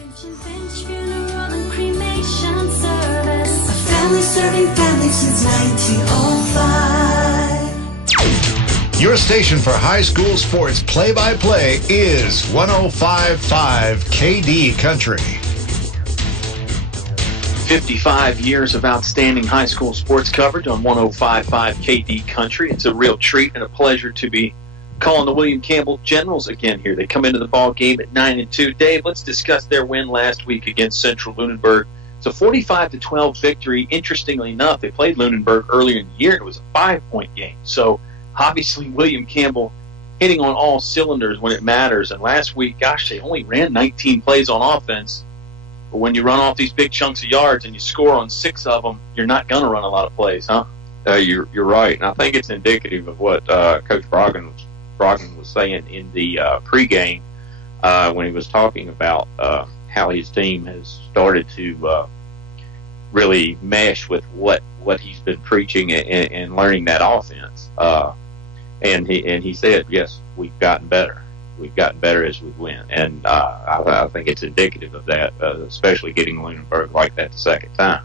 Funeral and cremation service. A family serving families since 1905. Your station for high school sports play-by-play is 105.5 KD Country. 55 years of outstanding high school sports coverage on 105.5 KD Country. It's a real treat and a pleasure to be calling the William Campbell Generals again here. They come into the ball game at 9-2. Dave, let's discuss their win last week against Central Lunenburg. It's a 45-12 victory. Interestingly enough, they played Lunenburg earlier in the year. It was a 5-point game. So obviously William Campbell hitting on all cylinders when it matters. And last week, gosh, they only ran 19 plays on offense. But when you run off these big chunks of yards and you score on 6 of them, you're not going to run a lot of plays, huh? You're right. And I think it's indicative of what Coach Brogdon was saying in the pregame when he was talking about how his team has started to really mesh with what he's been preaching and learning that offense. And he said, yes, we've gotten better. We've gotten better as we win. And I think it's indicative of that, especially getting Lunenburg like that the second time.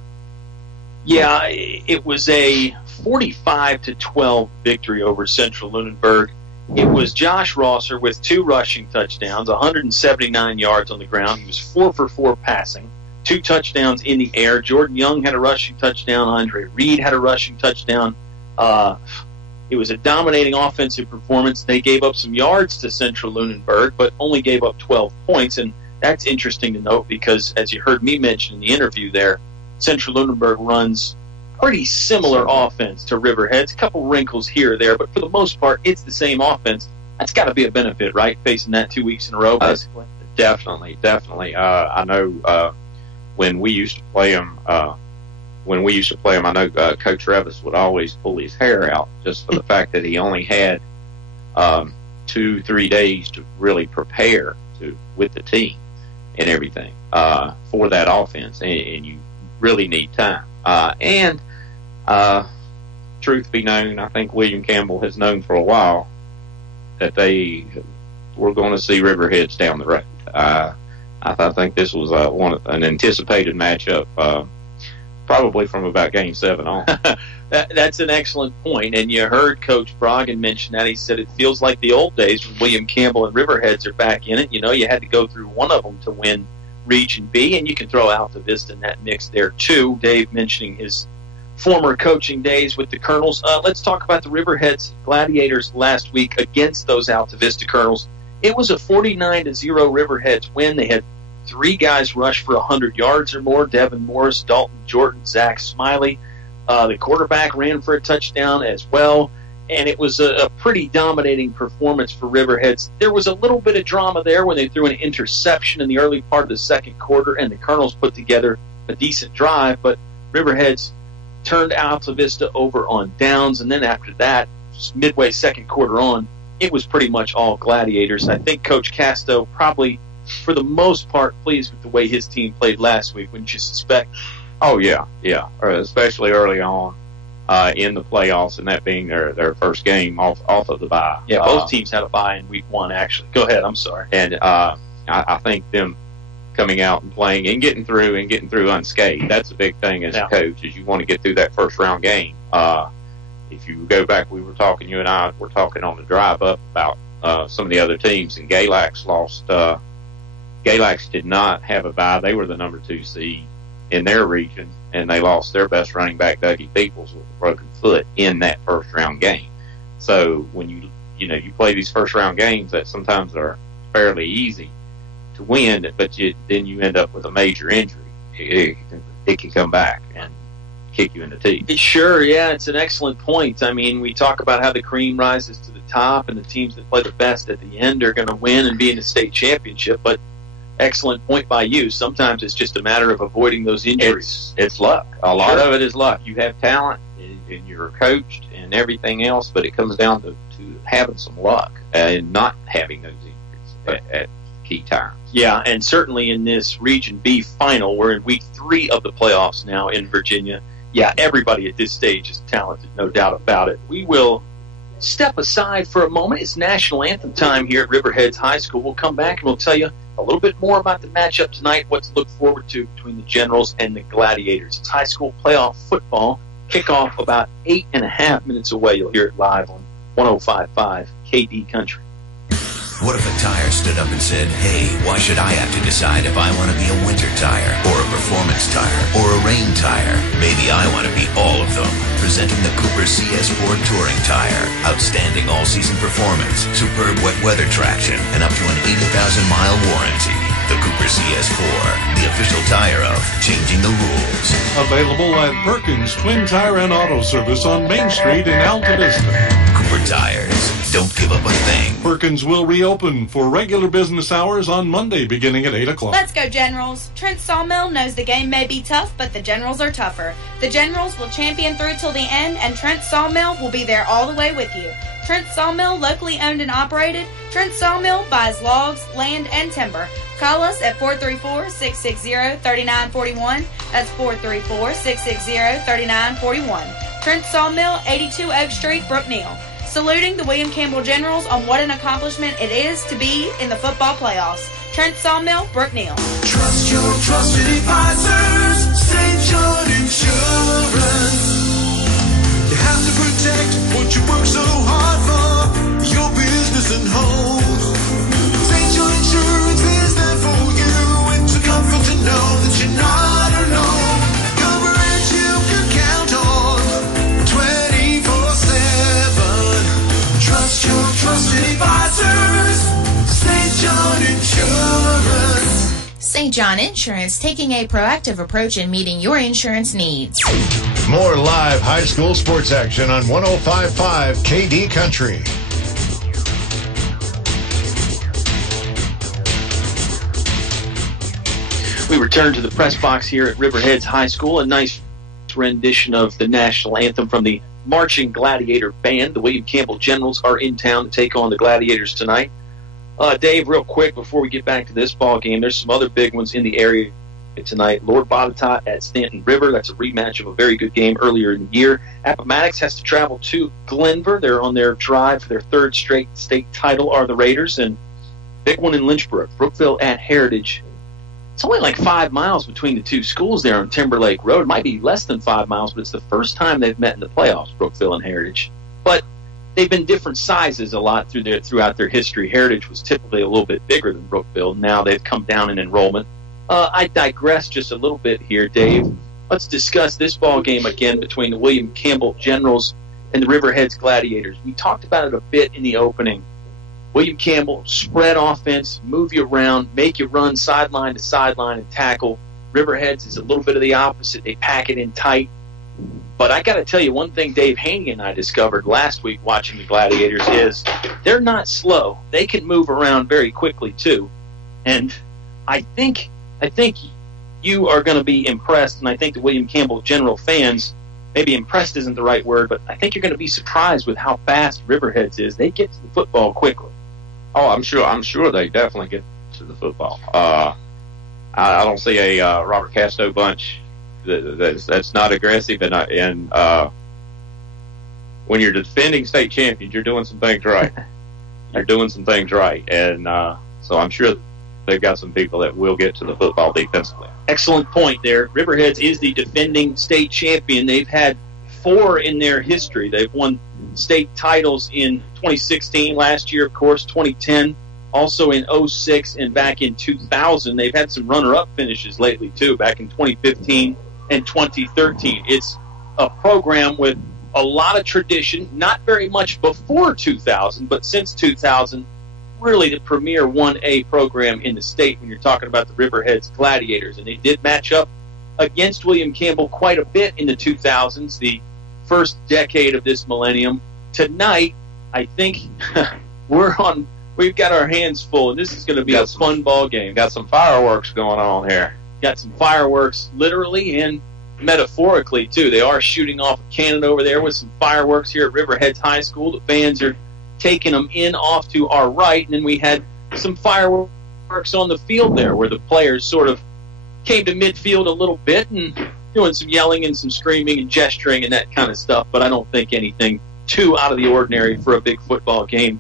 Yeah, it was a 45-12 victory over Central Lunenburg. It was Josh Rosser with 2 rushing touchdowns, 179 yards on the ground. He was 4 for 4 passing, 2 touchdowns in the air. Jordan Young had a rushing touchdown. Andre Reed had a rushing touchdown. It was a dominating offensive performance. They gave up some yards to Central Lunenburg, but only gave up 12 points. And that's interesting to note because, as you heard me mention in the interview there, Central Lunenburg runs pretty similar offense to Riverheads. A couple wrinkles here or there, but for the most part, it's the same offense. That's got to be a benefit, right? Facing that 2 weeks in a row, basically. Definitely. I know when we used to play them, I know Coach Revis would always pull his hair out just for the fact that he only had 2-3 days to really prepare with the team and everything for that offense, and you really need time. And truth be known, I think William Campbell has known for a while that they were going to see Riverheads down the road. I think this was an anticipated matchup, probably from about Game 7 on. That's an excellent point, and you heard Coach Brogdon mention that. He said it feels like the old days when William Campbell and Riverheads are back in it. You know, you had to go through one of them to win Region B, and you can throw Altavista in that mix there too. Dave mentioning his former coaching days with the Colonels. Let's talk about the Riverheads Gladiators last week against those Altavista Colonels. It was a 49-0 Riverheads win. They had 3 guys rush for 100 yards or more: Devin Morris, Dalton Jordan, Zach Smiley. The quarterback ran for a touchdown as well. And it was a pretty dominating performance for Riverheads. There was a little bit of drama there when they threw an interception in the early part of the second quarter, and the Colonels put together a decent drive, but Riverheads turned Altavista over on downs, and then after that, just midway second quarter on, it was pretty much all Gladiators. I think Coach Casto probably, for the most part, pleased with the way his team played last week, wouldn't you suspect? Oh, yeah, especially early on. In the playoffs, and that being their first game off of the bye. Yeah, both teams had a bye in week 1, actually. Go ahead, I'm sorry. And I think them coming out and playing and getting through unscathed, that's a big thing as a coach, is you want to get through that first round game. If you go back, you and I were talking on the drive up about some of the other teams, and Galax lost. Galax did not have a bye. They were the number 2 seed in their region, and they lost their best running back, Dougie Peoples, with a broken foot in that first round game. So when you play these first round games that sometimes are fairly easy to win, but then you end up with a major injury, it can come back and kick you in the teeth. Sure, yeah, it's an excellent point. I mean, we talk about how the cream rises to the top, and the teams that play the best at the end are going to win and be in the state championship, but excellent point by you. Sometimes it's just a matter of avoiding those injuries. It's luck. A lot of it is luck. You have talent, and you're coached and everything else, but it comes down to having some luck and not having those injuries at key times. Yeah, and certainly in this Region B final, we're in week 3 of the playoffs now in Virginia. Yeah, everybody at this stage is talented, no doubt about it. We will step aside for a moment. It's National Anthem time here at Riverheads High School. We'll come back and we'll tell you a little bit more about the matchup tonight, what to look forward to between the Generals and the Gladiators. It's high school playoff football. Kickoff about 8.5 minutes away. You'll hear it live on 105.5 KD Country. What if a tire stood up and said, hey, why should I have to decide if I want to be a winter tire or a performance tire or a rain tire? Maybe I want to be all of them. Presenting the Cooper CS4 Touring Tire. Outstanding all-season performance, superb wet weather traction, and up to an 80,000-mile warranty. The Cooper CS4, the official tire of changing the rules. Available at Perkins Twin Tire and Auto Service on Main Street in Altavista. Cooper Tires. Don't give up a thing. Perkins will reopen for regular business hours on Monday beginning at 8 o'clock. Let's go, Generals. Trent Sawmill knows the game may be tough, but the Generals are tougher. The Generals will champion through till the end, and Trent Sawmill will be there all the way with you. Trent Sawmill, locally owned and operated. Trent Sawmill buys logs, land, and timber. Call us at 434-660-3941. That's 434-660-3941. Trent Sawmill, 82 Oak Street, Brookneal. Saluting the William Campbell Generals on what an accomplishment it is to be in the football playoffs. Trent Sawmill, Brookneal. Trust your trusted advisors, St. John Insurance. You have to protect what you work so hard for, your business and home. St. John Insurance is there for you. It's a comfort to know that you're not alone. Coverage you can count on 24/7. Trust your trusted advisors, St. John Insurance. St. John Insurance, taking a proactive approach in meeting your insurance needs. More live high school sports action on 105.5 KD Country. We return to the press box here at Riverheads High School. A nice rendition of the national anthem from the marching Gladiator band. The William Campbell Generals are in town to take on the Gladiators tonight. Dave, real quick before we get back to this ball game, there's some other big ones in the area tonight. Lord Botetourt at Stanton River. That's a rematch of a very good game earlier in the year. Appomattox has to travel to Glenver. They're on their drive for their third straight state title, are the Raiders. And big one in Lynchburg, Brookville at Heritage. It's only like 5 miles between the two schools there on Timberlake Road. It might be less than 5 miles, but it's the first time they've met in the playoffs, Brookville and Heritage. But they've been different sizes a lot throughout their history. Heritage was typically a little bit bigger than Brookville. Now they've come down in enrollment. I digress just a little bit here, Dave. Let's discuss this ball game again between the William Campbell Generals and the Riverheads Gladiators. We talked about it a bit in the opening. William Campbell, spread offense, move you around, make you run sideline to sideline and tackle. Riverheads is a little bit of the opposite. They pack it in tight. But I got to tell you, one thing Dave Hoehne and I discovered last week watching the Gladiators is they're not slow. They can move around very quickly, too. And I think you are going to be impressed, and I think the William Campbell General fans, maybe impressed isn't the right word, but I think you're going to be surprised with how fast Riverheads is. They get to the football quickly. Oh, I'm sure they definitely get to the football. I don't see a Robert Casto bunch that's not aggressive, and when you're defending state champions, you're doing some things right. And so I'm sure they've got some people that will get to the football defensively. Excellent point there. Riverheads is the defending state champion. They've had 4 in their history. They've won state titles in 2016, last year, of course, 2010, also in 06 and back in 2000. They've had some runner-up finishes lately, too, back in 2015 and 2013. It's a program with a lot of tradition, not very much before 2000, but since 2000, really the premier 1A program in the state when you're talking about the Riverheads Gladiators. And they did match up against William Campbell quite a bit in the 2000s, the first decade of this millennium. Tonight, I think we've got our hands full, and this is going to be a fun ball game. Got some fireworks going on here. Got some fireworks, literally and metaphorically, too. They are shooting off a cannon over there with some fireworks here at Riverheads High School. The fans are taking them in off to our right, and then we had some fireworks on the field there where the players sort of came to midfield a little bit and doing some yelling and some screaming and gesturing and that kind of stuff, but I don't think anything too out of the ordinary for a big football game.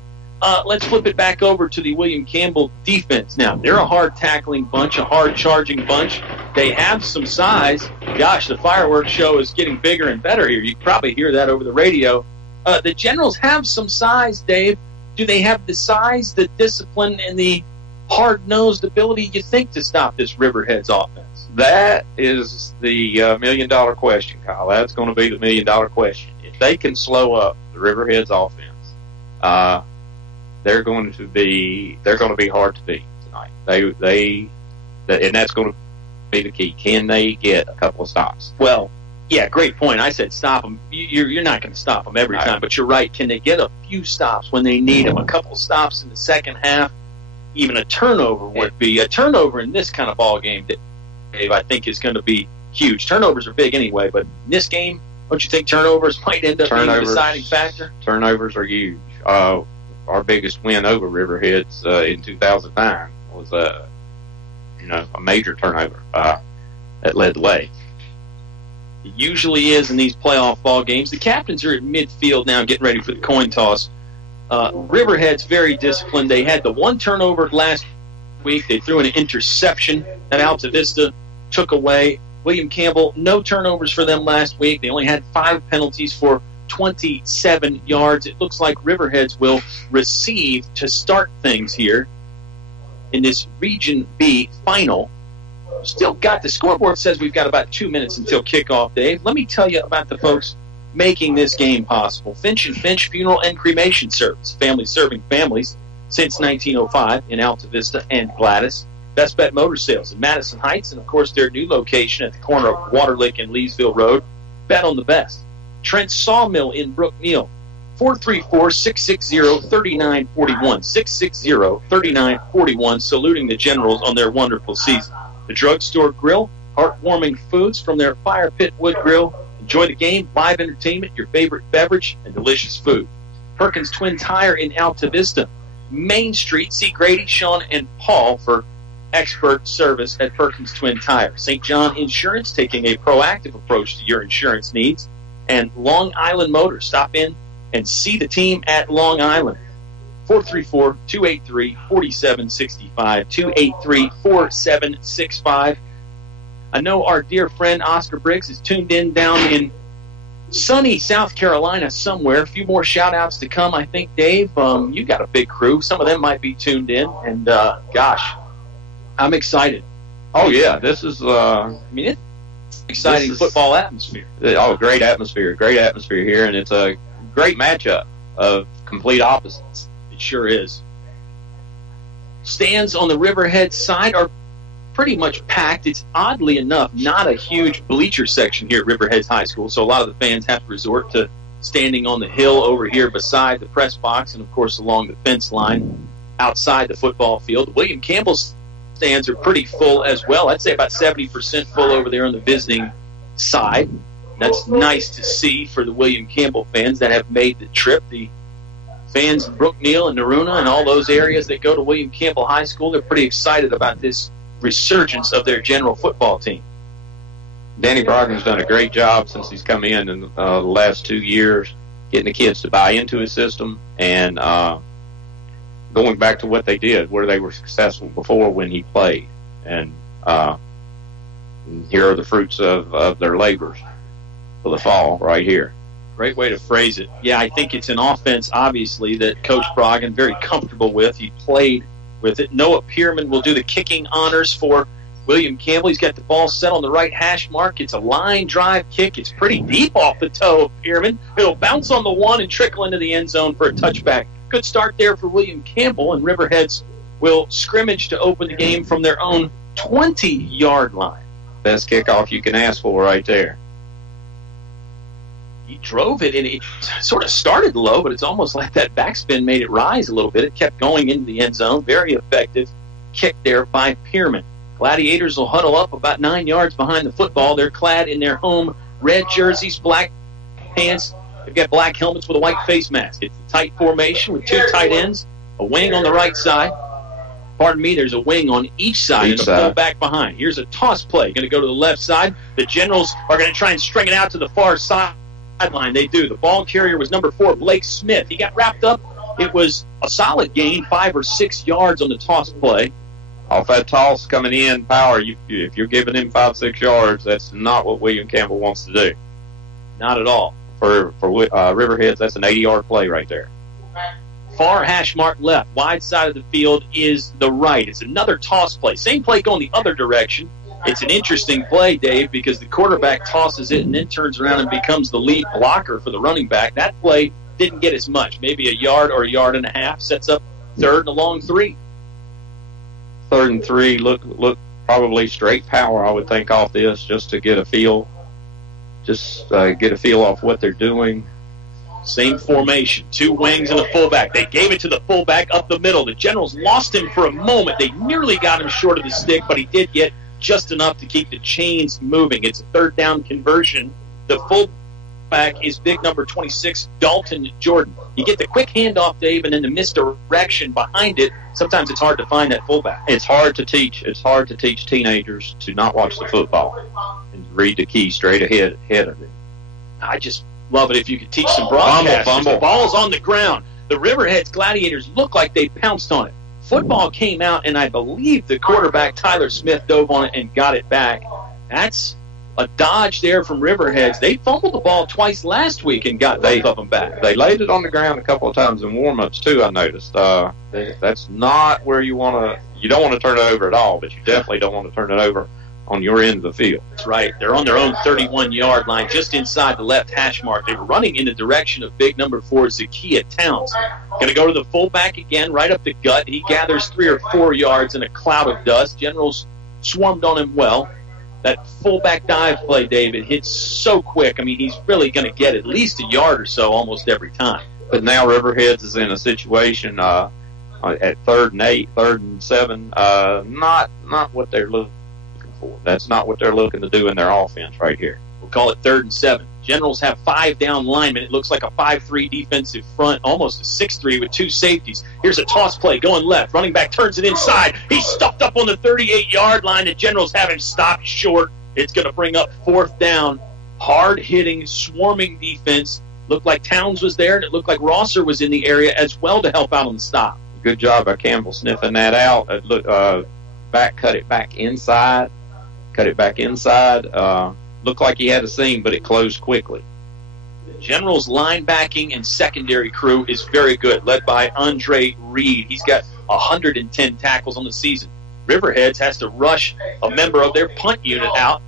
let's flip it back over to the William Campbell defense. Now, they're a hard-tackling bunch, a hard-charging bunch. They have some size. Gosh, the fireworks show is getting bigger and better here. You can probably hear that over the radio. The Generals have some size, Dave. Do they have the size, the discipline, and the hard-nosed ability, you think, to stop this Riverheads offense? That is the million-dollar question, Kyle. That's going to be the million-dollar question. If they can slow up the Riverheads offense, they're going to be hard to beat tonight. And that's going to be the key. Can they get a couple of stops? Well, yeah, great point. I said stop them. You're not going to stop them every time, but you're right. Can they get a few stops when they need them? A couple of stops in the second half, even a turnover would be a turnover in this kind of ball game. Dave, I think is going to be huge. Turnovers are big anyway, but in this game, don't you think turnovers might end up being a deciding factor? Turnovers are huge. Our biggest win over Riverheads in 2009 was a major turnover that led the way. It usually is in these playoff ball games. The captains are at midfield now getting ready for the coin toss. Riverhead's very disciplined. They had the one turnover last week. They threw an interception that Altavista took away. William Campbell, no turnovers for them last week. They only had 5 penalties for 27 yards. It looks like Riverheads will receive to start things here in this Region B final. Still got the scoreboard says we've got about 2 minutes until kickoff, Dave. Let me tell you about the folks making this game possible. Finch & Finch Funeral and Cremation Service, family serving families since 1905 in Altavista and Gladys. Best Bet Motor Sales in Madison Heights, and of course their new location at the corner of Waterlick and Leesville Road. Bet on the best. Trent Sawmill in Brookneal, 434-660-3941, 660-3941, saluting the Generals on their wonderful season. The Drugstore Grill, heartwarming foods from their Fire Pit Wood Grill. Enjoy the game, live entertainment, your favorite beverage, and delicious food. Perkins Twin Tire in Altavista. Main Street, see Grady, Sean, and Paul for expert service at Perkins Twin Tire. St. John Insurance, taking a proactive approach to your insurance needs. And Long Island Motors. Stop in and see the team at Long Island. 434-283-4765, 283-4765. I know our dear friend Oscar Briggs is tuned in down in sunny South Carolina somewhere. A few more shout-outs to come, I think, Dave. You got a big crew. Some of them might be tuned in. And, gosh, I'm excited. Oh, yeah. This is, it's exciting football atmosphere. Oh, great atmosphere here. And it's a great matchup of complete opposites. It sure is. Stands on the Riverhead side are pretty much packed. It's oddly enough not a huge bleacher section here at Riverheads High School, so a lot of the fans have to resort to standing on the hill over here beside the press box and, of course, along the fence line outside the football field. William Campbell's stands are pretty full as well. I'd say about 70% full over there on the visiting side. That's nice to see for the William Campbell fans that have made the trip. The fans in Brookneal and Naruna and all those areas that go to William Campbell High School, they're pretty excited about this resurgence of their general football team. Danny Brogdon's done a great job since he's come in the last 2 years, getting the kids to buy into his system and going back to what they did, where they were successful before when he played. And here are the fruits of their labors for the fall right here. Great way to phrase it. Yeah, I think it's an offense, obviously, that Coach Brogdon very comfortable with. He played with it. Noah Pierman will do the kicking honors for William Campbell. He's got the ball set on the right hash mark. It's a line drive kick. It's pretty deep off the toe of Pierman. It'll bounce on the one and trickle into the end zone for a touchback. Good start there for William Campbell, and Riverheads will scrimmage to open the game from their own 20-yard line. Best kickoff you can ask for right there. He drove it, and it sort of started low, but it's almost like that backspin made it rise a little bit. It kept going into the end zone. Very effective kick there by Pierman. Gladiators will huddle up about 9 yards behind the football. They're clad in their home red jerseys, black pants. They've got black helmets with a white face mask. It's a tight formation with 2 tight ends, a wing on the right side. Pardon me, there's a wing on each side and a pull back behind. Here's a toss play. Going to go to the left side. The Generals are going to try and string it out to the far sideline. They do. The ball carrier was number 4, Blake Smith. He got wrapped up It was a solid gain, 5 or 6 yards on the toss play. Off that toss coming in, power, if you're giving him 5-6 yards, that's not what William Campbell wants to do. Not at all. For Riverheads, that's an 80-yard play right there. Far hash mark left, wide side of the field is the right. It's another toss play. Same play going the other direction. It's an interesting play, Dave, because the quarterback tosses it and then turns around and becomes the lead blocker for the running back. That play didn't get as much, maybe a yard or a yard and a half, sets up 3rd and a long 3. 3rd and 3, look probably straight power, I would think, off this, just to get a feel. Just get a feel off what they're doing. Same formation, 2 wings and a fullback. They gave it to the fullback up the middle. The Generals lost him for a moment. They nearly got him short of the stick, but he did get just enough to keep the chains moving. It's a 3rd down conversion. The fullback is big number 26, Dalton Jordan. You get the quick handoff, Dave, and then the misdirection behind it. Sometimes it's hard to find that fullback. It's hard to teach. It's hard to teach teenagers to not watch the football and read the key straight ahead of it. I just love it if you could teach some broadcasters. Fumble. The ball's on the ground. The Riverheads Gladiators look like they pounced on it. Football came out, and I believe the quarterback, Tyler Smith, dove on it and got it back. That's a dodge there from Riverheads. They fumbled the ball twice last week and got both of them back. They laid it on the ground a couple of times in warm-ups, too, I noticed. That's not where you want to – you don't want to turn it over at all, but you definitely don't want to turn it over on your end of the field. That's right. They're on their own 31-yard line, just inside the left hash mark. They were running in the direction of big number 4, Zakiya Towns. Going to go to the fullback again, right up the gut. He gathers 3 or 4 yards in a cloud of dust. Generals swarmed on him well. That fullback dive play, David, hits so quick. I mean, he's really going to get at least a yard or so almost every time. But now Riverheads is in a situation at 3rd and 8, 3rd and 7, not what they're looking for. That's not what they're looking to do in their offense right here. We'll call it 3rd and 7. Generals have 5 down linemen. It looks like a 5-3 defensive front, almost a 6-3 with 2 safeties. Here's a toss play going left. Running back turns it inside. He's stuffed up on the 38-yard line. The Generals have him stopped short. It's going to bring up 4th down. Hard-hitting, swarming defense. Looked like Towns was there, and it looked like Rosser was in the area as well to help out on the stop. Good job by Campbell sniffing that out. Cut it back inside. Looked like he had a seam, but it closed quickly. The Generals' linebacking and secondary crew is very good, led by Andre Reed. He's got 110 tackles on the season. Riverheads has to rush a member of their punt unit out.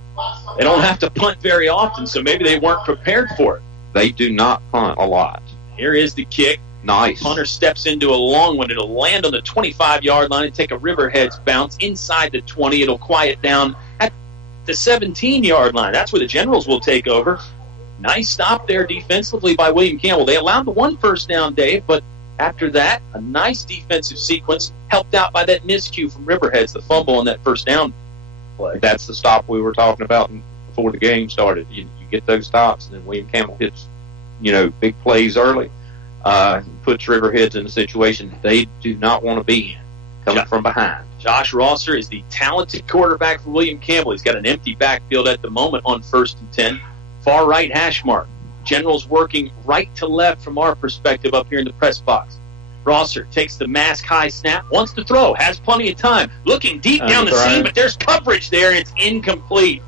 They don't have to punt very often, so maybe they weren't prepared for it. They do not punt a lot. Here is the kick. Nice. Punter steps into a long one. It'll land on the 25-yard line and take a Riverheads bounce inside the 20. It'll quiet down at the 17-yard line. That's where the Generals will take over. Nice stop there defensively by William Campbell. They allowed the 1 first down, Dave, but after that, a nice defensive sequence helped out by that miscue from Riverheads, the fumble on that first down play. That's the stop we were talking about before the game started. You get those stops, and then William Campbell hits, big plays early. Puts Riverheads in a situation they do not want to be in, coming from behind. Josh Rosser is the talented quarterback for William Campbell. He's got an empty backfield at the moment on 1st and 10. Far right hash mark. Generals working right to left from our perspective up here in the press box. Rosser takes the mask high snap, wants to throw, has plenty of time. Looking deep down the seam, but there's coverage there. It's incomplete.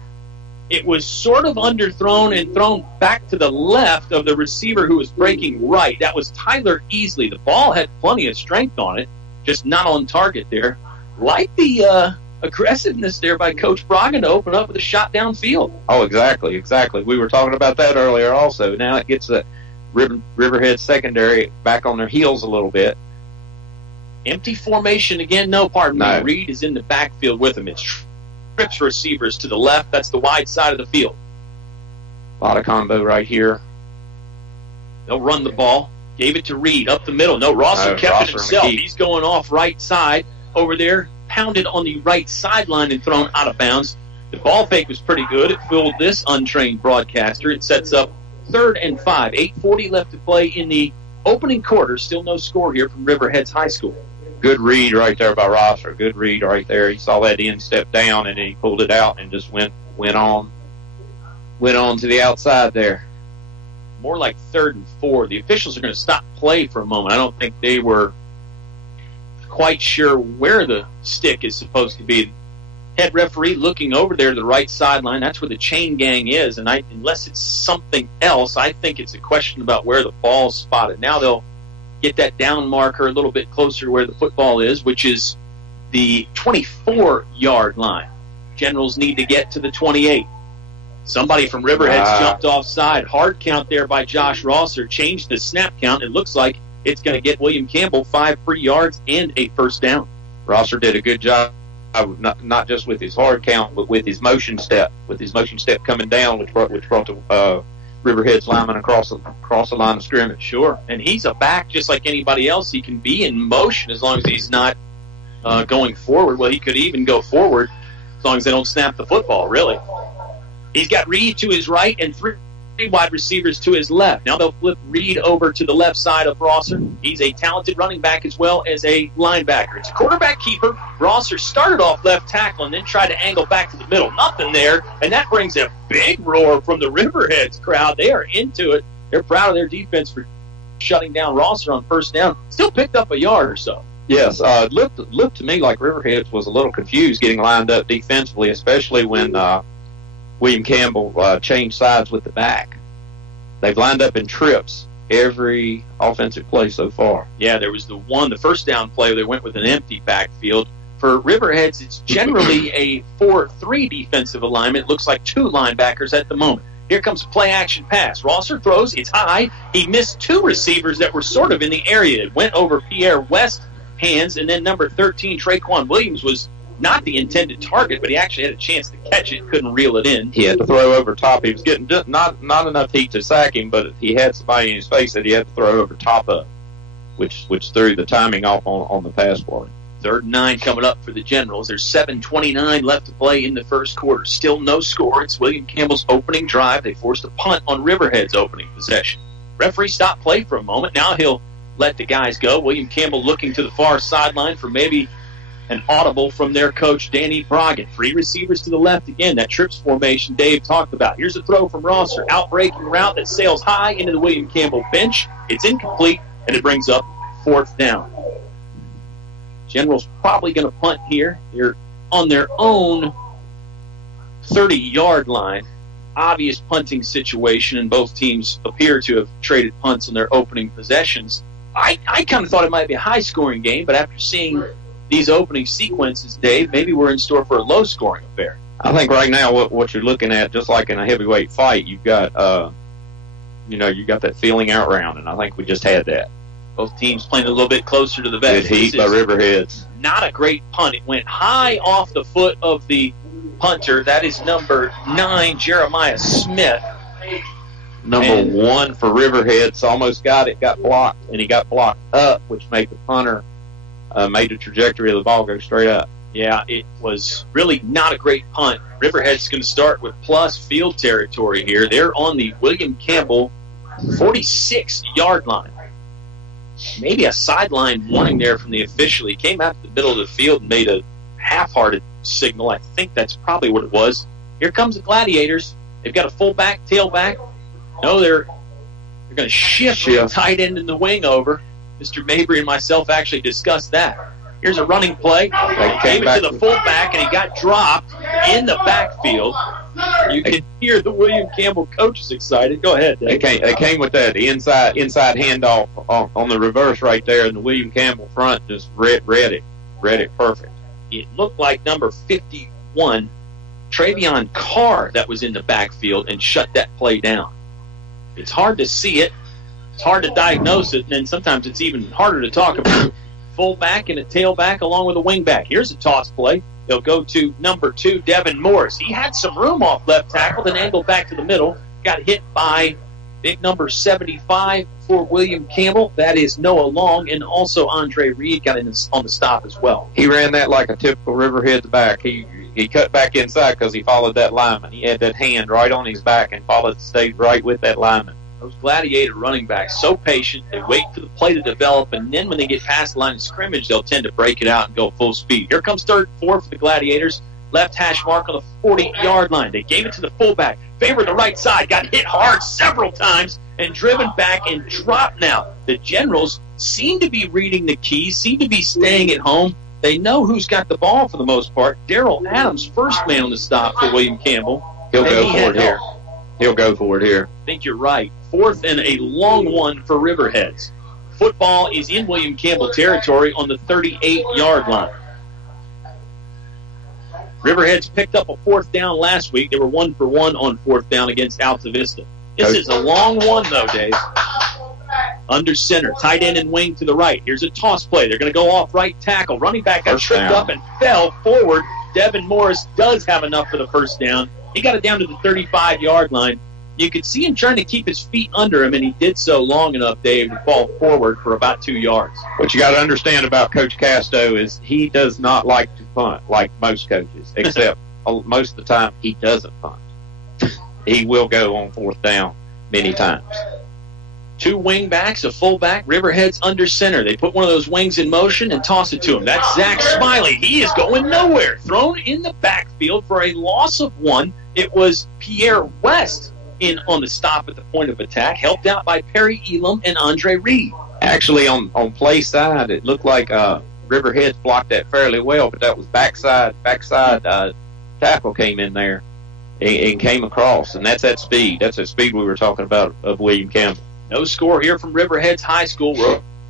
It was sort of underthrown and thrown back to the left of the receiver who was breaking right. That was Tyler Easley. The ball had plenty of strength on it, just not on target there. Like the aggressiveness there by Coach Bragan to open up with a shot downfield. Oh, exactly. We were talking about that earlier also. Now it gets the Riverhead secondary back on their heels a little bit. Empty formation again. No. Reed is in the backfield with him. It's trips receivers to the left. That's the wide side of the field. A lot of combo right here. They'll run the ball. Gave it to Reed up the middle. No, Rosser kept it himself. He's going off right side over there. Pounded on the right sideline and thrown out of bounds. The ball fake was pretty good. It fooled this untrained broadcaster. It sets up 3rd and 5. 8:40 left to play in the opening quarter. Still no score here from Riverheads High School. Good read right there by Rosser. Good read right there. He saw that end step down, and then he pulled it out and just went on to the outside there. more like 3rd and 4. The officials are going to stop play for a moment. I don't think they were quite sure where the stick is supposed to be. Head referee looking over there to the right sideline. That's where the chain gang is, and unless it's something else, I think it's a question about where the ball's spotted. Now they'll get that down marker a little bit closer to where the football is, which is the 24-yard line. Generals need to get to the 28. Somebody from Riverheads jumped offside. Hard count there by Josh Rosser. Changed the snap count. It looks like it's going to get William Campbell 5 free yards and a first down. Rosser did a good job, not just with his hard count, but with his motion step. With his motion step coming down, which brought the Riverheads lineman across the line of scrimmage. Sure, and he's a back just like anybody else. He can be in motion as long as he's not going forward. Well, he could even go forward as long as they don't snap the football, really. He's got Reed to his right and 3 wide receivers to his left. Now they'll flip Reed over to the left side of Rosser. He's a talented running back as well as a linebacker. It's a quarterback keeper. Rosser started off left tackle and then tried to angle back to the middle. Nothing there, and that brings a big roar from the Riverheads crowd. They are into it. They're proud of their defense for shutting down Rosser on first down. Still picked up a yard or so. Yes, looked to me like Riverheads was a little confused getting lined up defensively, especially when William Campbell changed sides with the back. They've lined up in trips every offensive play so far. Yeah, there was the first down play, they went with an empty backfield. For Riverheads, it's generally a 4-3 defensive alignment. It looks like 2 linebackers at the moment. Here comes a play-action pass. Rosser throws. It's high. He missed 2 receivers that were sort of in the area. It went over Pierre West's hands, and then number 13, Traquan Williams, was not the intended target, but he actually had a chance to catch it, couldn't reel it in. He had to throw over top. He was getting not enough heat to sack him, but he had somebody in his face that he had to throw over top of, which threw the timing off on the pass play. 3rd and 9 coming up for the Generals. There's 7:29 left to play in the first quarter. Still no score. It's William Campbell's opening drive. They forced a punt on Riverhead's opening possession. Referee stopped play for a moment. Now he'll let the guys go. William Campbell looking to the far sideline for maybe an audible from their coach, Danny Broggan. 3 receivers to the left. Again, that trips formation Dave talked about. Here's a throw from Rosser. Out-breaking route that sails high into the William Campbell bench. It's incomplete, and it brings up 4th down. Generals probably going to punt here. They're on their own 30-yard line. Obvious punting situation, and both teams appear to have traded punts on their opening possessions. I kind of thought it might be a high-scoring game, but after seeing these opening sequences, Dave, maybe we're in store for a low-scoring affair. I think right now what you're looking at, just like in a heavyweight fight, you've got you got that feeling out round, and I think we just had that. Both teams playing a little bit closer to the vest. Good heat by Riverheads. Not a great punt. It went high off the foot of the punter. That is number 9, Jeremiah Smith. Number 1 for Riverheads almost got it, got blocked, and he got blocked up, which made the punter made the trajectory of the ball go straight up. Yeah, it was really not a great punt. Riverhead's going to start with plus field territory here. They're on the William Campbell 46-yard line. Maybe a sideline warning there from the official. He came out to the middle of the field and made a half-hearted signal. I think that's probably what it was. Here comes the Gladiators. They've got a fullback, tailback. No, they're going to shift the tight end in the wing over. Mr. Mabry and myself actually discussed that. Here's a running play. They gave it to the fullback, and he got dropped in the backfield. You can hear the William Campbell coaches excited. Go ahead, Dave. They came with that inside handoff on the reverse right there, and the William Campbell front just read it perfect. It looked like number 51, Travion Carr, that was in the backfield and shut that play down. It's hard to see it. It's hard to diagnose it, and then sometimes it's even harder to talk about. Fullback and a tailback along with a wingback. Here's a toss play. They'll go to number 2, Devin Morris. He had some room off left tackle, then angled back to the middle. Got hit by big number 75 for William Campbell. That is Noah Long, and also Andre Reed got in on the stop as well. He ran that like a typical Riverheads back. He cut back inside because he followed that lineman. He had that hand right on his back and stayed right with that lineman. Those Gladiator running backs, so patient. They wait for the play to develop, and then when they get past the line of scrimmage, they'll tend to break it out and go full speed. Here comes 3rd and 4 for the Gladiators. Left hash mark on the 40-yard line. They gave it to the fullback. Favored the right side. Got hit hard several times, and driven back and dropped now. The Generals seem to be reading the keys, seem to be staying at home. They know who's got the ball for the most part. Darrell Adams, first man on the stop for William Campbell. He'll go for it here. He'll go for it here. I think you're right. 4th and a long one for Riverheads. Football is in William Campbell territory on the 38-yard line. Riverheads picked up a 4th down last week. They were 1 for 1 on 4th down against Altavista. This is a long one, though, Dave. Under center, tight end and wing to the right. Here's a toss play. They're going to go off right tackle. Running back got tripped up and fell forward. Devin Morris does have enough for the first down. He got it down to the 35-yard line. You could see him trying to keep his feet under him, and he did so long enough, Dave, to fall forward for about 2 yards. What you got to understand about Coach Casto is he does not like to punt like most coaches, except most of the time he doesn't punt. He will go on 4th down many times. 2 wing backs, a fullback, Riverheads under center. They put one of those wings in motion and toss it to him. That's Zach Smiley. He is going nowhere. Thrown in the backfield for a loss of 1. It was Pierre West in on the stop at the point of attack, helped out by Perry Elam and Andre Reed. Actually, on play side, it looked like Riverheads blocked that fairly well, but that was backside tackle came in there and came across, and that's that speed. That's that speed we were talking about of William Campbell. No score here from Riverheads High School.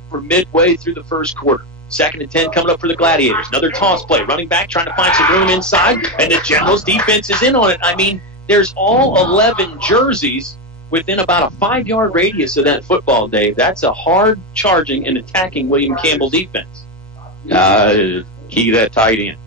We're midway through the first quarter. 2nd and 10 coming up for the Gladiators. Another toss play. Running back trying to find some room inside, and the Generals defense is in on it. I mean, there's all 11 jerseys within about a 5-yard radius of that football, Dave. That's a hard charging and attacking William Campbell defense. Key that tight end.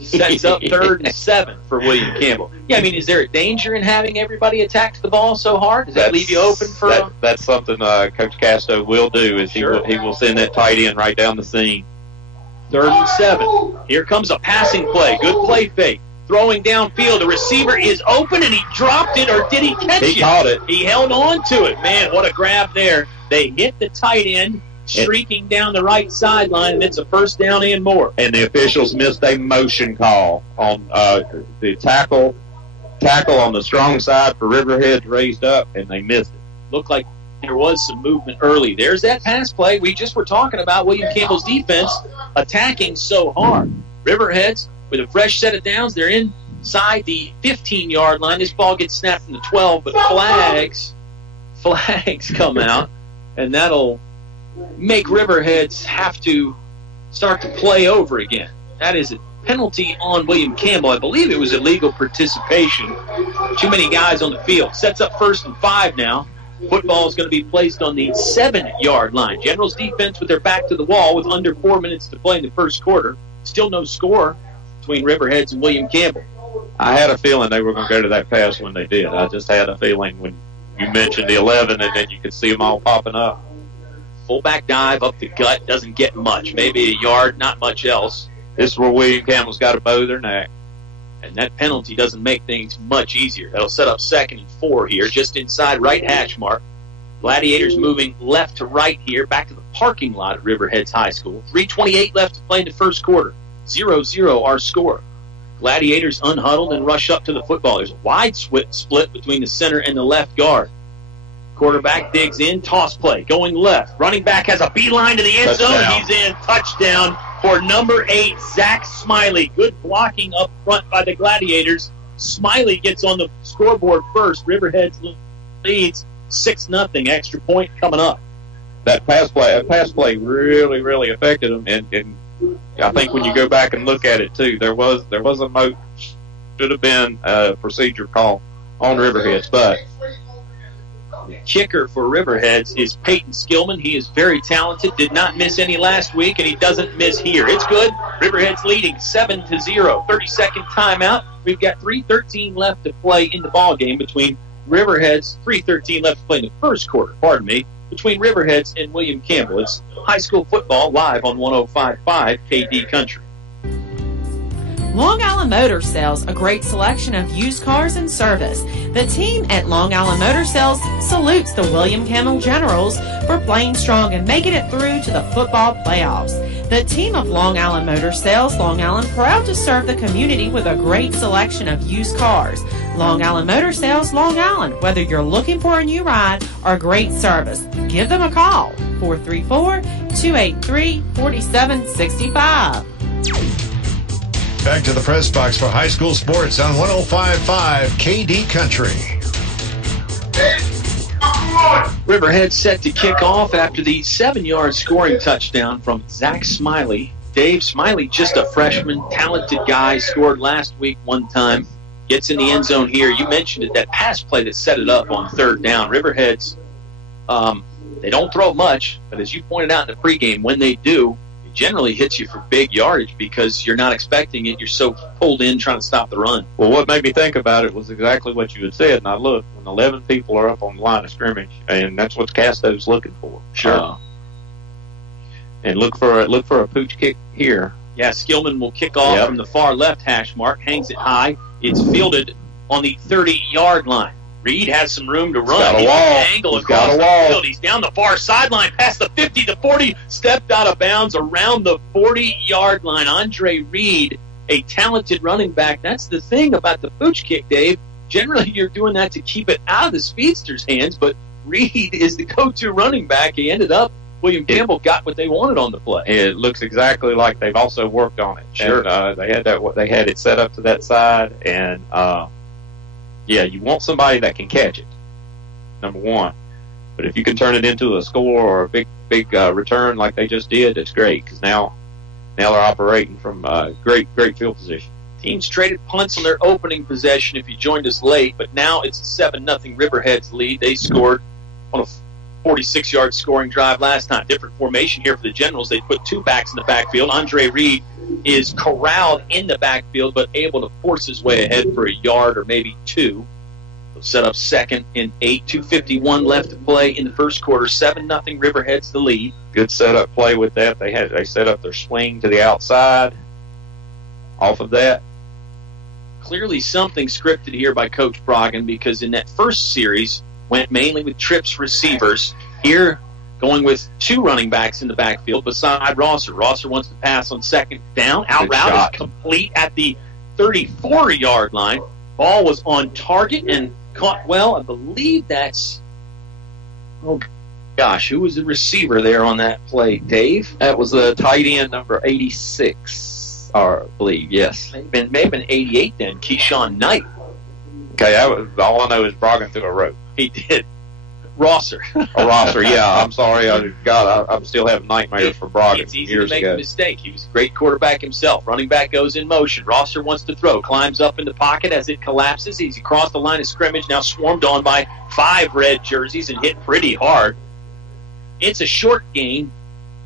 Sets up 3rd and 7 for William Campbell. Yeah, I mean, is there a danger in having everybody attack the ball so hard? Does that leave you open for that's something Coach Casto will do, is he will send that tight end right down the seam. 3rd and 7. Here comes a passing play. Good play fake. Throwing downfield. The receiver is open, and he dropped it, or did he catch it? He caught it. He held on to it. Man, what a grab there. They hit the tight end, streaking down the right sideline, and it's a first down and more. And the officials missed a motion call on the tackle on the strong side for Riverheads raised up, and they missed it. Looked like there was some movement early. There's that pass play. We just were talking about William Campbell's defense attacking so hard. Riverheads, with a fresh set of downs, they're inside the 15-yard line. This ball gets snapped from the 12, but flags come out, and that'll make Riverheads have to start to play over again. That is a penalty on William Campbell. I believe it was illegal participation. Too many guys on the field. Sets up 1st and 5 now. Football is going to be placed on the 7-yard line. Generals defense with their back to the wall with under 4 minutes to play in the first quarter. Still no score between Riverheads and William Campbell. I had a feeling they were going to go to that pass when they did. I just had a feeling when you mentioned the 11, and then you could see them all popping up. Fullback dive up the gut, doesn't get much. Maybe a yard, not much else. This is where William Campbell's got to bow their neck. And that penalty doesn't make things much easier. That'll set up 2nd and 4 here, just inside right hash mark. Gladiators moving left to right here, back to the parking lot at Riverheads High School. 3:28 left to play in the first quarter. 0-0 our score. Gladiators unhuddled and rush up to the football. There's a wide split between the center and the left guard. Quarterback digs in, toss play, going left. Running back has a beeline to the end zone. He's in. Touchdown for number 8, Zach Smiley. Good blocking up front by the Gladiators. Smiley gets on the scoreboard first. Riverheads leads 6-0. Extra point coming up. That pass play really, really affected them. And I think when you go back and look at it too, there was a motion, should have been a procedure call on Riverheads, but the kicker for Riverheads is Peyton Skillman. He is very talented, did not miss any last week, and he doesn't miss here. It's good. Riverheads leading 7-0. 30-second timeout. We've got 3:13 left to play in the ball game between Riverheads. 3:13 left to play in the first quarter, between Riverheads and William Campbell. It's high school football live on 105.5 KD Country. Long Island Motor Sales, a great selection of used cars and service. The team at Long Island Motor Sales salutes the William Campbell Generals for playing strong and making it through to the football playoffs. The team of Long Island Motor Sales, Long Island, proud to serve the community with a great selection of used cars. Long Island Motor Sales, Long Island, whether you're looking for a new ride or great service, give them a call, 434-283-4765. Back to the press box for high school sports on 105.5 KD Country. Riverhead set to kick off after the 7-yard scoring touchdown from Zach Smiley. Dave Smiley, just a freshman, talented guy, scored last week one time, gets in the end zone here. You mentioned it, that pass play that set it up on third down. Riverheads, they don't throw much, but as you pointed out in the pregame, when they do, it generally hits you for big yardage because you're not expecting it. You're so pulled in trying to stop the run. Well, what made me think about it was exactly what you had said. And I looked, when 11 people are up on the line of scrimmage, and that's what Casto's looking for. Sure. And look for a pooch kick here. Yeah, Skillman will kick off from the far left hash mark, hangs it high. It's fielded on the 30-yard line. Reed has some room to run. He's got a wall. Angle across the field. He's down the far sideline, past the 50, the 40, stepped out of bounds around the 40-yard line. Andre Reed, a talented running back. That's the thing about the pooch kick, Dave. Generally, you're doing that to keep it out of the speedster's hands, but Reed is the go-to running back. He ended up, William Campbell got what they wanted on the play. It looks exactly like they've also worked on it. Sure. And, they had it set up to that side, and you want somebody that can catch it, number one. But if you can turn it into a score or a big return like they just did, it's great because now they're operating from great field position. Teams traded punts on their opening possession if you joined us late, but now it's a 7-0 Riverheads lead. They scored on a 46-yard scoring drive last time. Different formation here for the Generals. They put two backs in the backfield. Andre Reed is corralled in the backfield, but able to force his way ahead for a yard or maybe two. They'll set up 2nd and 8, 2:51 left to play in the first quarter. 7-0 Riverheads the lead. Good setup play with that. They set up their swing to the outside. Off of that, clearly something scripted here by Coach Broggen, because in that first series went mainly with trips receivers. Here, going with two running backs in the backfield beside Rosser. Rosser wants to pass on second down. Out route is complete at the 34-yard line. Ball was on target and caught well. I believe that's, who was the receiver there on that play, Dave? That was the tight end, number 86. I believe, yes. May have been 88 then, Keyshawn Knight. Okay, all I know is Broggen threw a rope. He did. Rosser. Rosser, yeah. I'm sorry. I'm still having nightmares for Broggen. It's easy to make a mistake. He was a great quarterback himself. Running back goes in motion. Rosser wants to throw. Climbs up in the pocket as it collapses. He's across the line of scrimmage, now swarmed on by 5 red jerseys and hit pretty hard. It's a short game.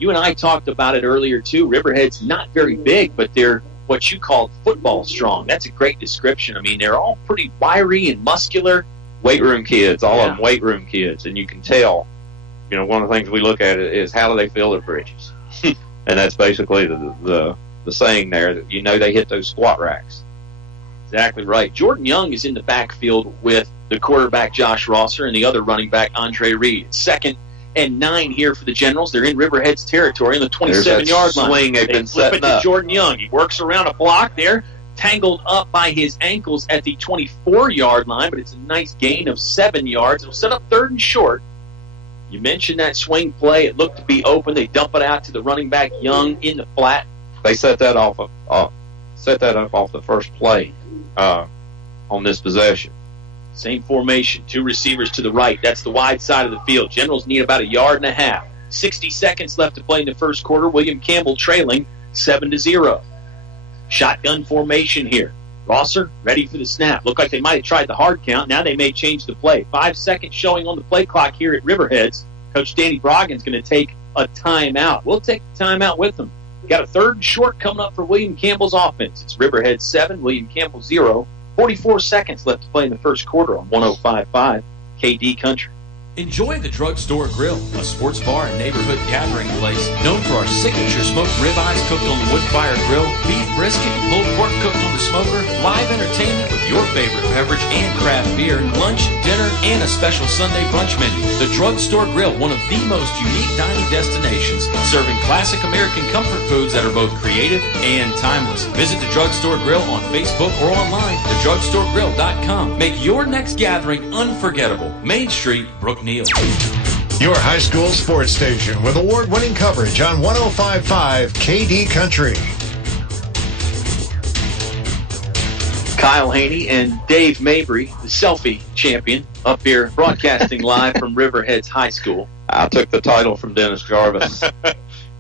You and I talked about it earlier, too. Riverhead's not very big, but they're what you call football strong. That's a great description. I mean, they're all pretty wiry and muscular. Weight room kids, all of them weight room kids. And you can tell, one of the things we look at is how do they fill their britches? And that's basically the saying there, that they hit those squat racks. Exactly right. Jordan Young is in the backfield with the quarterback Josh Rosser and the other running back Andre Reed. 2nd and 9 here for the Generals. They're in Riverhead's territory on the 27-yard line. Swing they've been flip setting it to up. Jordan Young. He works around a block there, tangled up by his ankles at the 24-yard line, but it's a nice gain of 7 yards. It'll set up 3rd and short. You mentioned that swing play. It looked to be open. They dump it out to the running back Young in the flat. They set that up off the first play on this possession. Same formation, 2 receivers to the right. That's the wide side of the field. Generals need about 1.5 yards. 60 seconds left to play in the first quarter. William Campbell trailing 7-0. Shotgun formation here. Rosser ready for the snap. Looked like they might have tried the hard count. Now they may change the play. 5 seconds showing on the play clock here at Riverheads. Coach Danny Broggen's going to take a timeout. We'll take the timeout with them. Got a 3rd and short coming up for William Campbell's offense. It's Riverhead 7, William Campbell 0. 44 seconds left to play in the first quarter on 105.5 KD Country. Enjoy the Drugstore Grill, a sports bar and neighborhood gathering place known for our signature smoked ribeyes cooked on the wood-fired grill, beef brisket, pulled pork cooked on the smoker, live entertainment with your favorite beverage and craft beer, lunch, dinner, and a special Sunday brunch menu. The Drugstore Grill, one of the most unique dining destinations, serving classic American comfort foods that are both creative and timeless. Visit the Drugstore Grill on Facebook or online, thedrugstoregrill.com. Make your next gathering unforgettable. Main Street, Brookneal. Your high school sports station with award-winning coverage on 105.5 KD Country. Kyle Hoehne and Dave Mabry, the selfie champion, up here broadcasting live from Riverheads High School. I took the title from Dennis Jarvis.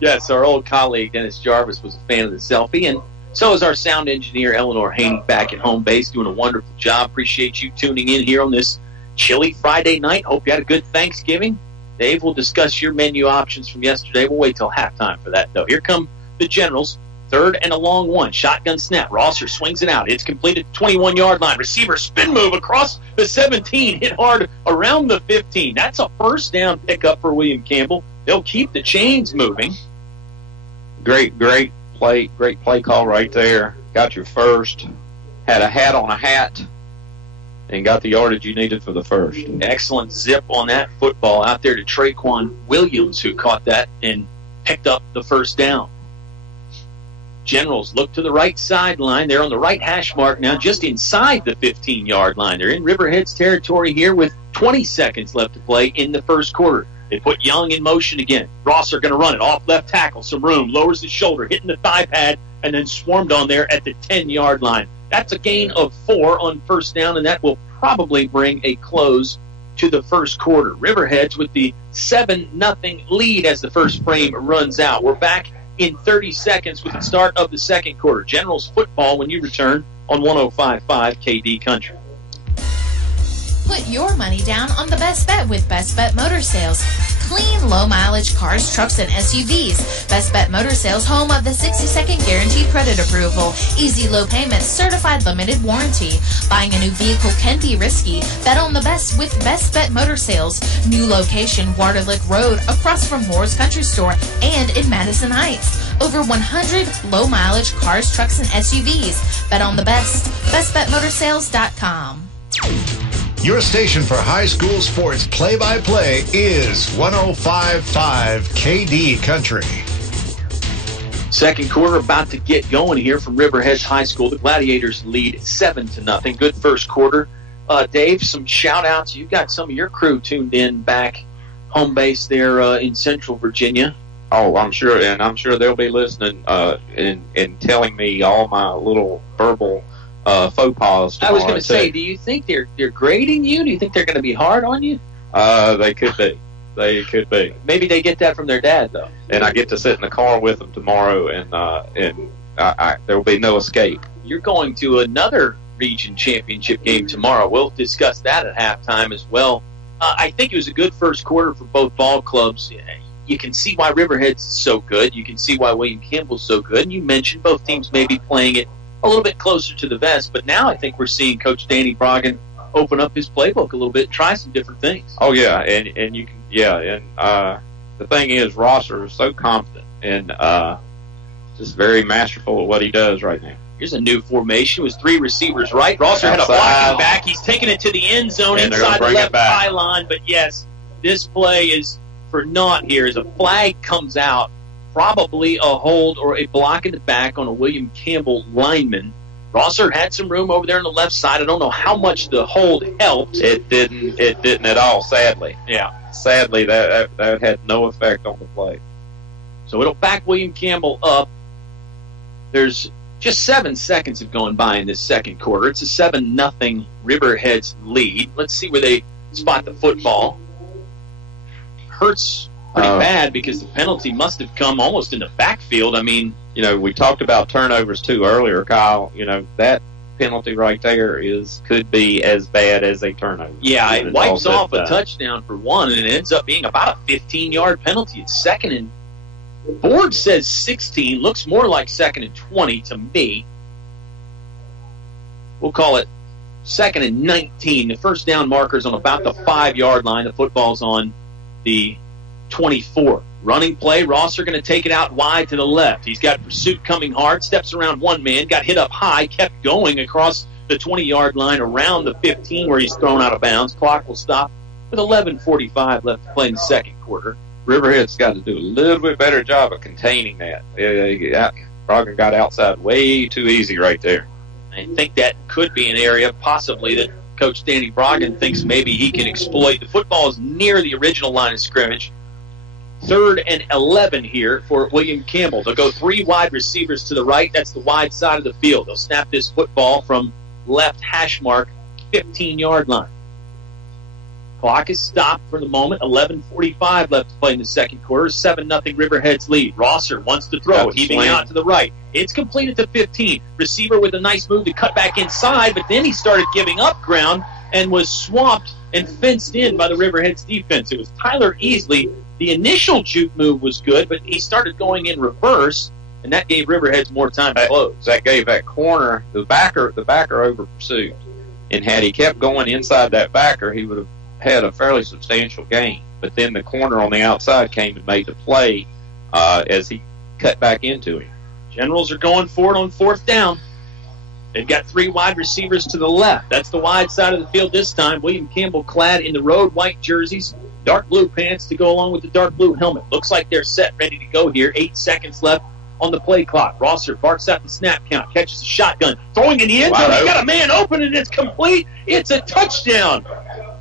Yes, our old colleague Dennis Jarvis was a fan of the selfie, and so is our sound engineer Eleanor Hoehne back at home base doing a wonderful job. Appreciate you tuning in here on this chilly Friday night. Hope you had a good Thanksgiving. Dave will discuss your menu options from yesterday. We'll wait till halftime for that, though. Here come the Generals. 3rd and a long one. Shotgun snap. Rosser swings it out. It's completed 21-yard line. Receiver spin move across the 17. Hit hard around the 15. That's a first down pickup for William Campbell. They'll keep the chains moving. Great play call right there. Got your first. Had a hat on a hat. And got the yardage you needed for the first. Excellent zip on that football out there to Traquan Williams, who caught that and picked up the first down. Generals look to the right sideline. They're on the right hash mark now, just inside the 15-yard line. They're in Riverheads territory here with 20 seconds left to play in the first quarter. They put Young in motion again. Rosser going to run it off left tackle, some room, lowers his shoulder, hitting the thigh pad, and then swarmed on there at the 10-yard line. That's a gain of 4 on first down, and that will probably bring a close to the first quarter. Riverheads with the 7-0 lead as the first frame runs out. We're back in 30 seconds with the start of the second quarter. Generals football when you return on 105.5 KD Country. Put your money down on the best bet with Best Bet Motor Sales. Clean, low-mileage cars, trucks, and SUVs. Best Bet Motor Sales, home of the 60-second guaranteed credit approval. Easy low payments, certified limited warranty. Buying a new vehicle can be risky. Bet on the best with Best Bet Motor Sales. New location, Waterlick Road, across from Moore's Country Store, and in Madison Heights. Over 100 low-mileage cars, trucks, and SUVs. Bet on the best. BestBetMotorsales.com. Your station for high school sports play-by-play is 105.5 KD Country. Second quarter about to get going here from Riverheads High School. The Gladiators lead 7-0. Good first quarter. Dave, some shout-outs. You've got some of your crew tuned in back home base there in Central Virginia. Oh, I'm sure, and I'm sure they'll be listening and telling me all my little verbal faux pas. I was going to say, do you think they're grading you? Do you think they're going to be hard on you? They could be. They could be. Maybe they get that from their dad, though. And I get to sit in the car with them tomorrow, and there will be no escape. You're going to another region championship game tomorrow. We'll discuss that at halftime as well. I think it was a good first quarter for both ball clubs. You can see why Riverhead's so good. You can see why William Campbell's so good. And you mentioned both teams may be playing it a little bit closer to the vest, but now I think we're seeing Coach Danny Broggan open up his playbook a little bit and try some different things. Oh yeah, and you can the thing is Rosser is so confident and just very masterful at what he does right now. Here's a new formation with 3 receivers right. Rosser had a blocking back. He's taking it to the end zone inside the left pylon, but yes, this play is for naught here as a flag comes out. Probably a hold or a block in the back on a William Campbell lineman. Rosser had some room over there on the left side. I don't know how much the hold helped. It didn't at all, sadly. Yeah. Sadly, that had no effect on the play. So it'll back William Campbell up. There's just 7 seconds have gone by in this second quarter. It's a 7-0 Riverheads lead. Let's see where they spot the football. Hurts pretty bad because the penalty must have come almost in the backfield. I mean, we talked about turnovers too earlier, Kyle. That penalty right there could be as bad as a turnover. Yeah, it wipes off a touchdown for one, and it ends up being about a 15-yard penalty. It's second and board says 16. Looks more like second and 20 to me. We'll call it second and 19. The first down marker's on about the 5-yard line. The football's on the 24. Running play, Rosser going to take it out wide to the left. He's got pursuit coming hard, steps around one man, got hit up high, kept going across the 20-yard line around the 15 where he's thrown out of bounds. Clock will stop with 11:45 left to play in the second quarter. Riverhead's got to do a little bit better job of containing that. Brogdon got outside way too easy right there. I think that could be an area possibly that Coach Danny Brogdon thinks maybe he can exploit. The football is near the original line of scrimmage. 3rd and 11 here for William Campbell. They'll go 3 wide receivers to the right. That's the wide side of the field. They'll snap this football from left hash mark 15-yard line. Clock is stopped for the moment. 11:45 left to play in the second quarter. 7-0 Riverheads lead. Rosser wants to throw, heaving out to the right. It's completed to 15. Receiver with a nice move to cut back inside, but then he started giving up ground and was swamped and fenced in by the Riverheads defense. It was Tyler Easley. The initial juke move was good, but he started going in reverse, and that gave Riverheads more time to close. That gave that corner, the backer over pursued. And had he kept going inside that backer, he would have had a fairly substantial gain. But then the corner on the outside came and made the play as he cut back into him. Generals are going for it on 4th down. They've got 3 wide receivers to the left. That's the wide side of the field this time. William Campbell clad in the road white jerseys, dark blue pants to go along with the dark blue helmet. Looks like they're set, ready to go here. 8 seconds left on the play clock. Rosser barks out the snap count, catches a shotgun, throwing in the end zone. He's got a man open, and it's complete. It's a touchdown.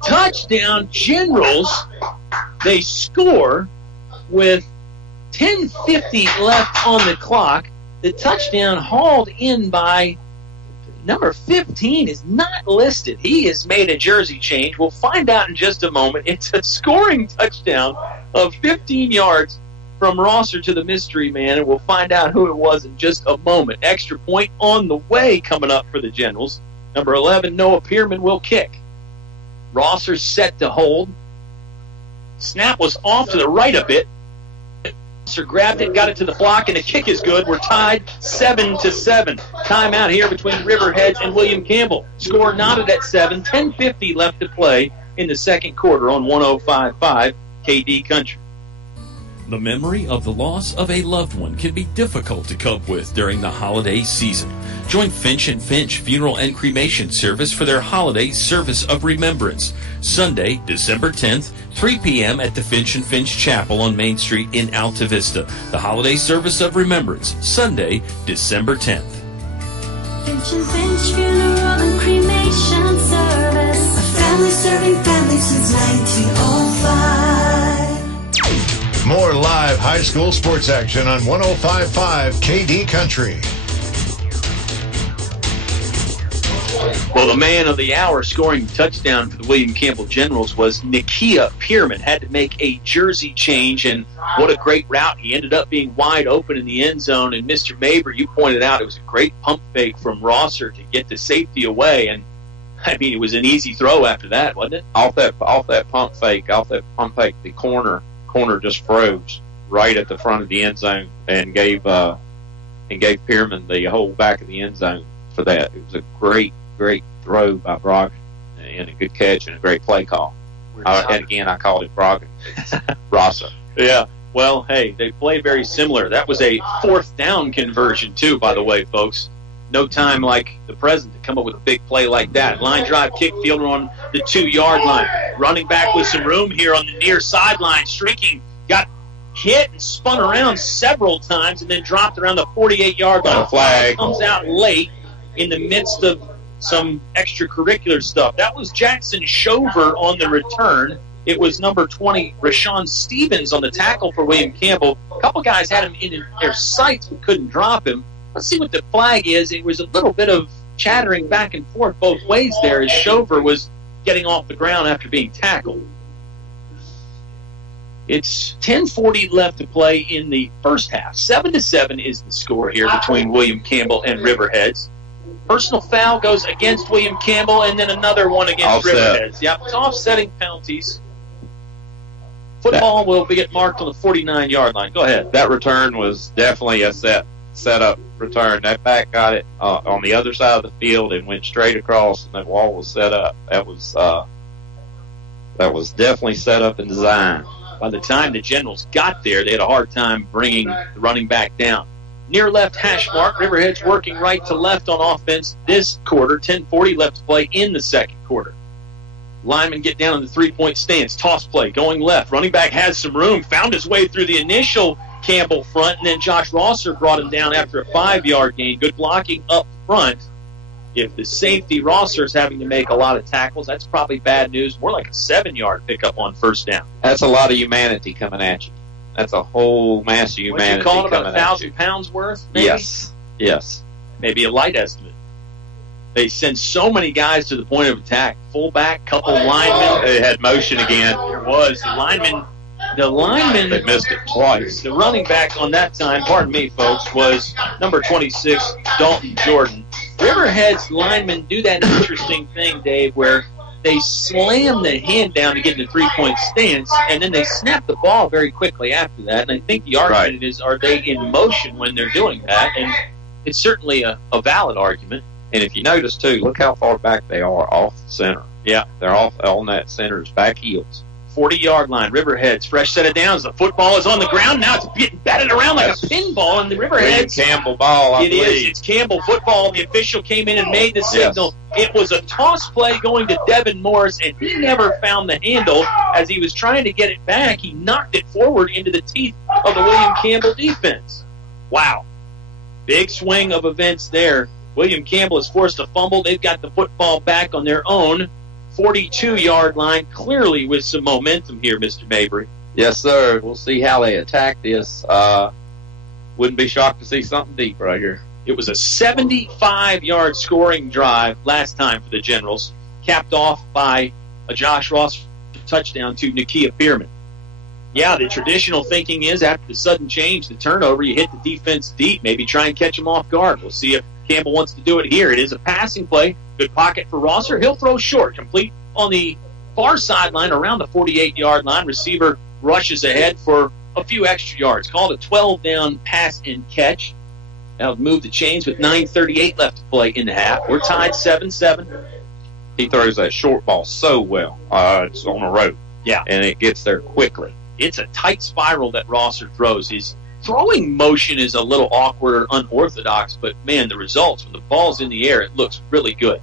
Touchdown, Generals. They score with 10:50 left on the clock. The touchdown hauled in by number 15 is not listed. He has made a jersey change. We'll find out in just a moment. It's a scoring touchdown of 15 yards from Rosser to the mystery man, and we'll find out who it was in just a moment. Extra point on the way coming up for the Generals. Number 11, Noah Pearman, will kick. Rosser's set to hold. Snap was off to the right a bit. Rosser grabbed it, got it to the block, and the kick is good. We're tied 7-7. Timeout here between Riverheads and William Campbell. Score knotted at 7. 10:50 left to play in the second quarter on 105.5 KD Country. The memory of the loss of a loved one can be difficult to cope with during the holiday season. Join Finch & Finch Funeral and Cremation Service for their holiday service of remembrance. Sunday, December 10th, 3 p.m. at the Finch & Finch Chapel on Main Street in Altavista. The holiday service of remembrance, Sunday, December 10th. Finch & Finch Funeral and Cremation Service. A family serving families since 1905. More live high school sports action on 105.5 KD Country. Well, the man of the hour scoring the touchdown for the William Campbell Generals was Nakia Pearman. Had to make a jersey change, and what a great route. He ended up being wide open in the end zone, and Mr. Mabry, you pointed out, it was a great pump fake from Rosser to get the safety away, and I mean, it was an easy throw after that, wasn't it? Off that pump fake, the corner just froze right at the front of the end zone and gave Pearman the whole back of the end zone for that. It was a great throw by Brogdon and a good catch and a great play call. And again, I called it Brogdon. It's Rosser. Yeah. Well, hey, they play very similar. That was a 4th down conversion too, by the way, folks. No time like the present to come up with a big play like that. Line drive kick, fielder on the 2-yard line. Running back with some room here on the near sideline. Streaking, got hit and spun around several times and then dropped around the 48-yard line. Flag comes out late in the midst of some extracurricular stuff. That was Jackson Shover on the return. It was number 20, Rashawn Stevens, on the tackle for William Campbell. A couple guys had him in their sights but couldn't drop him. Let's see what the flag is. It was a little bit of chattering back and forth both ways there as Shover was getting off the ground after being tackled. It's 10:40 left to play in the first half. 7-7 is the score here between William Campbell and Riverheads. Personal foul goes against William Campbell, and then another one against Riverheads. Yep, it's offsetting penalties. Football will get marked on the 49-yard line. Go ahead. That return was definitely a set up return. That back got it on the other side of the field and went straight across, and that wall was set up. That was definitely set up and designed. By the time the Generals got there, they had a hard time bringing the running back down. near left hash mark. Riverheads working right to left on offense this quarter. 10:40 left to play in the second quarter. Linemen get down in the three-point stance. Toss play going left. Running back has some room. Found his way through the initial Campbell front, and then Josh Rosser brought him down after a 5-yard gain. Good blocking up front. If the safety Rosser is having to make a lot of tackles, that's probably bad news. More like a 7-yard pickup on first down. That's a lot of humanity coming at you. That's a whole mass of humanity. What you call it, about coming 1,000 pounds worth? Maybe? Yes. Maybe a light estimate. They send so many guys to the point of attack. Fullback, couple linemen. They had motion again. There was. The lineman. They missed it twice. The running back on that time, pardon me, folks, was number 26, Dalton Jordan. Riverhead's linemen do that interesting thing, Dave, where they slam the hand down to get in the three-point stance, and then they snap the ball very quickly after that. And I think the argument is, are they in motion when they're doing that? And it's certainly a valid argument. And if you notice, too, look how far back they are off the center. Yeah. They're off on that center's back heels. 40-yard line, Riverheads, fresh set of downs. The football is on the ground. Now it's getting batted around like a pinball, and the Riverheads. Campbell ball, I believe. It is. It's Campbell football. The official came in and made the signal. Yes. It was a toss play going to Devin Morris, and he never found the handle. As he was trying to get it back, he knocked it forward into the teeth of the William Campbell defense. Wow. Big swing of events there. William Campbell is forced to fumble. They've got the football back on their own 42-yard line, clearly with some momentum here, Mr. Mabry. Yes, sir. We'll see how they attack this. Wouldn't be shocked to see something deep right here. It was a 75-yard scoring drive last time for the Generals, capped off by a Josh Ross touchdown to Nakia Bierman. Yeah, the traditional thinking is after the sudden change, the turnover, you hit the defense deep, maybe try and catch them off guard. We'll see if Campbell wants to do it here. It is a passing play. Good pocket for Rosser. He'll throw short, complete on the far sideline around the 48-yard line. Receiver rushes ahead for a few extra yards. Called a 12-down pass and catch. That'll move the chains with 9:38 left to play in the half. We're tied 7-7. He throws that short ball so well. It's on a rope. Yeah. And it gets there quickly. It's a tight spiral that Rosser throws. His throwing motion is a little awkward or unorthodox, but, man, the results, when the ball's in the air, it looks really good.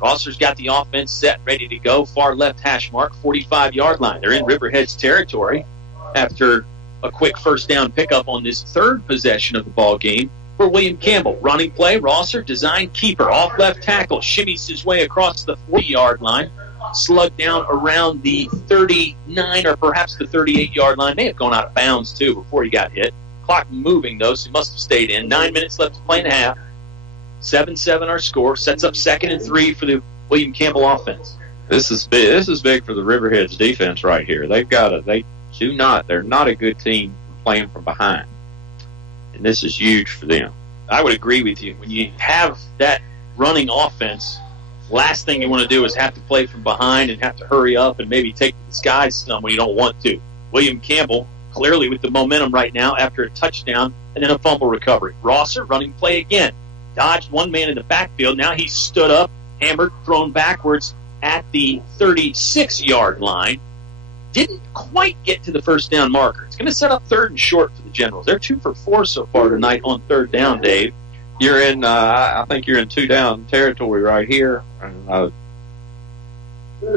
Rosser's got the offense set, ready to go. Far left hash mark, 45-yard line. They're in Riverhead's territory after a quick first down pickup on this third possession of the ball game for William Campbell. Running play, Rosser, design keeper, off left tackle, shimmies his way across the 40-yard line, slugged down around the 39 or perhaps the 38-yard line. May have gone out of bounds, too, before he got hit. Clock moving, though, so he must have stayed in. 9 minutes left to play in the half. 7-7 our score. Sets up 2nd and 3 for the William Campbell offense. This is big. This is big for the Riverheads defense right here. They're not a good team playing from behind. And this is huge for them. I would agree with you. When you have that running offense, last thing you want to do is have to play from behind and have to hurry up and maybe take the skies some when you don't want to. William Campbell clearly with the momentum right now after a touchdown and then a fumble recovery. Rosser running play again. Dodged one man in the backfield. Now he's stood up, hammered, thrown backwards at the 36-yard line. Didn't quite get to the first down marker. It's going to set up 3rd and short for the Generals. They're 2 for 4 so far tonight on 3rd down, Dave. You're in, I think you're in 2-down territory right here.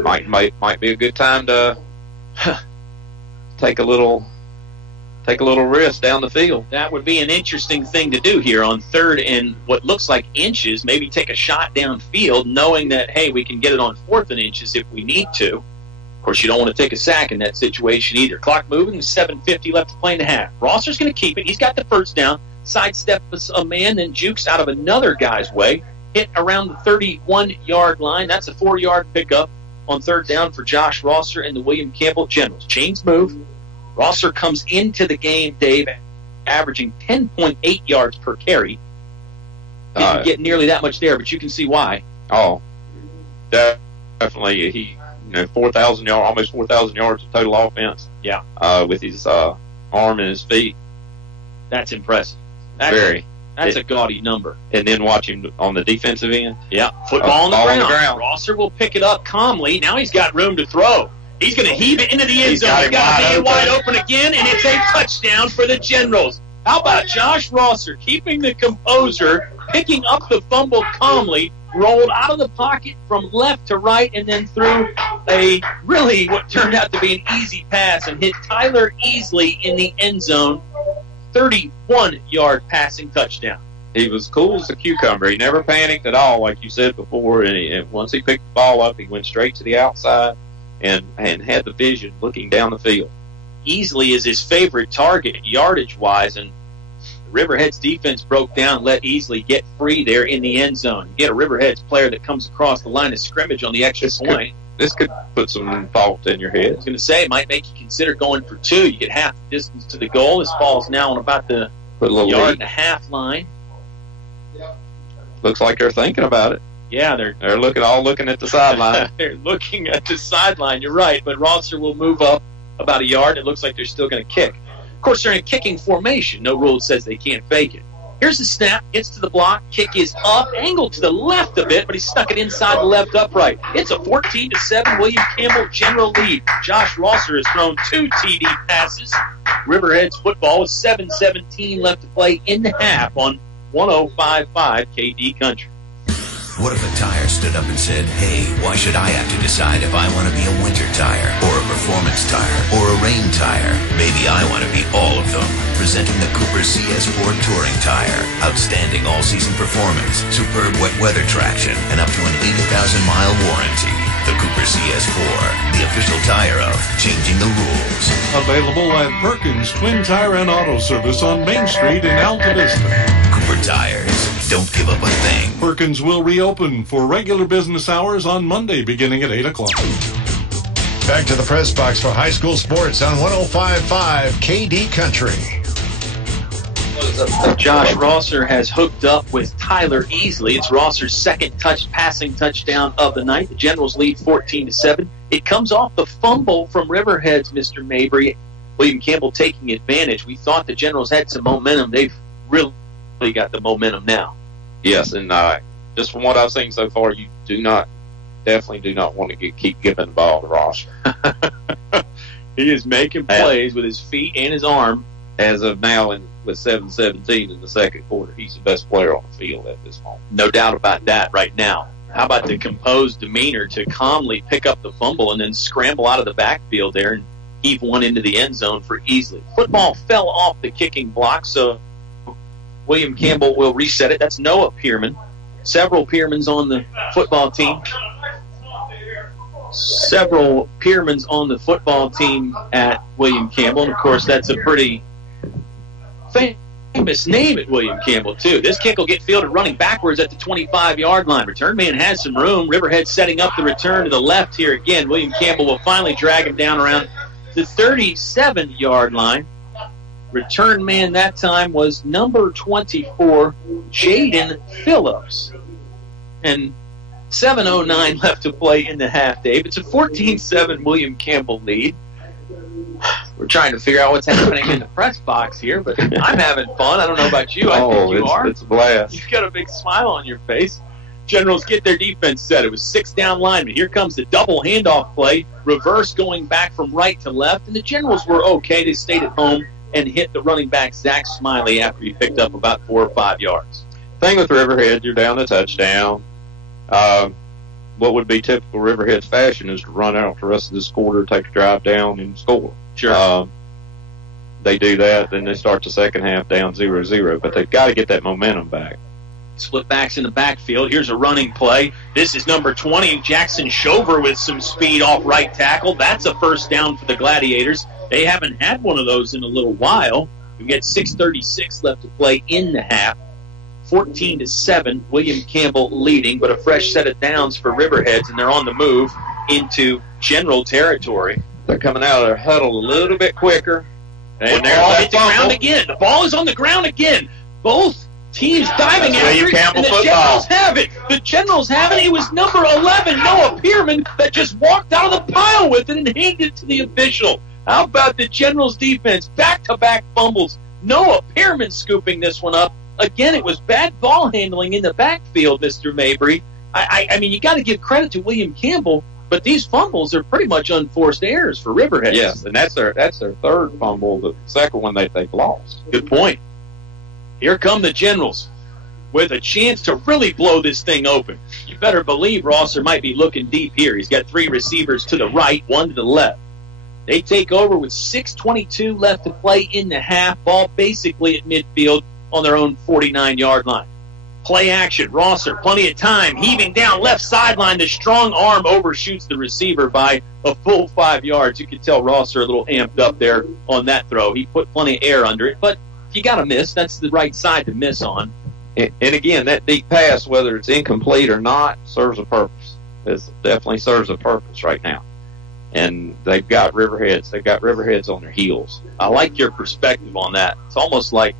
Might be a good time to take a little risk down the field. That would be an interesting thing to do here on 3rd and what looks like inches. Maybe take a shot downfield, knowing that, hey, we can get it on 4th and inches if we need to. Of course, you don't want to take a sack in that situation either. Clock moving, 7:50 left to play in the half. Rosser's going to keep it. He's got the first down. Sidesteps a man, then jukes out of another guy's way. Hit around the 31-yard line. That's a 4-yard pickup on 3rd down for Josh Rosser and the William Campbell Generals. Chains move. Rosser comes into the game, Dave, averaging 10.8 yards per carry. Didn't get nearly that much there, but you can see why. Oh, definitely. He, 4,000 yards, almost 4,000 yards of total offense. Yeah. With his arm and his feet. That's impressive. That's a gaudy number. And then watch him on the defensive end. Yeah. Football on the ground. Rosser will pick it up calmly. Now he's got room to throw. He's going to heave it into the end zone. He's got a man wide open again, and it's a touchdown for the Generals. How about Josh Rosser keeping the composure, picking up the fumble calmly, rolled out of the pocket from left to right, and then threw a really what turned out to be an easy pass and hit Tyler Easley in the end zone. 31-yard passing touchdown. He was cool as a cucumber. He never panicked at all, like you said before. And once he picked the ball up, he went straight to the outside and had the vision looking down the field. Easley is his favorite target yardage-wise, and the Riverheads defense broke down, let Easley get free there in the end zone. You get a Riverheads player that comes across the line of scrimmage on the extra point. This could put some thought in your head. I was going to say, it might make you consider going for two. You get half the distance to the goal. This ball's now on about the yard and a half line. Looks like they're thinking about it. Yeah, they're looking at the sideline. They're looking at the sideline. You're right, but Rosser will move up about a yard. It looks like they're still going to kick. Of course, they're in a kicking formation. No rule says they can't fake it. Here's the snap. Gets to the block. Kick is up, angled to the left a bit, but he stuck it inside the left upright. It's a 14-7 William Campbell general lead. Josh Rosser has thrown 2 TD passes. Riverheads football with 7:17 left to play in the half on 105.5 KD Country. What if a tire stood up and said, hey, why should I have to decide if I want to be a winter tire or a performance tire or a rain tire? Maybe I want to be all of them. Presenting the Cooper CS4 Touring Tire. Outstanding all-season performance, superb wet weather traction, and up to an 80,000-mile warranty. The Cooper CS4, the official tire of changing the rules. Available at Perkins Twin Tire and Auto Service on Main Street in Altavista. Cooper Tires. Don't give up a thing. Perkins will reopen for regular business hours on Monday beginning at 8 o'clock. Back to the press box for high school sports on 105.5 KD Country. Josh Rosser has hooked up with Tyler Easley. It's Rosser's second passing touchdown of the night. The Generals lead 14-7. It comes off the fumble from Riverheads, Mr. Mabry. William Campbell taking advantage. We thought the Generals had some momentum. They've really got the momentum now. Yes, and just from what I've seen so far, you definitely do not want to keep giving the ball to Rosser. He is making plays with his feet and his arm. As of now, with 7:17 in the second quarter, he's the best player on the field at this moment. No doubt about that right now. How about the composed demeanor to calmly pick up the fumble and then scramble out of the backfield there and heave one into the end zone for Easley. Football fell off the kicking block, so William Campbell will reset it. That's Noah Pearman. Several Pearmans on the football team. Several Pearmans on the football team at William Campbell. And, of course, that's a pretty famous name at William Campbell, too. This kick will get fielded running backwards at the 25-yard line. Return man has some room. Riverhead setting up the return to the left here again. William Campbell will finally drag him down around the 37-yard line. Return man that time was number 24, Jaden Phillips. And 7:09 left to play in the half, Dave. It's a 14-7 William Campbell lead. We're trying to figure out what's happening in the press box here, but I'm having fun. I don't know about you. I think you are. It's a blast. You've got a big smile on your face. Generals get their defense set. It was 6 down linemen. Here comes the double handoff play. Reverse going back from right to left. And the Generals were okay. They stayed at home and hit the running back, Zach Smiley, after he picked up about 4 or 5 yards. Thing with Riverhead, you're down the touchdown. What would be typical Riverhead's fashion is to run out the rest of this quarter, take a drive down, and score. Sure. They do that, then they start the second half down 0-0. But they've got to get that momentum back. Split backs in the backfield. Here's a running play. This is number 20, Jackson Shover with some speed off right tackle. That's a first down for the Gladiators. They haven't had one of those in a little while. We've got 6:36 left to play in the half. 14-7, William Campbell leading, but a fresh set of downs for Riverheads, and they're on the move into general territory. They're coming out of their huddle a little bit quicker. And the ball hit the ground again. The ball is on the ground again. Both teams diving after it, and the Generals have it. The Generals have it. It was number 11, Noah Pearman, that just walked out of the pile with it and handed it to the official. How about the Generals' defense? Back-to-back fumbles. Noah Pearman scooping this one up. Again, it was bad ball handling in the backfield, Mr. Mabry. I mean, you got to give credit to William Campbell, but these fumbles are pretty much unforced errors for Riverheads. Yes, and that's their third fumble. The second one they've lost. Good point. Here come the Generals with a chance to really blow this thing open. You better believe Rosser might be looking deep here. He's got 3 receivers to the right, 1 to the left. They take over with 6:22 left to play in the half. Ball basically at midfield on their own 49-yard line. Play action. Rosser, plenty of time, heaving down left sideline. The strong arm overshoots the receiver by a full 5 yards. You can tell Rosser a little amped up there on that throw. He put plenty of air under it, but if you got to miss, that's the right side to miss on. And again, that deep pass, whether it's incomplete or not, serves a purpose. It definitely serves a purpose right now. And they've got Riverheads. They've got Riverheads on their heels. I like your perspective on that. It's almost like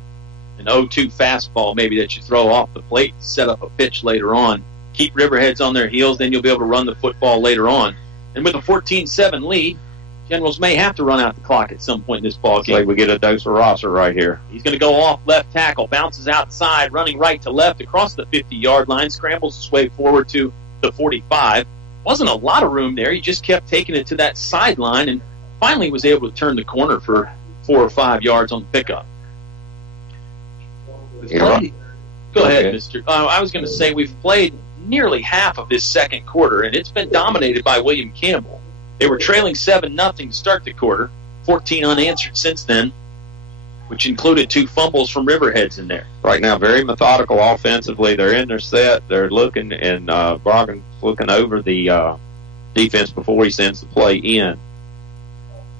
an 0-2 fastball maybe that you throw off the plate to set up a pitch later on. Keep Riverheads on their heels, then you'll be able to run the football later on. And with a 14-7 lead, Generals may have to run out the clock at some point in this ball game. Like we get a dose of Rosser right here. He's going to go off left tackle, bounces outside, running right to left across the 50-yard line, scrambles his way forward to the 45. Wasn't a lot of room there. He just kept taking it to that sideline and finally was able to turn the corner for 4 or 5 yards on the pickup. Go ahead, Mr. I was going to say we've played nearly half of this second quarter, and it's been dominated by William Campbell. They were trailing 7-0 to start the quarter, 14 unanswered since then, which included 2 fumbles from Riverheads in there. Right now, very methodical offensively. They're in their set. They're looking, and Broggin's looking over the defense before he sends the play in.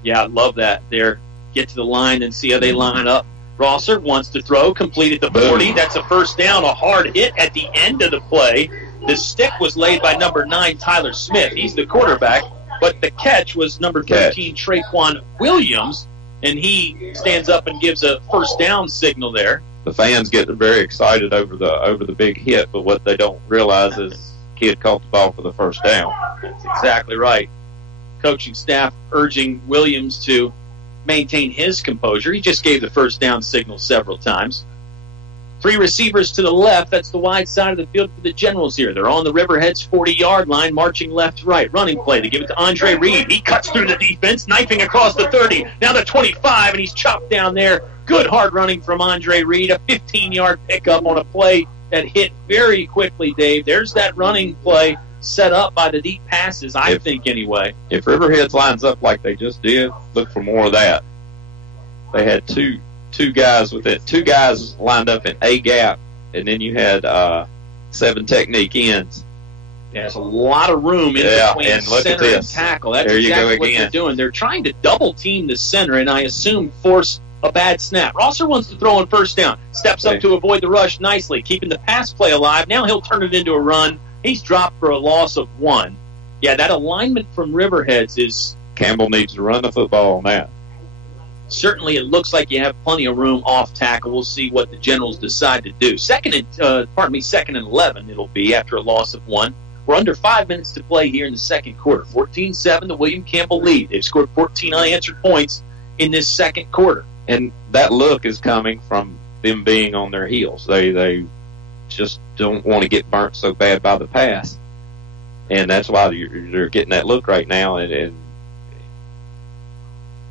Yeah, I love that. There, get to the line and see how they line up. Rosser wants to throw, completed the 40. That's a first down, a hard hit at the end of the play. The stick was laid by number 9, Tyler Smith. He's the quarterback, but the catch was number 13, Traquan Williams, and he stands up and gives a first down signal there. The fans get very excited over the big hit, but what they don't realize is kid caught the ball for the first down. That's exactly right. Coaching staff urging Williams to maintain his composure. He just gave the first down signal several times. 3 receivers to the left. That's the wide side of the field for the Generals here. They're on the Riverheads 40-yard line, marching left to right. Running play. They give it to Andre Reed. He cuts through the defense, knifing across the 30. Now the 25, and he's chopped down there. Good hard running from Andre Reed. A 15-yard pickup on a play that hit very quickly, Dave. There's that running play set up by the deep passes, I think, anyway. If Riverheads lines up like they just did, look for more of that. They had two guys with it. 2 guys lined up in A gap, and then you had 7 technique ends. Yeah, there's a lot of room in between and look center at this. and tackle. That's there you exactly go what again. they're doing. They're trying to double team the center, and I assume force a bad snap. Rosser wants to throw on first down. Steps up to avoid the rush nicely, keeping the pass play alive. Now he'll turn it into a run. He's dropped for a loss of 1. Yeah, that alignment from Riverheads is... Campbell needs to run the football on that. Certainly, it looks like you have plenty of room off tackle. We'll see what the Generals decide to do. Second and 11 it'll be after a loss of 1. We're under 5 minutes to play here in the second quarter. 14-7, the William Campbell lead. They've scored 14 unanswered points in this second quarter. And that look is coming from them being on their heels. They just don't want to get burnt so bad by the pass. And that's why they're getting that look right now. And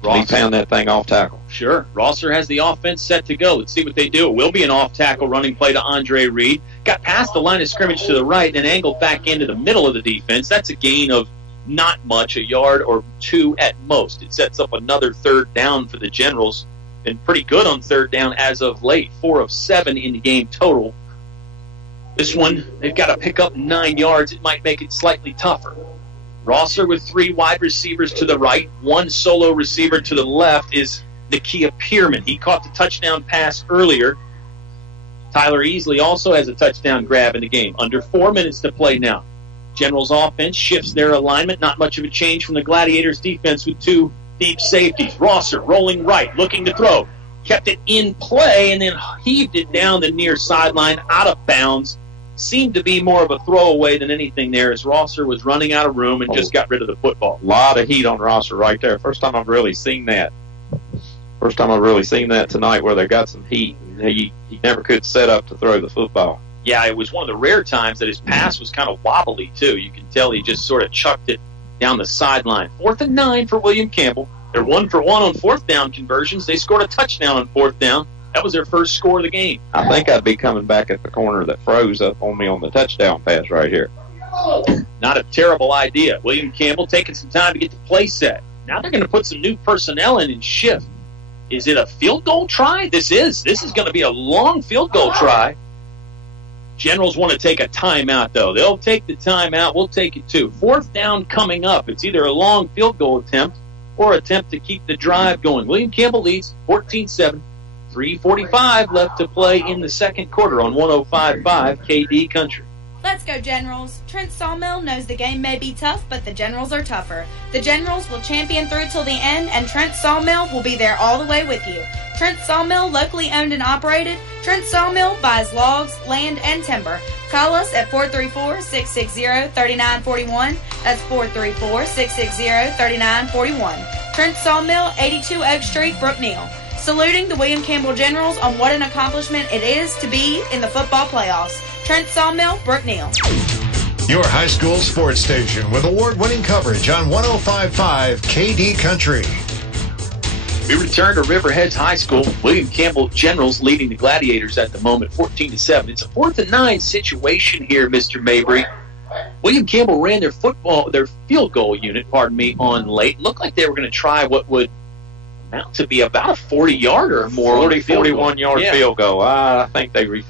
we pound that thing off tackle. Sure. Rosser has the offense set to go. Let's see what they do. It will be an off-tackle running play to Andre Reed. Got past the line of scrimmage to the right, then angled back into the middle of the defense. That's a gain of not much, a yard or 2 at most. It sets up another third down for the Generals. Been pretty good on third down as of late. 4 of 7 in the game total. This one, they've got to pick up 9 yards. It might make it slightly tougher. Rosser with 3 wide receivers to the right. 1 solo receiver to the left is Nakia Pierman. He caught the touchdown pass earlier. Tyler Easley also has a touchdown grab in the game. Under 4 minutes to play now. Generals offense shifts their alignment. Not much of a change from the Gladiators defense with 2 deep safeties. Rosser rolling right, looking to throw. Kept it in play and then heaved it down the near sideline, out of bounds. Seemed to be more of a throwaway than anything there as Rosser was running out of room and just got rid of the football. A lot of heat on Rosser right there. First time I've really seen that. Tonight where they got some heat. He never could set up to throw the football. Yeah, it was one of the rare times that his pass was kind of wobbly, too. You can tell he just sort of chucked it down the sideline. 4th and 9 for William Campbell. They're 1 for 1 on 4th down conversions. They scored a touchdown on 4th down That was their first score of the game. I think I'd be coming back at the corner that froze up on me on the touchdown pass right here. Not a terrible idea. William Campbell taking some time to get the play set. Now they're going to put some new personnel in and shift. Is it a field goal try? This is going to be a long field goal try. Generals want to take a timeout, though. They'll take the timeout. We'll take it, too. 4th down coming up. It's either a long field goal attempt or attempt to keep the drive going. William Campbell leads 14-7. 3:45 left to play in the second quarter on 105.5 KD Country. Let's go, Generals. Trent Sawmill knows the game may be tough, but the Generals are tougher. The Generals will champion through till the end, and Trent Sawmill will be there all the way with you. Trent Sawmill, locally owned and operated. Trent Sawmill buys logs, land, and timber. Call us at 434-660-3941. That's 434-660-3941. Trent Sawmill, 82 Oak Street, Brookneal. Saluting the William Campbell Generals on what an accomplishment it is to be in the football playoffs. Trent Sawmill, Brookneal. Your high school sports station with award-winning coverage on 105.5 KD Country. We return to Riverheads High School. William Campbell Generals leading the Gladiators at the moment, 14-7. It's a 4th-and-9 situation here, Mr. Mabry. William Campbell ran their field goal unit, on late. Looked like they were going to try what would amount to be about a 40-yarder or more. 41-yard field goal. I think they are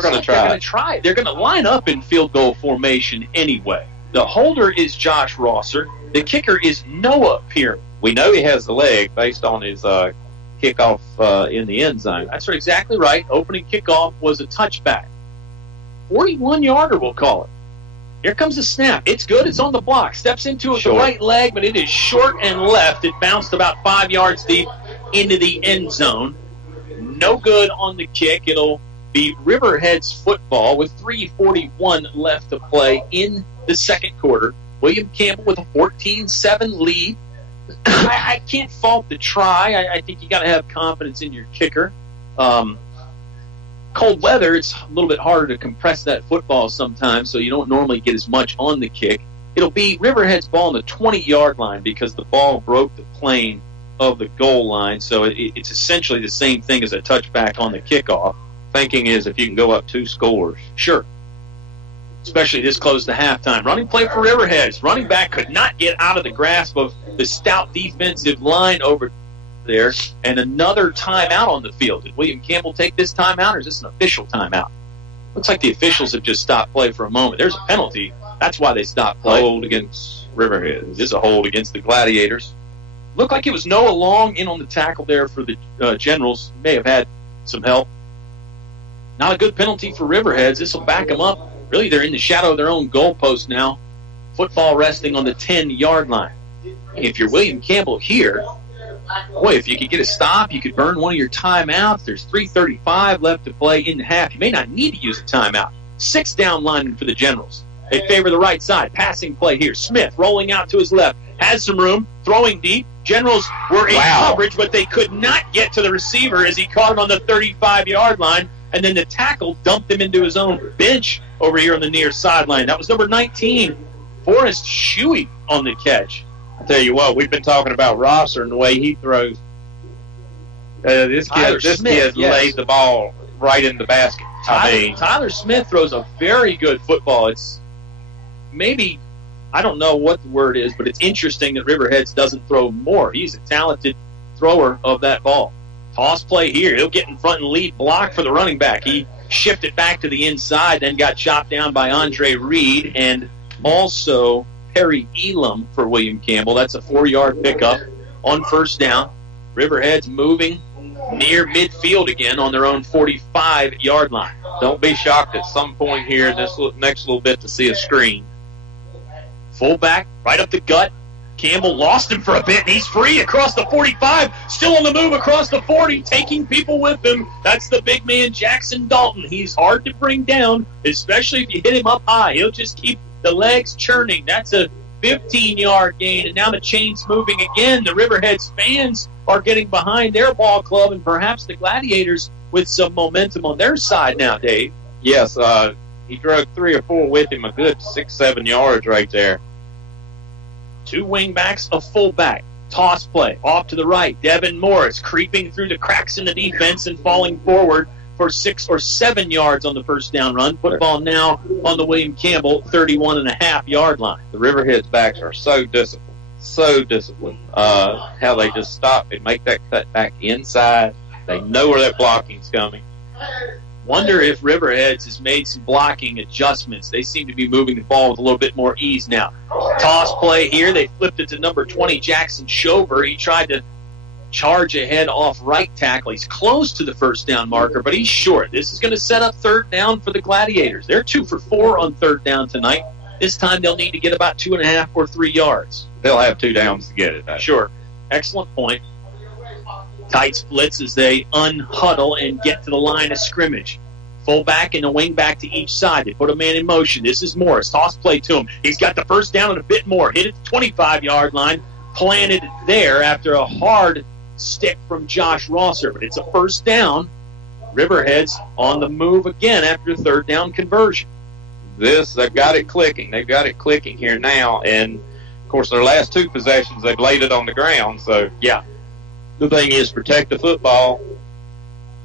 going to try. They're going to try. They're going to line up in field goal formation anyway. The holder is Josh Rosser. The kicker is Noah Pearman. We know he has the leg based on his kickoff in the end zone. That's exactly right. Opening kickoff was a touchback. 41-yarder, we'll call it. Here comes the snap. It's good. It's on the block. Steps into it with the right leg, but it is short and left. It bounced about 5 yards deep into the end zone. No good on the kick. It'll be Riverheads football with 3:41 left to play in the second quarter. William Campbell with a 14-7 lead. I can't fault the try. I think you got to have confidence in your kicker. Cold weather, it's a little bit harder to compress that football sometimes, so you don't normally get as much on the kick. It'll be Riverhead's ball on the 20-yard line because the ball broke the plane of the goal line, so it's essentially the same thing as a touchback on the kickoff. Thinking is if you can go up 2 scores. Sure. Especially this close to halftime. Running play for Riverheads. Running back could not get out of the grasp of the stout defensive line over there. And another timeout on the field. Did William Campbell take this timeout, or is this an official timeout? Looks like the officials have just stopped play for a moment. There's a penalty. That's why they stopped play. Hold against Riverheads. This is a hold against the Gladiators. Looked like it was Noah Long in on the tackle there for the Generals. May have had some help. Not a good penalty for Riverheads. This will back them up. Really, they're in the shadow of their own goalpost now. Football resting on the 10-yard line. If you're William Campbell here, boy, if you could get a stop, you could burn one of your timeouts. There's 3:35 left to play in the half. You may not need to use a timeout. 6 down linemen for the Generals. They favor the right side. Passing play here. Smith rolling out to his left. Has some room. Throwing deep. Generals were in coverage, but they could not get to the receiver as he caught him on the 35-yard line. And then the tackle dumped him into his own bench over here on the near sideline. That was number 19, Forrest Shuey on the catch. I tell you what, we've been talking about Rosser and the way he throws. This kid laid the ball right in the basket. Tyler Smith throws a very good football. It's maybe, I don't know what the word is, but it's interesting that Riverheads doesn't throw more. He's a talented thrower of that ball. Toss play here. He'll get in front and lead block for the running back. He shifted back to the inside, then got chopped down by Andre Reed and also Perry Elam for William Campbell. That's a 4-yard pickup on first down. Riverheads moving near midfield again on their own 45-yard line. Don't be shocked at some point here in this next little bit to see a screen. Fullback, right up the gut. Campbell lost him for a bit, and he's free across the 45. Still on the move across the 40, taking people with him. That's the big man, Jackson Dalton. He's hard to bring down, especially if you hit him up high. He'll just keep the legs churning. That's a 15-yard gain, and now the chain's moving again. The Riverheads fans are getting behind their ball club, and perhaps the Gladiators with some momentum on their side now, Dave. Yes, he drug 3 or 4 with him, a good 6-7 yards right there. 2 wingbacks, a fullback. Toss play off to the right. Devin Morris creeping through the cracks in the defense and falling forward for 6 or 7 yards on the first down run. Football now on the William Campbell 31.5-yard line. The Riverheads backs are so disciplined. So disciplined. How they just stop and make that cut back inside. They know where that blocking's coming. Wonder if Riverheads has made some blocking adjustments. They seem to be moving the ball with a little bit more ease now. Toss play here. They flipped it to number 20, Jackson Shover. He tried to charge ahead off right tackle. He's close to the first down marker, but he's short. This is going to set up third down for the Gladiators. They're 2 for 4 on third down tonight. This time they'll need to get about 2.5 or 3 yards. They'll have 2 downs to get it. Sure. Excellent point. Tight splits as they unhuddle and get to the line of scrimmage. Fullback and a wingback to each side. They put a man in motion. This is Morris. Toss play to him. He's got the first down and a bit more. Hit at the 25-yard line. Planted there after a hard stick from Josh Rosser. But it's a first down. Riverheads on the move again after a third down conversion. They've got it clicking. They've got it clicking here now. And, of course, their last 2 possessions, they've laid it on the ground. So, yeah. The thing is, protect the football,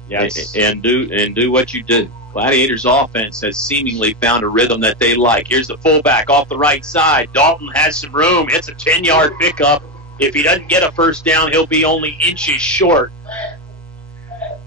yes, and do what you do. Gladiators' offense has seemingly found a rhythm that they like. Here's the fullback off the right side. Dalton has some room. It's a 10-yard pickup. If he doesn't get a first down, he'll be only inches short.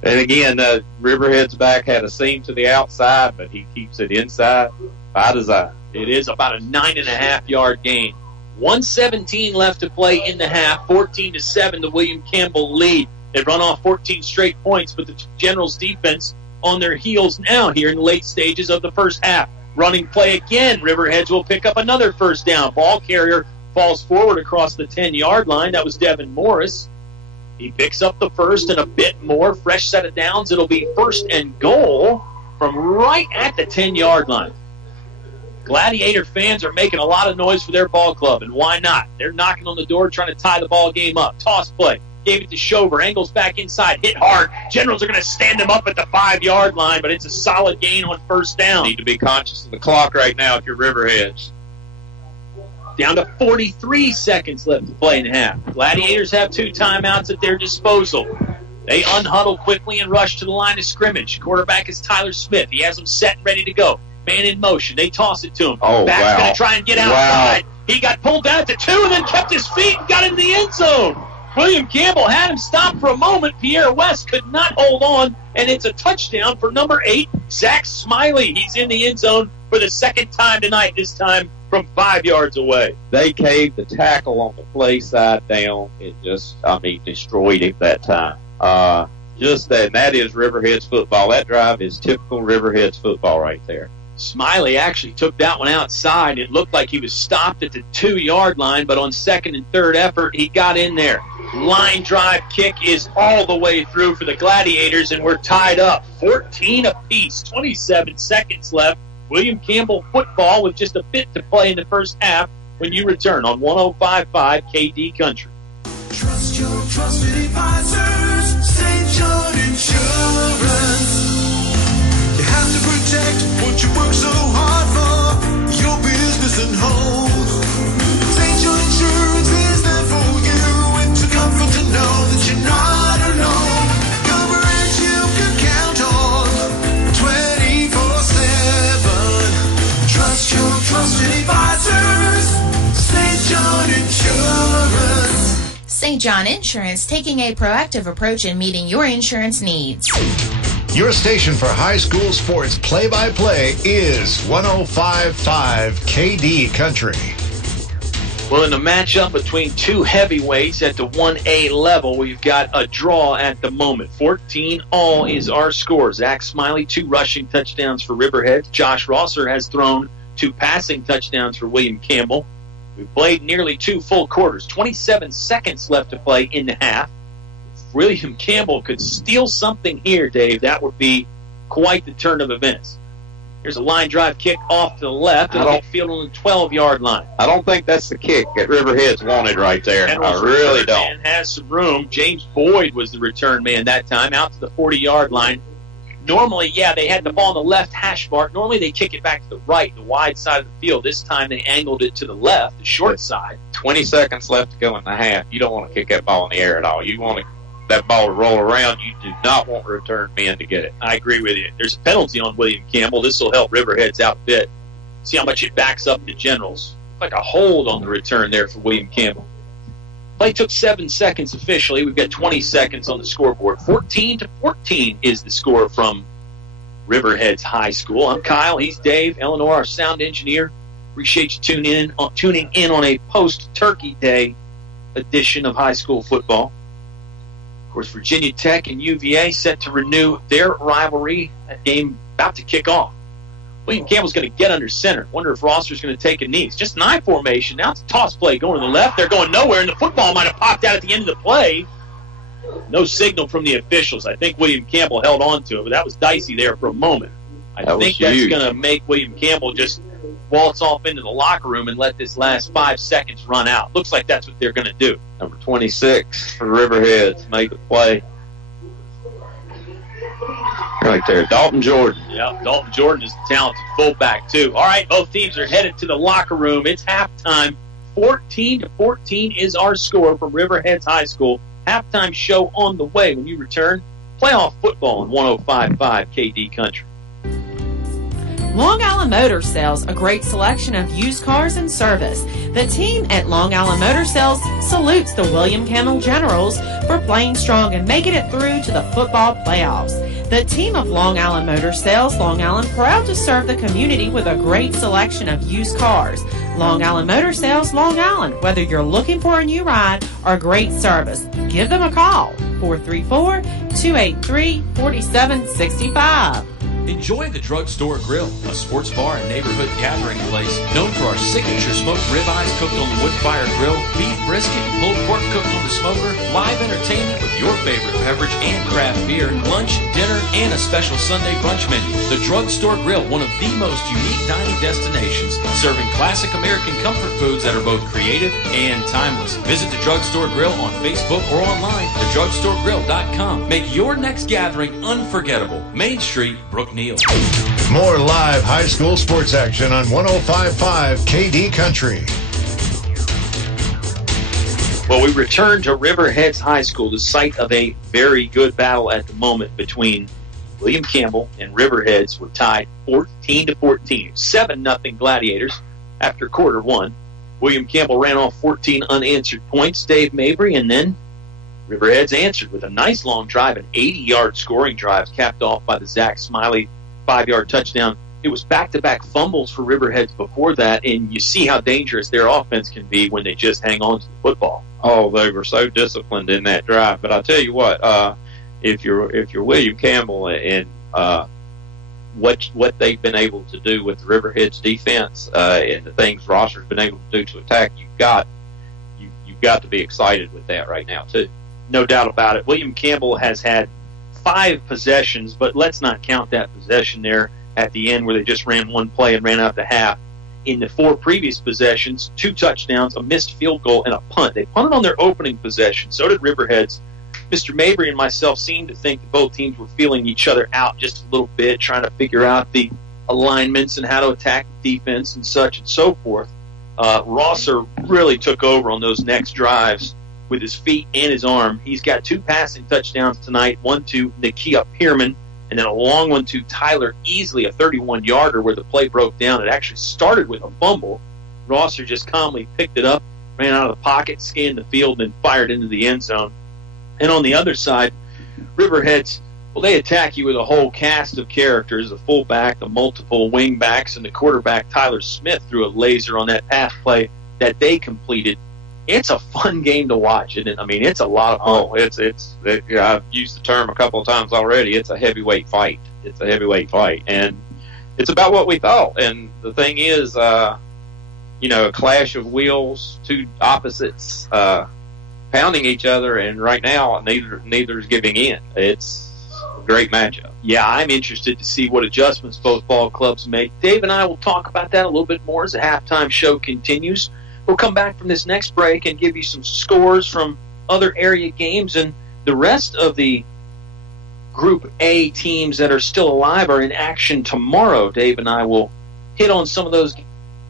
And again, Riverhead's back had a seam to the outside, but he keeps it inside by design. It is about a 9.5-yard gain. 1:17 left to play in the half. 14-7, the William Campbell lead. They've run off 14 straight points, but the Generals' defense on their heels now here in the late stages of the first half. Running play again. Riverheads will pick up another first down. Ball carrier falls forward across the 10-yard line. That was Devin Morris. He picks up the first and a bit more. Fresh set of downs. It'll be first and goal from right at the 10-yard line. Gladiator fans are making a lot of noise for their ball club, and why not? They're knocking on the door trying to tie the ball game up. Toss play. Gave it to Shover. Angles back inside. Hit hard. Generals are going to stand him up at the 5-yard line, but it's a solid gain on first down. Need to be conscious of the clock right now if you're Riverheads. Down to 43 seconds left to play in half. Gladiators have 2 timeouts at their disposal. They unhuddle quickly and rush to the line of scrimmage. Quarterback is Tyler Smith. He has them set and ready to go. Man in motion. They toss it to him. Back's going to try and get outside. Wow. He got pulled down to 2 and then kept his feet and got into the end zone. William Campbell had him stopped for a moment. Pierre West could not hold on, and it's a touchdown for number 8, Zach Smiley. He's in the end zone for the second time tonight, this time from 5 yards away. They caved the tackle on the play side down. It just, destroyed him that time. Just that, and that is Riverheads football. That drive is typical Riverheads football right there. Smiley actually took that one outside. It looked like he was stopped at the 2-yard line, but on second and third effort, he got in there. Line drive kick is all the way through for the Gladiators, and we're tied up 14 apiece. 27 seconds left. William Campbell football with just a bit to play in the first half when you return on 105.5 KD Country. Trust your trusted advisors, St. John Insurance. You have to protect what you work so hard for, your business and home. St. John Insurance is there for you. It's a comfort to know that you're not alone. Coverage you can count on 24/7. Trust your trusted advisors, St. John Insurance. St. John Insurance, taking a proactive approach in meeting your insurance needs. Your station for high school sports play-by-play is 105.5 KD Country. Well, in the matchup between 2 heavyweights at the 1A level, we've got a draw at the moment. 14-all is our score. Zach Smiley, 2 rushing touchdowns for Riverheads. Josh Rosser has thrown 2 passing touchdowns for William Campbell. We've played nearly 2 full quarters. 27 seconds left to play in the half. If William Campbell could steal something here, Dave, that would be quite the turn of events. Here's a line drive kick off to the left. It'll get fielded on the 12-yard line. I don't think that's the kick that Riverheads wanted right there. I really don't. Man has some room. James Boyd was the return man that time, out to the 40-yard line. Normally, they had the ball on the left hash mark. Normally they kick it back to the right, the wide side of the field. This time they angled it to the left, the short side. 20 seconds left to go in the half. You don't want to kick that ball in the air at all. You want that ball to roll around. You do not want return men to get it. I agree with you. There's a penalty on William Campbell. This will help Riverheads out a bit. See how much it backs up the Generals. Like a hold on the return there for William Campbell. Play took 7 seconds officially. We've got 20 seconds on the scoreboard. 14-14 is the score from Riverheads High School. I'm Kyle. He's Dave. Eleanor, our sound engineer. Appreciate you tuning in on a post-Turkey Day edition of high school football. Of course, Virginia Tech and UVA set to renew their rivalry. That game about to kick off. William Campbell's going to get under center. Wonder if Rosser's going to take a knee. It's just an I formation. Now it's a toss play going to the left. They're going nowhere, and the football might have popped out at the end of the play. No signal from the officials. I think William Campbell held on to it, but that was dicey there for a moment. I think that's going to make William Campbell just waltz off into the locker room and let this last 5 seconds run out. Looks like that's what they're going to do. Number 26 for Riverheads made the play. Right there, Dalton Jordan. Yeah, Dalton Jordan is a talented fullback, too. All right, both teams are headed to the locker room. It's halftime. 14-14 is our score from Riverheads High School. Halftime show on the way. When you return, playoff football on 105.5 KD Country. Long Island Motor Sales, a great selection of used cars and service. The team at Long Island Motor Sales salutes the William Campbell Generals for playing strong and making it through to the football playoffs. The team of Long Island Motor Sales, Long Island, proud to serve the community with a great selection of used cars. Long Island Motor Sales, Long Island, whether you're looking for a new ride or great service, give them a call, 434-283-4765. Enjoy the Drugstore Grill, a sports bar and neighborhood gathering place known for our signature smoked ribeyes cooked on the wood fire grill, beef brisket and pulled pork cooked on the smoker, live entertainment with your favorite beverage and craft beer, lunch, dinner, and a special Sunday brunch menu. The Drugstore Grill, one of the most unique dining destinations, serving classic American comfort foods that are both creative and timeless. Visit the Drugstore Grill on Facebook or online, thedrugstoregrill.com. Make your next gathering unforgettable. Main Street, Brookneal. More live high school sports action on 105.5 KD Country. Well, we return to Riverheads High School, the site of a very good battle at the moment between William Campbell and Riverheads. We're tied 14-14. 7-0 Gladiators after quarter one. William Campbell ran off 14 unanswered points. Dave Mabry, and then Riverheads answered with a nice long drive, an 80-yard scoring drive capped off by the Zach Smiley 5-yard touchdown. It was back-to-back fumbles for Riverheads before that, and you see how dangerous their offense can be when they just hang on to the football. Oh, they were so disciplined in that drive. But I'll tell you what, if you're William Campbell and what they've been able to do with the Riverheads defense and the things Rosser's been able to do to attack, you've got to be excited with that right now too. No doubt about it. William Campbell has had 5 possessions, but let's not count that possession there at the end where they just ran one play and ran out the half. In the 4 previous possessions, 2 touchdowns, a missed field goal, and a punt. They punted on their opening possession. So did Riverheads. Mr. Mabry and myself seemed to think that both teams were feeling each other out just a little bit, trying to figure out the alignments and how to attack the defense and such and so forth. Rosser really took over on those next drives with his feet and his arm. He's got 2 passing touchdowns tonight, one to Nakia Pierman, and then a long one to Tyler Easley, a 31-yarder where the play broke down. It actually started with a fumble. Rosser just calmly picked it up, ran out of the pocket, scanned the field, and fired into the end zone. And on the other side, Riverheads, well, they attack you with a whole cast of characters, the fullback, the multiple wing backs, and the quarterback, Tyler Smith, threw a laser on that pass play that they completed. It's a fun game to watch, and I mean, it's a lot of fun. Oh, I've used the term a couple of times already. It's a heavyweight fight. It's a heavyweight fight, and it's about what we thought. And the thing is, a clash of wheels, 2 opposites pounding each other, and right now neither's giving in. It's a great matchup. Yeah, I'm interested to see what adjustments both ball clubs make. Dave and I will talk about that a little bit more as the halftime show continues. We'll come back from this next break and give you some scores from other area games and the rest of the Group A teams that are still alive are in action tomorrow. Dave and I will hit on some of those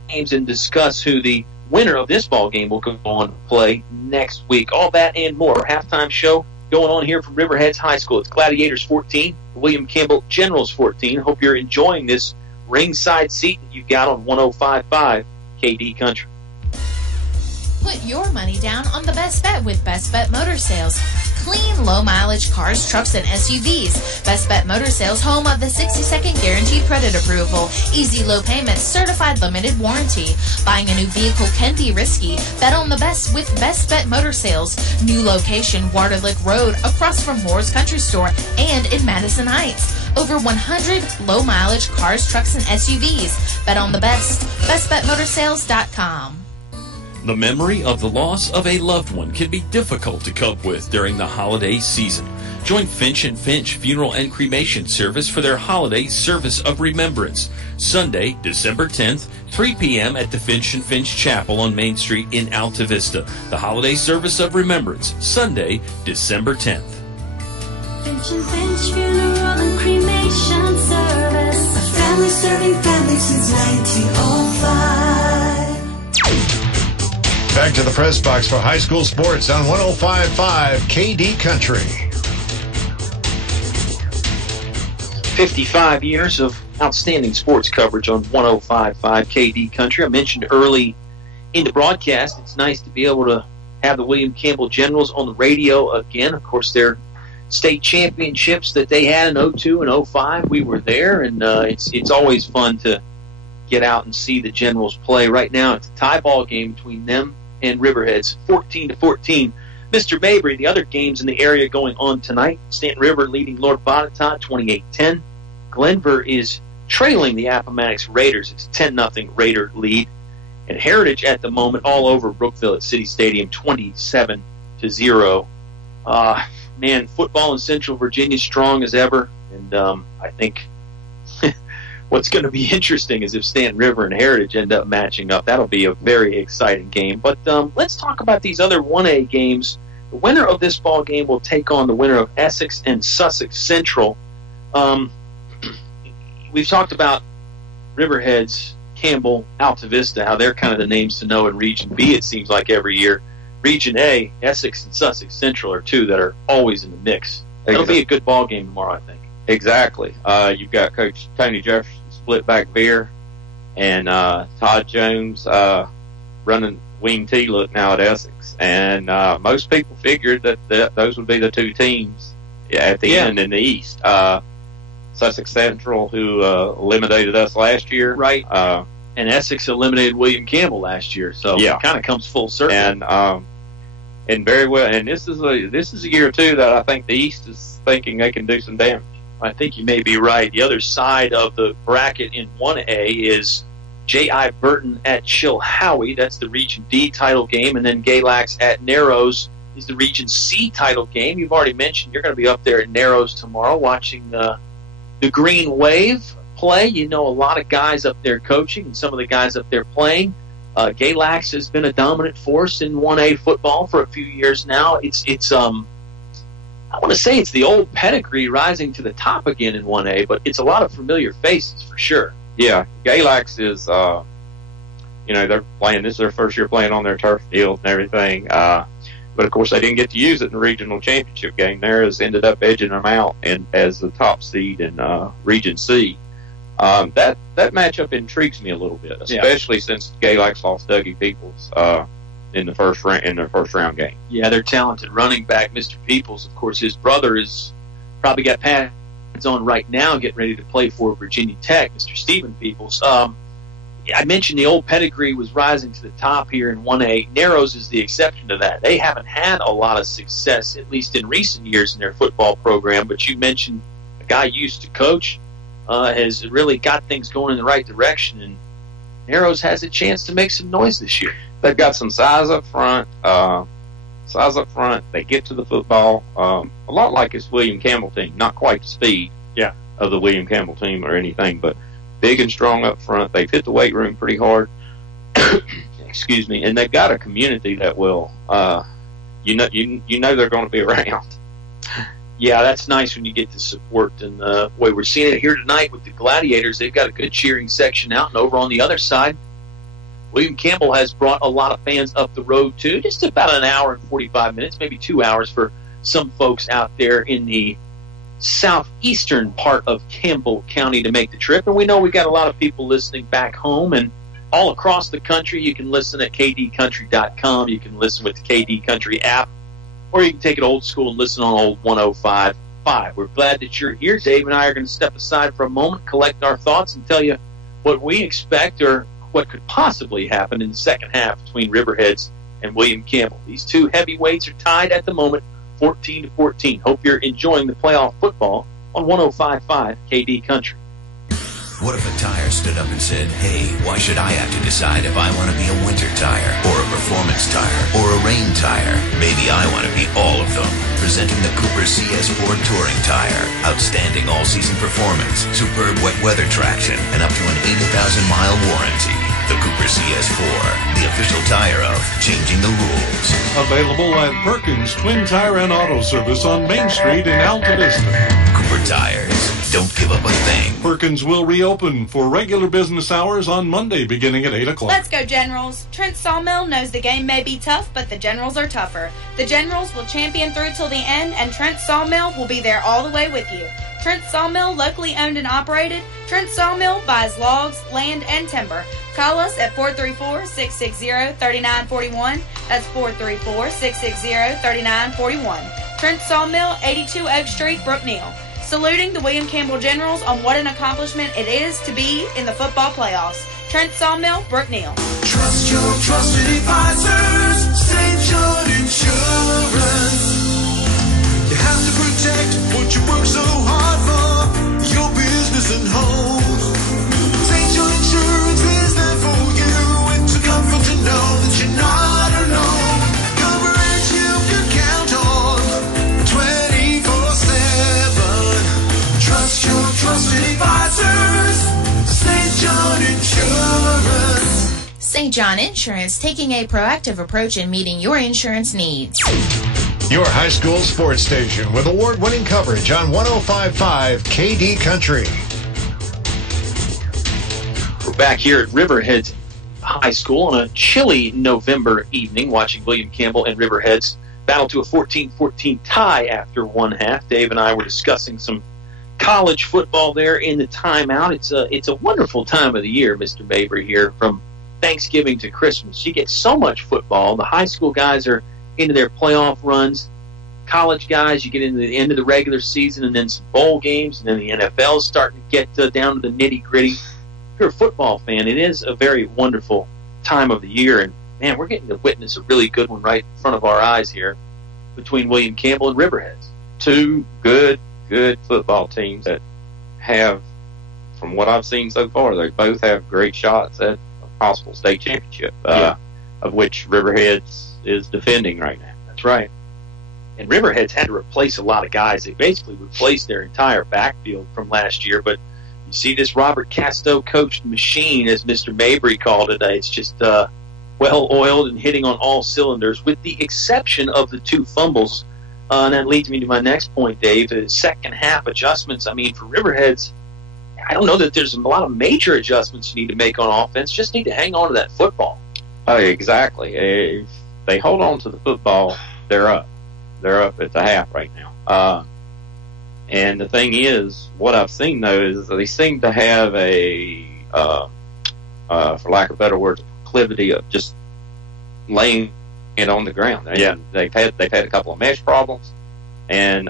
games and discuss who the winner of this ball game will go on to play next week. All that and more. Halftime show going on here from Riverheads High School. It's Gladiators 14, William Campbell Generals 14. Hope you're enjoying this ringside seat that you've got on 105.5 KD Country. Put your money down on the best bet with Best Bet Motor Sales. Clean, low-mileage cars, trucks, and SUVs. Best Bet Motor Sales, home of the 60-second guaranteed credit approval. Easy low payments, certified limited warranty. Buying a new vehicle can be risky. Bet on the best with Best Bet Motor Sales. New location, Waterlick Road, across from Moore's Country Store, and in Madison Heights. Over 100 low-mileage cars, trucks, and SUVs. Bet on the best. BestBetMotorsales.com. The memory of the loss of a loved one can be difficult to cope with during the holiday season. Join Finch & Finch Funeral and Cremation Service for their holiday service of remembrance. Sunday, December 10th, 3 p.m. at the Finch & Finch Chapel on Main Street in Altavista. The holiday service of remembrance, Sunday, December 10th. Finch & Finch Funeral and Cremation Service. A family serving families since 1905. Back to the press box for high school sports on 105.5 KD Country. 55 years of outstanding sports coverage on 105.5 KD Country. I mentioned early in the broadcast, it's nice to be able to have the William Campbell Generals on the radio again. Of course, their state championships that they had in 02 and 05, we were there, and it's always fun to get out and see the Generals play. Right now, it's a tie ball game between them and Riverheads, 14-14. Mr. Mabry, the other games in the area going on tonight. Stanton River leading Lord Botetourt 28-10. Glenver is trailing the Appomattox Raiders. It's a 10-0 Raider lead. And Heritage at the moment all over Brookville at City Stadium, 27-0. Man, football in Central Virginia strong as ever. And I think what's going to be interesting is if Stanton River and Heritage end up matching up. That'll be a very exciting game. But let's talk about these other 1A games. The winner of this ball game will take on the winner of Essex and Sussex Central. We've talked about Riverheads, Campbell, Altavista, how they're kind of the names to know in Region B, it seems like every year. Region A, Essex and Sussex Central are two that are always in the mix. It'll be a good ball game tomorrow, I think. Exactly. You've got Coach Tony Jefferson, split back veer, and Todd Jones running wing T look now at Essex. And most people figured that those would be the two teams at the end in the East. Sussex Central, who eliminated us last year. Right. And Essex eliminated William Campbell last year. So it kind of comes full circle. And very well. And this is a year, too, that I think the East is thinking they can do some damage. I think you may be right. The other side of the bracket in 1A is J.I. Burton at Chilhowie. That's the Region D title game. And then Galax at Narrows is the Region C title game. You've already mentioned you're going to be up there at Narrows tomorrow watching the Green Wave play. You know a lot of guys up there coaching and some of the guys up there playing. Galax has been a dominant force in 1A football for a few years now. It's I want to say it's the old pedigree rising to the top again in 1A, but it's a lot of familiar faces for sure. Yeah, Galax is, they're playing. This is their first year playing on their turf field and everything. But of course, they didn't get to use it in the regional championship game. Theirs ended up edging them out as the top seed in Region C. That matchup intrigues me a little bit, especially since Galax lost Dougie Peoples in their first round game. Yeah, their talented running back, Mr. Peoples. Of course, his brother is probably got pads on right now, getting ready to play for Virginia Tech, Mr. Stephen Peoples. I mentioned the old pedigree was rising to the top here in 1A. Narrows is the exception to that. They haven't had a lot of success, at least in recent years, in their football program. But you mentioned a guy you used to coach has really got things going in the right direction, and Narrows has a chance to make some noise this year. They've got some size up front. They get to the football. A lot like this William Campbell team. Not quite the speed of the William Campbell team or anything, but big and strong up front. They've hit the weight room pretty hard. Excuse me. And they've got a community that will, they're going to be around. Yeah, that's nice when you get to support. And the way we're seeing it here tonight with the Gladiators, they've got a good cheering section out. And over on the other side, William Campbell has brought a lot of fans up the road, too. Just about an hour and 45 minutes, maybe 2 hours for some folks out there in the southeastern part of Campbell County to make the trip. And we know we've got a lot of people listening back home and all across the country. You can listen at kdcountry.com. You can listen with the KD Country app, or you can take it old school and listen on old 105.5. We're glad that you're here. Dave and I are going to step aside for a moment, collect our thoughts, and tell you what we expect or what could possibly happen in the second half between Riverheads and William Campbell. These two heavyweights are tied at the moment, 14-14. Hope you're enjoying the playoff football on 105.5 KD Country. What if a tire stood up and said, hey, why should I have to decide if I want to be a winter tire or a performance tire or a rain tire? Maybe I want to be all of them. Presenting the Cooper CS4 Touring Tire. Outstanding all-season performance, superb wet weather traction, and up to an 80,000-mile warranty. The Cooper CS4, the official tire of changing the rules. Available at Perkins Twin Tire and Auto Service on Main Street in Altavista. Cooper Tires. Don't give up a thing. Perkins will reopen for regular business hours on Monday beginning at 8 o'clock. Let's go, Generals. Trent Sawmill knows the game may be tough, but the Generals are tougher. The Generals will champion through till the end, and Trent Sawmill will be there all the way with you. Trent Sawmill, locally owned and operated. Trent Sawmill buys logs, land, and timber. Call us at 434-660-3941. That's 434-660-3941. Trent Sawmill, 82 Oak Street, Brookneal. Saluting the William Campbell Generals on what an accomplishment it is to be in the football playoffs. Trent Sawmill, Brookneal. Trust your trusted advisors, St. John Insurance. You have to protect what you work so hard for, your business and home. St. John Insurance is there for you. It's a comfort to know that you're not alone. Coverage you can count on 24/7. Trust your trusted advisors, St. John Insurance. St. John Insurance, taking a proactive approach in meeting your insurance needs. Your high school sports station with award-winning coverage on 105.5 KD Country. We're back here at Riverheads High School on a chilly November evening, watching William Campbell and Riverheads battle to a 14-14 tie after one half. Dave and I were discussing some college football there in the timeout. It's a wonderful time of the year, Mr. Mabry, here from Thanksgiving to Christmas. You get so much football. The high school guys are into their playoff runs. College guys, you get into the end of the regular season and then some bowl games, and then the NFL is starting to get down to the nitty-gritty. If you're a football fan, it is a very wonderful time of the year, and man, we're getting to witness a really good one right in front of our eyes here between William Campbell and Riverheads. Two good football teams that have, from what I've seen so far, they both have great shots at a possible state championship, of which Riverheads is defending right now. That's right. And Riverheads had to replace a lot of guys. They basically replaced their entire backfield from last year, but you see this Robert Casto coached machine, as Mr. Mabry called it. It's just well-oiled and hitting on all cylinders, with the exception of the two fumbles. And that leads me to my next point, Dave, the second half adjustments. I mean, for Riverheads, I don't know that there's a lot of major adjustments you need to make on offense. Just need to hang on to that football. Oh, exactly. If they hold on to the football, they're up. They're up at the half right now. And the thing is, what I've seen, though, is they seem to have a, for lack of better words, proclivity of just laying it on the ground. And they've had a couple of mesh problems, and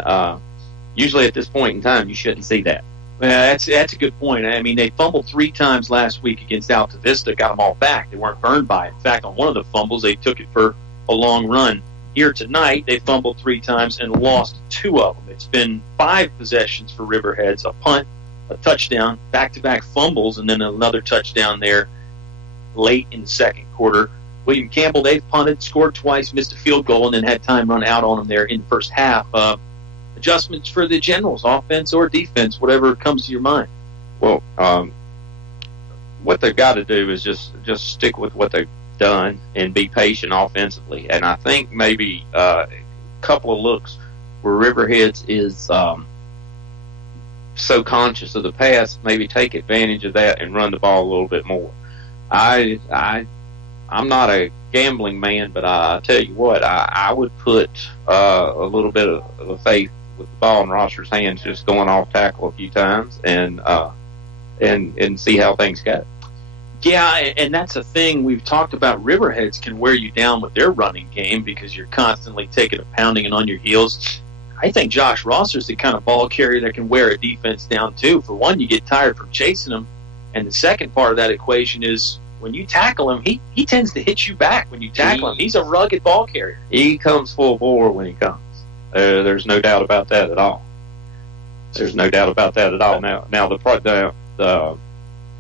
usually at this point in time, you shouldn't see that. Well, that's a good point. I mean, they fumbled 3 times last week against Altavista, got them all back. They weren't burned by it. In fact, on one of the fumbles, they took it for a long run. Here tonight, they fumbled 3 times and lost 2 of them. It's been 5 possessions for Riverheads, a punt, a touchdown, back-to-back fumbles, and then another touchdown there late in the second quarter. William Campbell, they've punted, scored twice, missed a field goal, and then had time run out on them there in the first half. Adjustments for the Generals, offense or defense, whatever comes to your mind. Well, what they've got to do is just stick with what they've done and be patient offensively. And I think maybe a couple of looks where Riverheads is so conscious of the pass, maybe take advantage of that and run the ball a little bit more. I'm not a gambling man, but I tell you what, I would put a little bit of faith with the ball in Rosser's hands, just going off tackle a few times and see how things go. Yeah, and that's a thing we've talked about. Riverheads can wear you down with their running game because you're constantly taking a pounding and on your heels. I think Josh Rosser's the kind of ball carrier that can wear a defense down too. For one, you get tired from chasing him, and the second part of that equation is when you tackle him, he tends to hit you back when you tackle him. He's a rugged ball carrier. He comes full bore when he comes. There's no doubt about that at all. There's no doubt about that at all. Now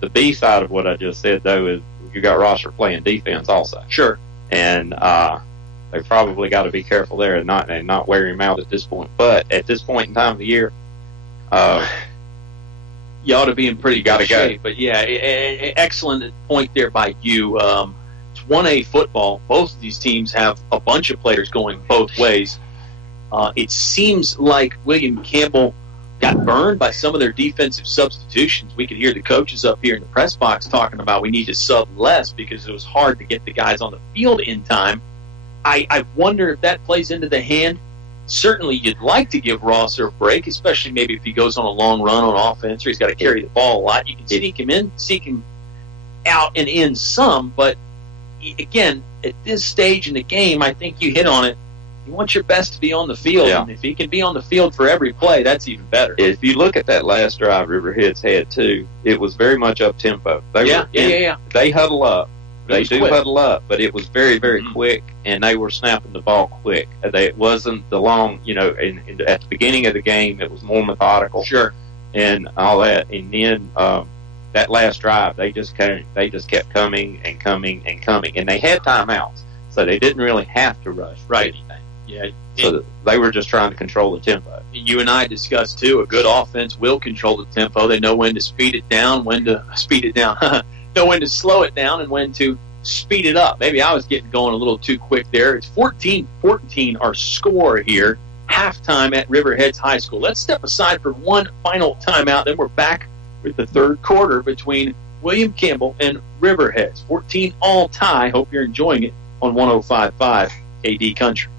the B side of what I just said, though, is you got Rosser playing defense also. Sure. And they probably got to be careful there and not wear him out at this point. But at this point in time of the year, you ought to be in pretty good shape. Go. But yeah, excellent point there by you. It's 1A football. Both of these teams have a bunch of players going both ways. It seems like William Campbell got burned by some of their defensive substitutions. We could hear the coaches up here in the press box talking about we need to sub less because it was hard to get the guys on the field in time. I wonder if that plays into the hand. Certainly you'd like to give Rosser a break, especially maybe if he goes on a long run on offense or he's got to carry the ball a lot. You can sneak him in, seek him out and in some, but again, at this stage in the game, I think you hit on it. You want your best to be on the field, and if he can be on the field for every play, that's even better. If you look at that last drive Riverheads had, too, it was very much up-tempo. They huddle up. They do huddle up, but it was very, very quick, and they were snapping the ball quick. It wasn't the long, at the beginning of the game, it was more methodical. Sure. And all that. And then that last drive, they just kept coming and coming and coming. And they had timeouts, so they didn't really have to rush anything. Yeah. So they were just trying to control the tempo. You and I discussed, too, a good offense will control the tempo. They know when to speed it down, when to know when to slow it down, and when to speed it up. Maybe I was getting going a little too quick there. It's 14-14 our score here, halftime at Riverheads High School. Let's step aside for one final timeout, then we're back with the third quarter between William Campbell and Riverheads. 14 all tie. Hope you're enjoying it on 105.5 KD Country.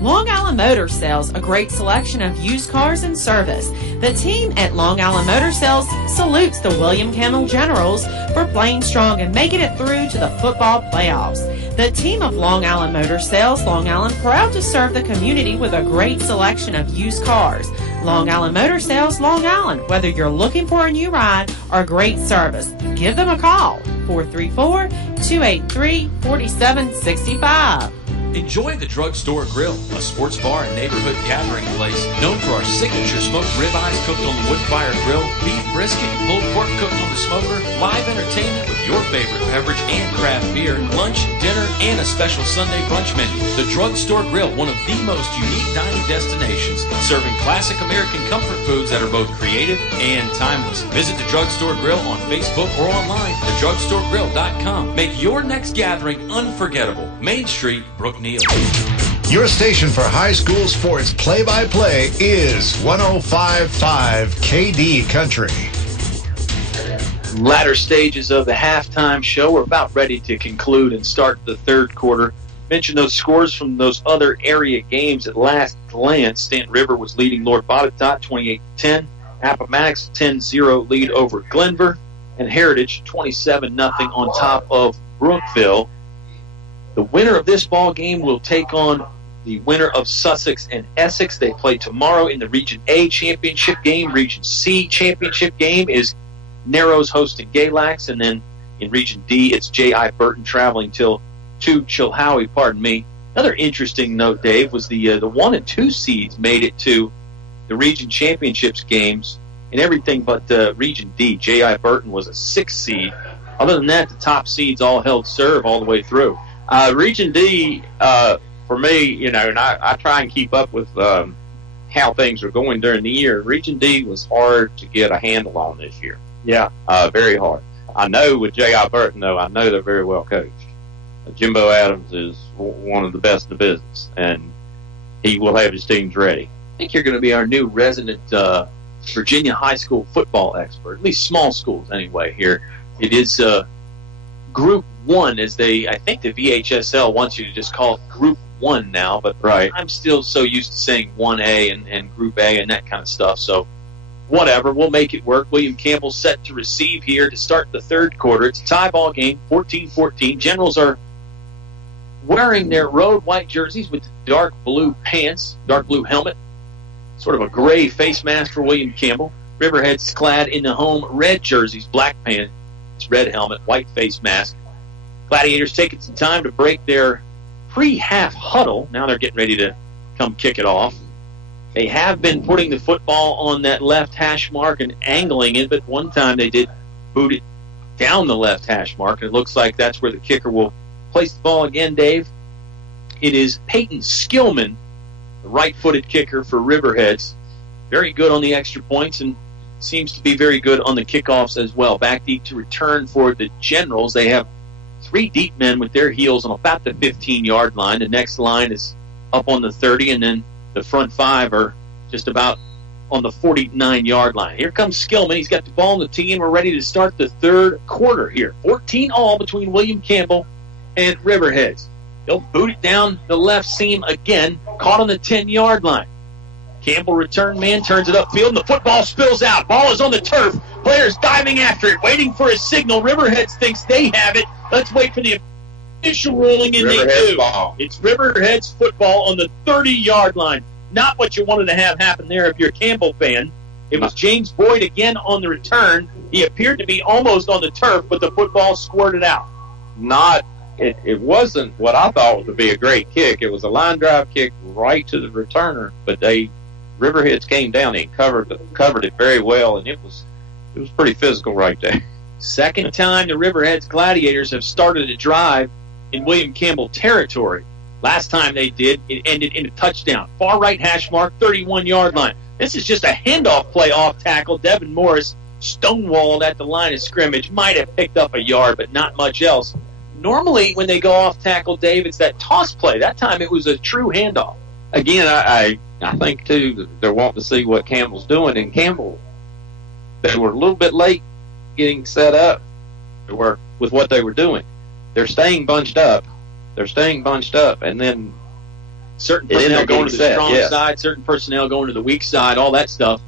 Long Island Motor Sales, a great selection of used cars and service. The team at Long Island Motor Sales salutes the William Campbell Generals for playing strong and making it through to the football playoffs. The team of Long Island Motor Sales, Long Island, proud to serve the community with a great selection of used cars. Long Island Motor Sales, Long Island, whether you're looking for a new ride or great service, give them a call, 434-283-4765. Enjoy the Drugstore Grill, a sports bar and neighborhood gathering place known for our signature smoked ribeyes cooked on the wood fire grill, beef brisket, pulled pork cooked on the smoker, live entertainment with your favorite beverage and craft beer, lunch, dinner, and a special Sunday brunch menu. The Drugstore Grill, one of the most unique dining destinations, serving classic American comfort foods that are both creative and timeless. Visit the Drugstore Grill on Facebook or online, thedrugstoregrill.com. Make your next gathering unforgettable. Main Street, Brookneal. Your station for high school sports play-by-play is 105.5 KD Country. Latter stages of the halftime show. We're about ready to conclude and start the third quarter. Mention those scores from those other area games at last glance. Stanton River was leading Lord Botetourt 28-10. Appomattox 10-0 lead over Glenver. And Heritage 27-0 on top of Brookville. The winner of this ball game will take on the winner of Sussex and Essex. They play tomorrow in the Region A championship game. Region C championship game is Narrows hosting Galax. And then in Region D, it's J.I. Burton traveling to Chilhowie. Another interesting note, Dave, was the 1 and 2 seeds made it to the Region Championships games in everything but Region D. J.I. Burton was a 6th seed. Other than that, the top seeds all held serve all the way through. Region D, for me, and I try and keep up with how things are going during the year. Region D was hard to get a handle on this year. Yeah. Very hard. I know with J.I. Burton, though, I know they're very well coached. Jimbo Adams is one of the best in the business. And he will have his teams ready. I think you're going to be our new resident Virginia high school football expert, at least small schools anyway here. It is Group 1, I think the VHSL wants you to just call it Group 1 now, but right. I'm still so used to saying 1A and Group A and that kind of stuff, so whatever, we'll make it work. William Campbell set to receive here to start the third quarter. It's a tie ball game, 14-14. Generals are wearing their road white jerseys with dark blue pants, dark blue helmet, sort of a gray face mask for William Campbell. Riverheads clad in the home red jerseys, black pants, red helmet, white face mask. Gladiators taking some time to break their pre-half huddle. Now they're getting ready to come kick it off. They have been putting the football on that left hash mark and angling it, but one time they did boot it down the left hash mark, and it looks like that's where the kicker will place the ball again, Dave. It is Peyton Skillman, the right-footed kicker for Riverheads. Very good on the extra points and seems to be very good on the kickoffs as well. Back deep to return for the Generals. They have 3 deep men with their heels on about the 15-yard line. The next line is up on the 30, and then the front 5 are just about on the 49-yard line. Here comes Skillman. He's got the ball on the tee, and we're ready to start the third quarter here. 14-all between William Campbell and Riverheads. He'll boot it down the left seam again, caught on the 10-yard line. Campbell, return man, turns it upfield, and the football spills out. Ball is on the turf. Players diving after it, waiting for a signal. Riverheads thinks they have it. Let's wait for the official ruling, and they do. Ball. It's Riverheads football on the 30-yard line. Not what you wanted to have happen there if you're a Campbell fan. It was James Boyd again on the return. He appeared to be almost on the turf, but the football squirted out. It wasn't what I thought would be a great kick. It was a line drive kick right to the returner, but Riverheads came down and covered it very well, and it was pretty physical right there. Second time the Riverheads Gladiators have started a drive in William Campbell territory. Last time they did, it ended in a touchdown. Far right hash mark, 31-yard line. This is just a handoff play off tackle. Devin Morris stonewalled at the line of scrimmage. Might have picked up a yard, but not much else. Normally, when they go off tackle, Dave, it's that toss play. That time it was a true handoff. Again, I think, too, they're wanting to see what Campbell's doing. And Campbell, they were a little bit late getting set up with what they were doing. They're staying bunched up. And then certain personnel going to the strong side, certain personnel going to the weak side, all that stuff.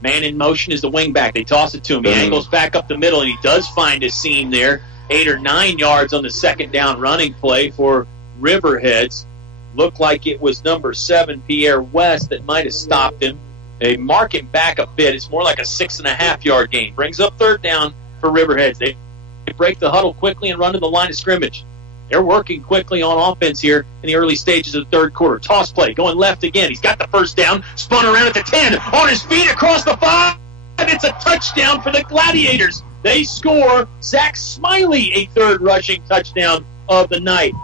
Man in motion is the wing back. They toss it to him. He angles back up the middle, and he does find a seam there. 8 or 9 yards on the second down running play for Riverheads. Looked like it was number 7, Pierre West, that might have stopped him. They mark him back a bit. It's more like a 6.5-yard gain. Brings up third down for Riverheads. They break the huddle quickly and run to the line of scrimmage. They're working quickly on offense here in the early stages of the third quarter. Toss play, going left again. He's got the first down, spun around at the 10, on his feet across the 5. It's a touchdown for the Gladiators. They score. Zach Smiley, a third rushing touchdown of the night.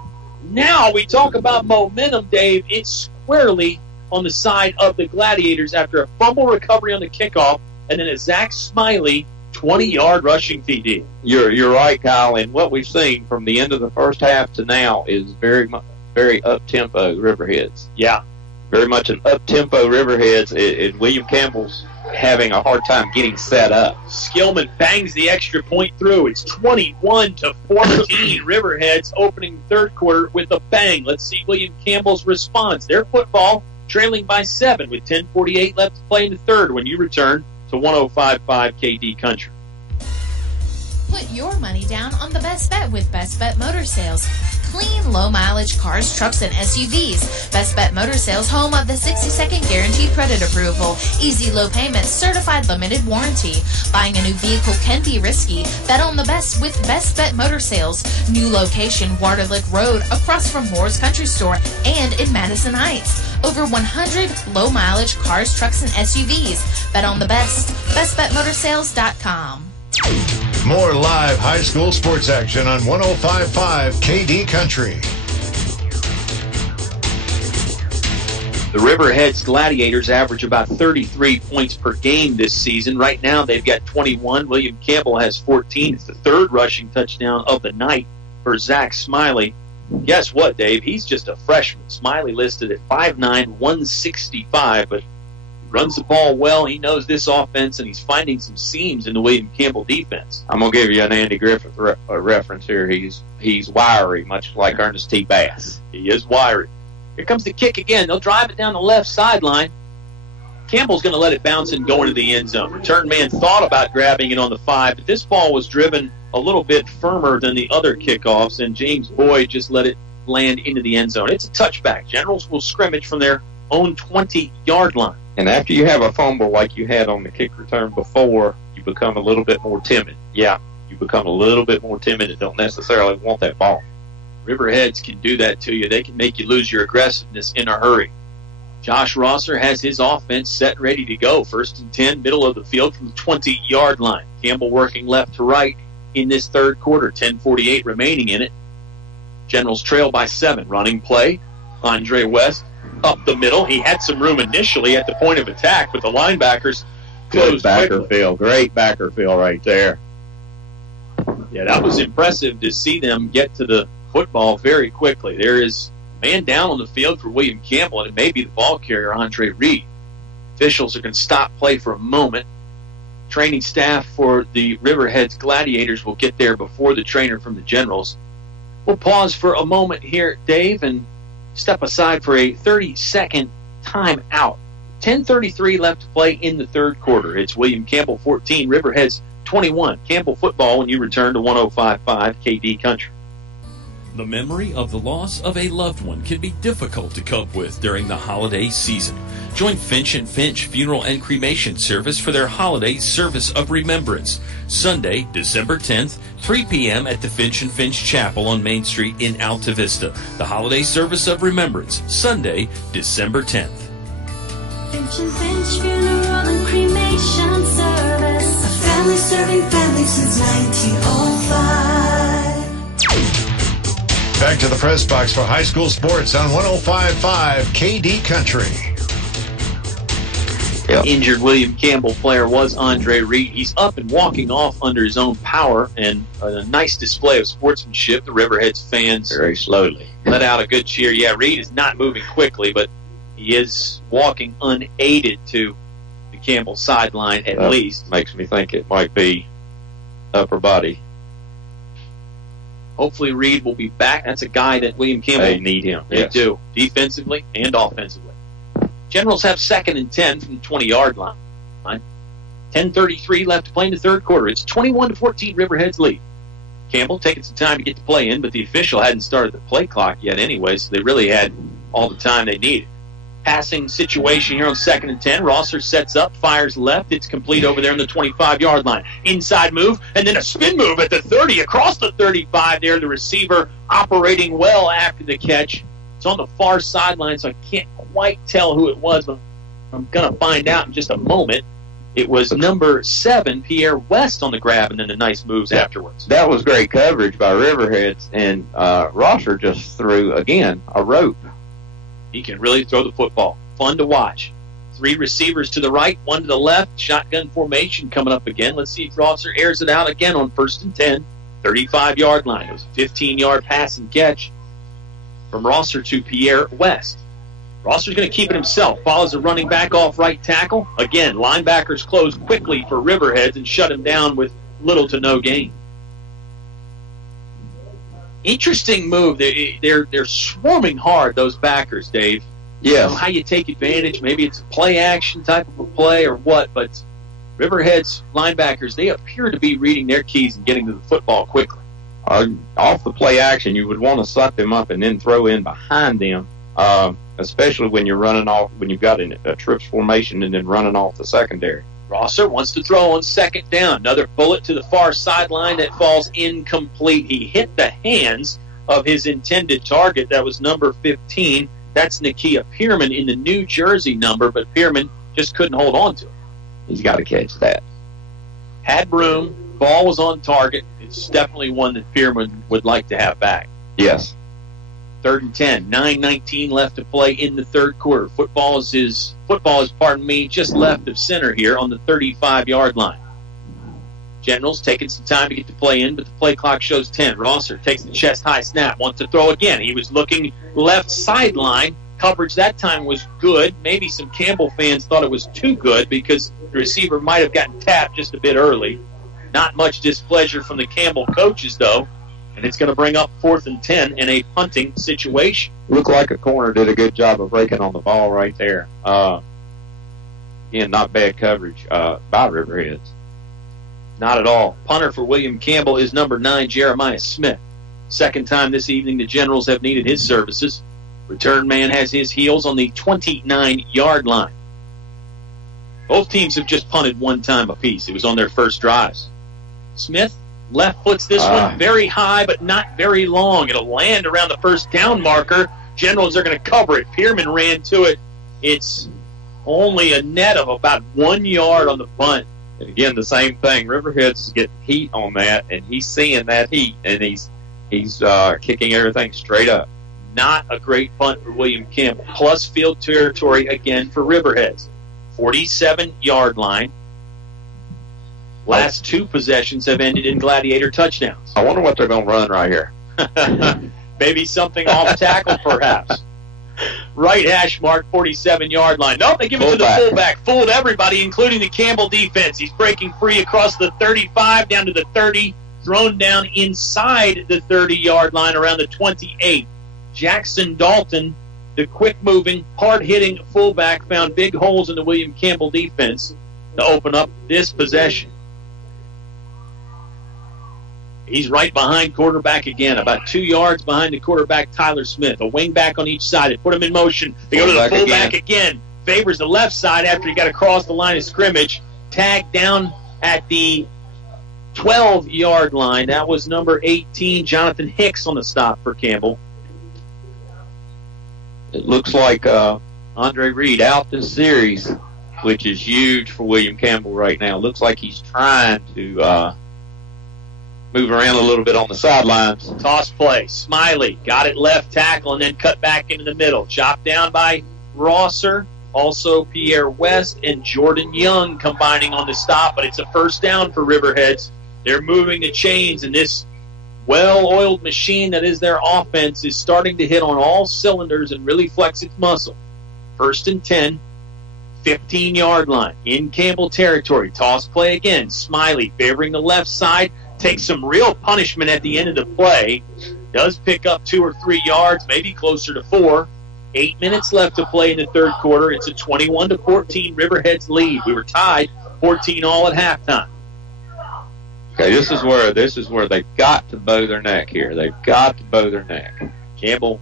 Now we talk about momentum, Dave. It's squarely on the side of the Gladiators after a fumble recovery on the kickoff, and then a Zach Smiley 20-yard rushing TD. You're right, Kyle. And what we've seen from the end of the first half to now is very up-tempo Riverheads. Yeah. Very much an up-tempo Riverheads, and William Campbell's having a hard time getting set up. Skillman bangs the extra point through. It's 21-14. Riverheads opening the third quarter with a bang. Let's see William Campbell's response. Their football trailing by 7 with 10:48 left to play in the third when you return to 105.5 KD Country. Put your money down on the best bet with Best Bet Motor Sales. Clean, low-mileage cars, trucks, and SUVs. Best Bet Motor Sales, home of the 60-second guaranteed credit approval. Easy low payments, certified limited warranty. Buying a new vehicle can be risky. Bet on the best with Best Bet Motor Sales. New location, Waterlick Road, across from Moore's Country Store, and in Madison Heights. Over 100 low-mileage cars, trucks, and SUVs. Bet on the best. BestBetMotorsales.com. More live high school sports action on 105.5 KD Country. The Riverheads Gladiators average about 33 points per game this season. Right now they've got 21. William Campbell has 14. It's the third rushing touchdown of the night for Zach Smiley. Guess what, Dave? He's just a freshman. Smiley listed at 5'9", 165, but runs the ball well. He knows this offense, and he's finding some seams in the William Campbell defense. I'm going to give you an Andy Griffith reference here. He's wiry, much like Ernest T. Bass. He is wiry. Here comes the kick again. They'll drive it down the left sideline. Campbell's going to let it bounce and go into the end zone. Return man thought about grabbing it on the 5, but this ball was driven a little bit firmer than the other kickoffs, and James Boyd just let it land into the end zone. It's a touchback. Generals will scrimmage from their own 20-yard line. And after you have a fumble like you had on the kick return before, you become a little bit more timid. Yeah, you become a little bit more timid and don't necessarily want that ball. Riverheads can do that to you. They can make you lose your aggressiveness in a hurry. Josh Rosser has his offense set ready to go. 1st and 10, middle of the field from the 20-yard line. Campbell working left to right in this third quarter. 10:48 remaining in it. Generals trail by 7. Running play. Andre West up the middle. He had some room initially at the point of attack, but the linebackers closed quickly. Great backer feel right there. Yeah, that was impressive to see them get to the football very quickly. There is a man down on the field for William Campbell, and it may be the ball carrier, Andre Reed. Officials are going to stop play for a moment. Training staff for the Riverheads Gladiators will get there before the trainer from the Generals. We'll pause for a moment here, Dave, and step aside for a 30-second timeout. 10:33 left to play in the third quarter. It's William Campbell 14, Riverheads 21. Campbell football when you return to 105.5 KD Country. The memory of the loss of a loved one can be difficult to cope with during the holiday season. Join Finch & Finch Funeral and Cremation Service for their holiday service of remembrance. Sunday, December 10th, 3 p.m. at the Finch & Finch Chapel on Main Street in Altavista. The holiday service of remembrance, Sunday, December 10th. Finch & Finch Funeral and Cremation Service. A family serving families since 1905. Back to the press box for high school sports on 105.5 KD Country. Yep. Injured William Campbell player was Andre Reed. He's up and walking off under his own power, and a nice display of sportsmanship. The Riverheads fans very slowly let out a good cheer. Yeah, Reed is not moving quickly, but he is walking unaided to the Campbell sideline at least. Makes me think it might be upper body. Hopefully Reed will be back. That's a guy that William Campbell... They need him. They do, defensively and offensively. Generals have 2nd and 10 from the 20-yard line. 10:33 left to play in the third quarter. It's 21-14 Riverheads lead. Campbell taking some time to get the play in, but the official hadn't started the play clock yet anyway, so they really had all the time they needed. Passing situation here on 2nd and 10. Rosser sets up, fires left. It's complete over there on the 25-yard line. Inside move, and then a spin move at the 30, across the 35 there. The receiver operating well after the catch. It's on the far sideline, so I can't quite tell who it was, but I'm going to find out in just a moment. It was number 7, Pierre West, on the grab, and then the nice moves afterwards. That was great coverage by Riverheads, and Rosser just threw, again, a rope. He can really throw the football. Fun to watch. 3 receivers to the right, 1 to the left. Shotgun formation coming up again. Let's see if Rosser airs it out again on 1st and 10. 35-yard line. It was a 15-yard pass and catch from Rosser to Pierre West. Rosser's going to keep it himself. Follows the running back off right tackle. Again, linebackers close quickly for Riverheads and shut him down with little to no gain. Interesting move. They're swarming hard, those backers, Dave. Yes. I don't know how you take advantage. Maybe it's a play action type of a play or what, but Riverheads linebackers, they appear to be reading their keys and getting to the football quickly. Off the play action, you would want to suck them up and then throw in behind them, especially when you're running off, when you've got a trips formation and then running off the secondary. Rosser wants to throw on 2nd down. Another bullet to the far sideline that falls incomplete. He hit the hands of his intended target. That was number 15. That's Nakia Pierman in the New Jersey number, but Pierman just couldn't hold on to it. He's got to catch that. Had room. Ball was on target. It's definitely one that Pierman would like to have back. Yes. 3rd and 10. 9:19 left to play in the third quarter. Football is, just left of center here on the 35-yard line. Generals taking some time to get the play in, but the play clock shows 10. Rosser takes the chest-high snap, wants to throw again. He was looking left sideline. Coverage that time was good. Maybe some Campbell fans thought it was too good because the receiver might have gotten tapped just a bit early. Not much displeasure from the Campbell coaches, though, and it's going to bring up 4th and 10 in a punting situation. Looked like a corner did a good job of breaking on the ball right there. Again, not bad coverage by Riverheads. Not at all. Punter for William Campbell is number 9, Jeremiah Smith. Second time this evening the Generals have needed his services. Return man has his heels on the 29-yard line. Both teams have just punted one time apiece. It was on their first drives. Smith left foots this one very high, but not very long. It'll land around the first down marker. Generals are going to cover it. Pierman ran to it. It's only a net of about 1 yard on the punt. And again, the same thing. Riverheads is getting heat on that, and he's seeing that heat, and he's kicking everything straight up. Not a great punt for William Campbell. Plus field territory again for Riverheads. 47-yard line. Last 2 possessions have ended in Gladiator touchdowns. I wonder what they're going to run right here. Maybe something off tackle, perhaps. Right hash mark, 47-yard line. Nope, they give it to the fullback. Fooled everybody, including the Campbell defense. He's breaking free across the 35, down to the 30, thrown down inside the 30-yard line around the 28. Jackson Dalton, the quick-moving, hard-hitting fullback, found big holes in the William Campbell defense to open up this possession. He's right behind quarterback again, about 2 yards behind the quarterback, Tyler Smith. A wing back on each side. They put him in motion. They go to the fullback again. Favors the left side after he got across the line of scrimmage. Tagged down at the 12-yard line. That was number 18, Jonathan Hicks, on the stop for Campbell. It looks like Andre Reed out this series, which is huge for William Campbell right now. Looks like he's trying to move around a little bit on the sidelines. Toss play. Smiley got it left tackle and then cut back into the middle. Chopped down by Rosser. Also Pierre West and Jordan Young combining on the stop, but it's a first down for Riverheads. They're moving the chains, and this well-oiled machine that is their offense is starting to hit on all cylinders and really flex its muscle. 1st and 10, 15-yard line in Campbell territory. Toss play again. Smiley favoring the left side. Takes some real punishment at the end of the play. Does pick up 2 or 3 yards, maybe closer to 4. 8 minutes left to play in the third quarter. It's a 21-14 Riverheads lead. We were tied 14 all at halftime. Okay, this is where they've got to bow their neck here. They've got to bow their neck. Campbell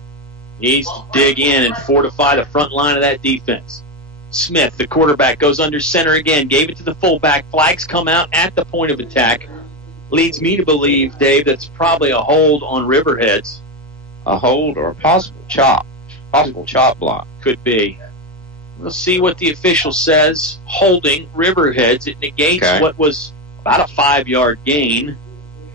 needs to dig in and fortify the front line of that defense. Smith, the quarterback, goes under center again. Gave it to the fullback. Flags come out at the point of attack. Leads me to believe, Dave, that's probably a hold on Riverheads. A hold or a possible chop. Possible chop block. Could be. We'll see what the official says. Holding Riverheads. It negates what was about a 5-yard gain.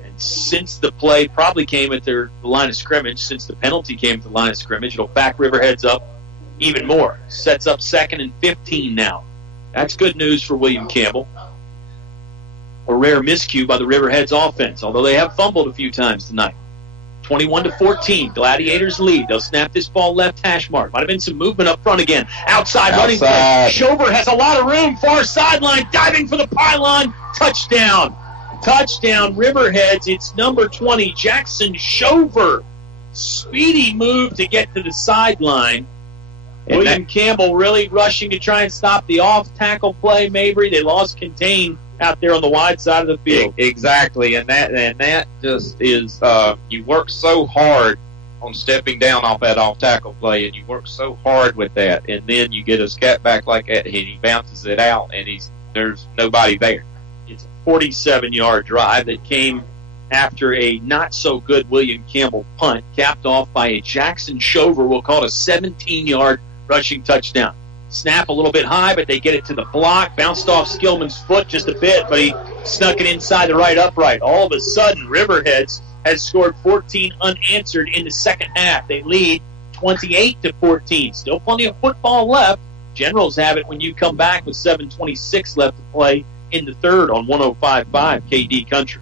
And since the play probably came at the line of scrimmage, since the penalty came at the line of scrimmage, it'll back Riverheads up even more. Sets up 2nd and 15 now. That's good news for William Campbell. A rare miscue by the Riverheads offense, although they have fumbled a few times tonight. 21-14, Gladiators lead. They'll snap this ball left hash mark. Might have been some movement up front again. Outside running play. Schover has a lot of room. Far sideline, diving for the pylon. Touchdown. Touchdown, Riverheads. It's number 20, Jackson Schover. Speedy move to get to the sideline. William Campbell really rushing to try and stop the off-tackle play. Mabry, they lost contain out there on the wide side of the field. Exactly, and that just is you work so hard on stepping down off that off-tackle play, and you work so hard with that, and then you get a scat back like that, and he bounces it out, and there's nobody there. It's a 47-yard drive that came after a not-so-good William Campbell punt, capped off by a Jackson Schover. We'll call it a 17-yard rushing touchdown. Snap a little bit high, but they get it to the block. Bounced off Skillman's foot just a bit, but he snuck it inside the right upright. All of a sudden, Riverheads has scored 14 unanswered in the second half. They lead 28-14. Still plenty of football left. Generals have it when you come back with 7:26 left to play in the third on 105.5 KD Country.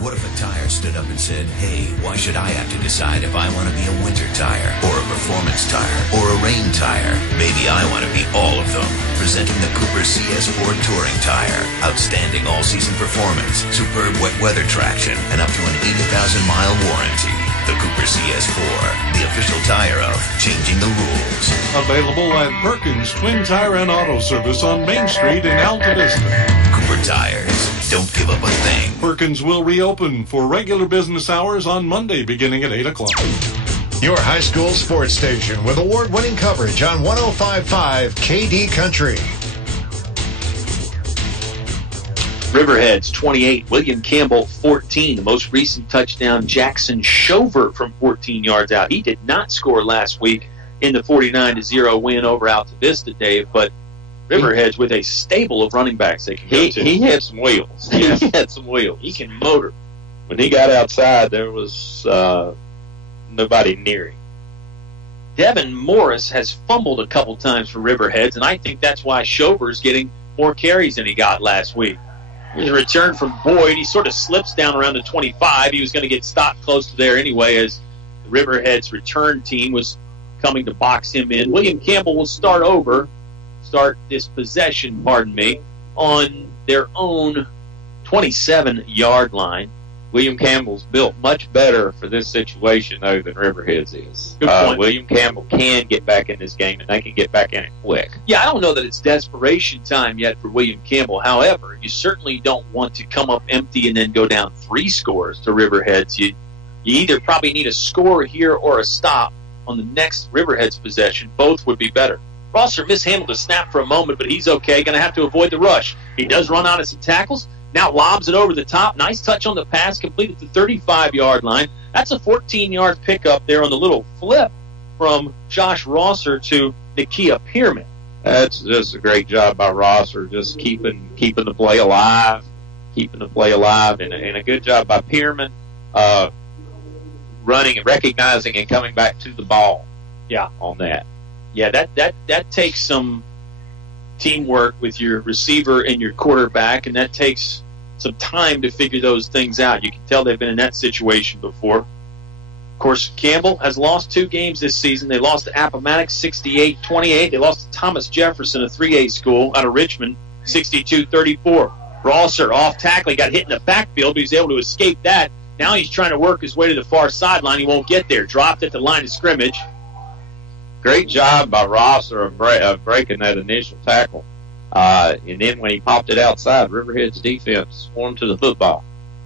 What if a tire stood up and said, hey, why should I have to decide if I want to be a winter tire or a performance tire or a rain tire? Maybe I want to be all of them. Presenting the Cooper CS4 Touring Tire. Outstanding all-season performance, superb wet weather traction, and up to an 80,000-mile warranty. The Cooper CS4, the official tire of changing the rules. Available at Perkins Twin Tire and Auto Service on Main Street in Altavista. Cooper Tires. Don't give up a thing. Perkins will reopen for regular business hours on Monday beginning at 8 o'clock. Your high school sports station with award-winning coverage on 105.5 KD Country. Riverheads 28, William Campbell 14. The most recent touchdown, Jackson Shover from 14 yards out. He did not score last week in the 49-0 win over Altavista, Dave, but Riverheads with a stable of running backs they can go to. He had some wheels. He had some wheels. He can motor. When he got outside, there was nobody near him. Devin Morris has fumbled a couple times for Riverheads, and I think that's why Shover's getting more carries than he got last week. His return from Boyd, he sort of slips down around the 25. He was going to get stopped close to there anyway as the Riverheads return team was coming to box him in. William Campbell will start this possession, on their own 27-yard line. William Campbell's built much better for this situation, though, than Riverheads is. Good point. William Campbell can get back in this game, and they can get back in it quick. Yeah, I don't know that it's desperation time yet for William Campbell. However, you certainly don't want to come up empty and then go down 3 scores to Riverheads. You either probably need a score here or a stop on the next Riverheads possession. Both would be better. Rosser mishandled a snap for a moment, but he's okay. Going to have to avoid the rush. He does run out of some tackles. Now lobs it over the top. Nice touch on the pass, completed the 35-yard line. That's a 14-yard pickup there on the little flip from Josh Rosser to Nakia Pierman. That's just a great job by Rosser, just keeping the play alive, and a good job by Pierman, running and recognizing and coming back to the ball. Yeah, on that. Yeah, that takes some teamwork with your receiver and your quarterback, and that takes some time to figure those things out. You can tell they've been in that situation before. Of course, Campbell has lost 2 games this season. They lost to Appomattox 68-28. They lost to Thomas Jefferson, a 3A school out of Richmond, 62-34. Rosser off tackle. He got hit in the backfield, but he was able to escape that. Now he's trying to work his way to the far sideline. He won't get there. Dropped at the line of scrimmage. Great job by Rosser of breaking that initial tackle. And then when he popped it outside, Riverhead's defense swarmed to the football.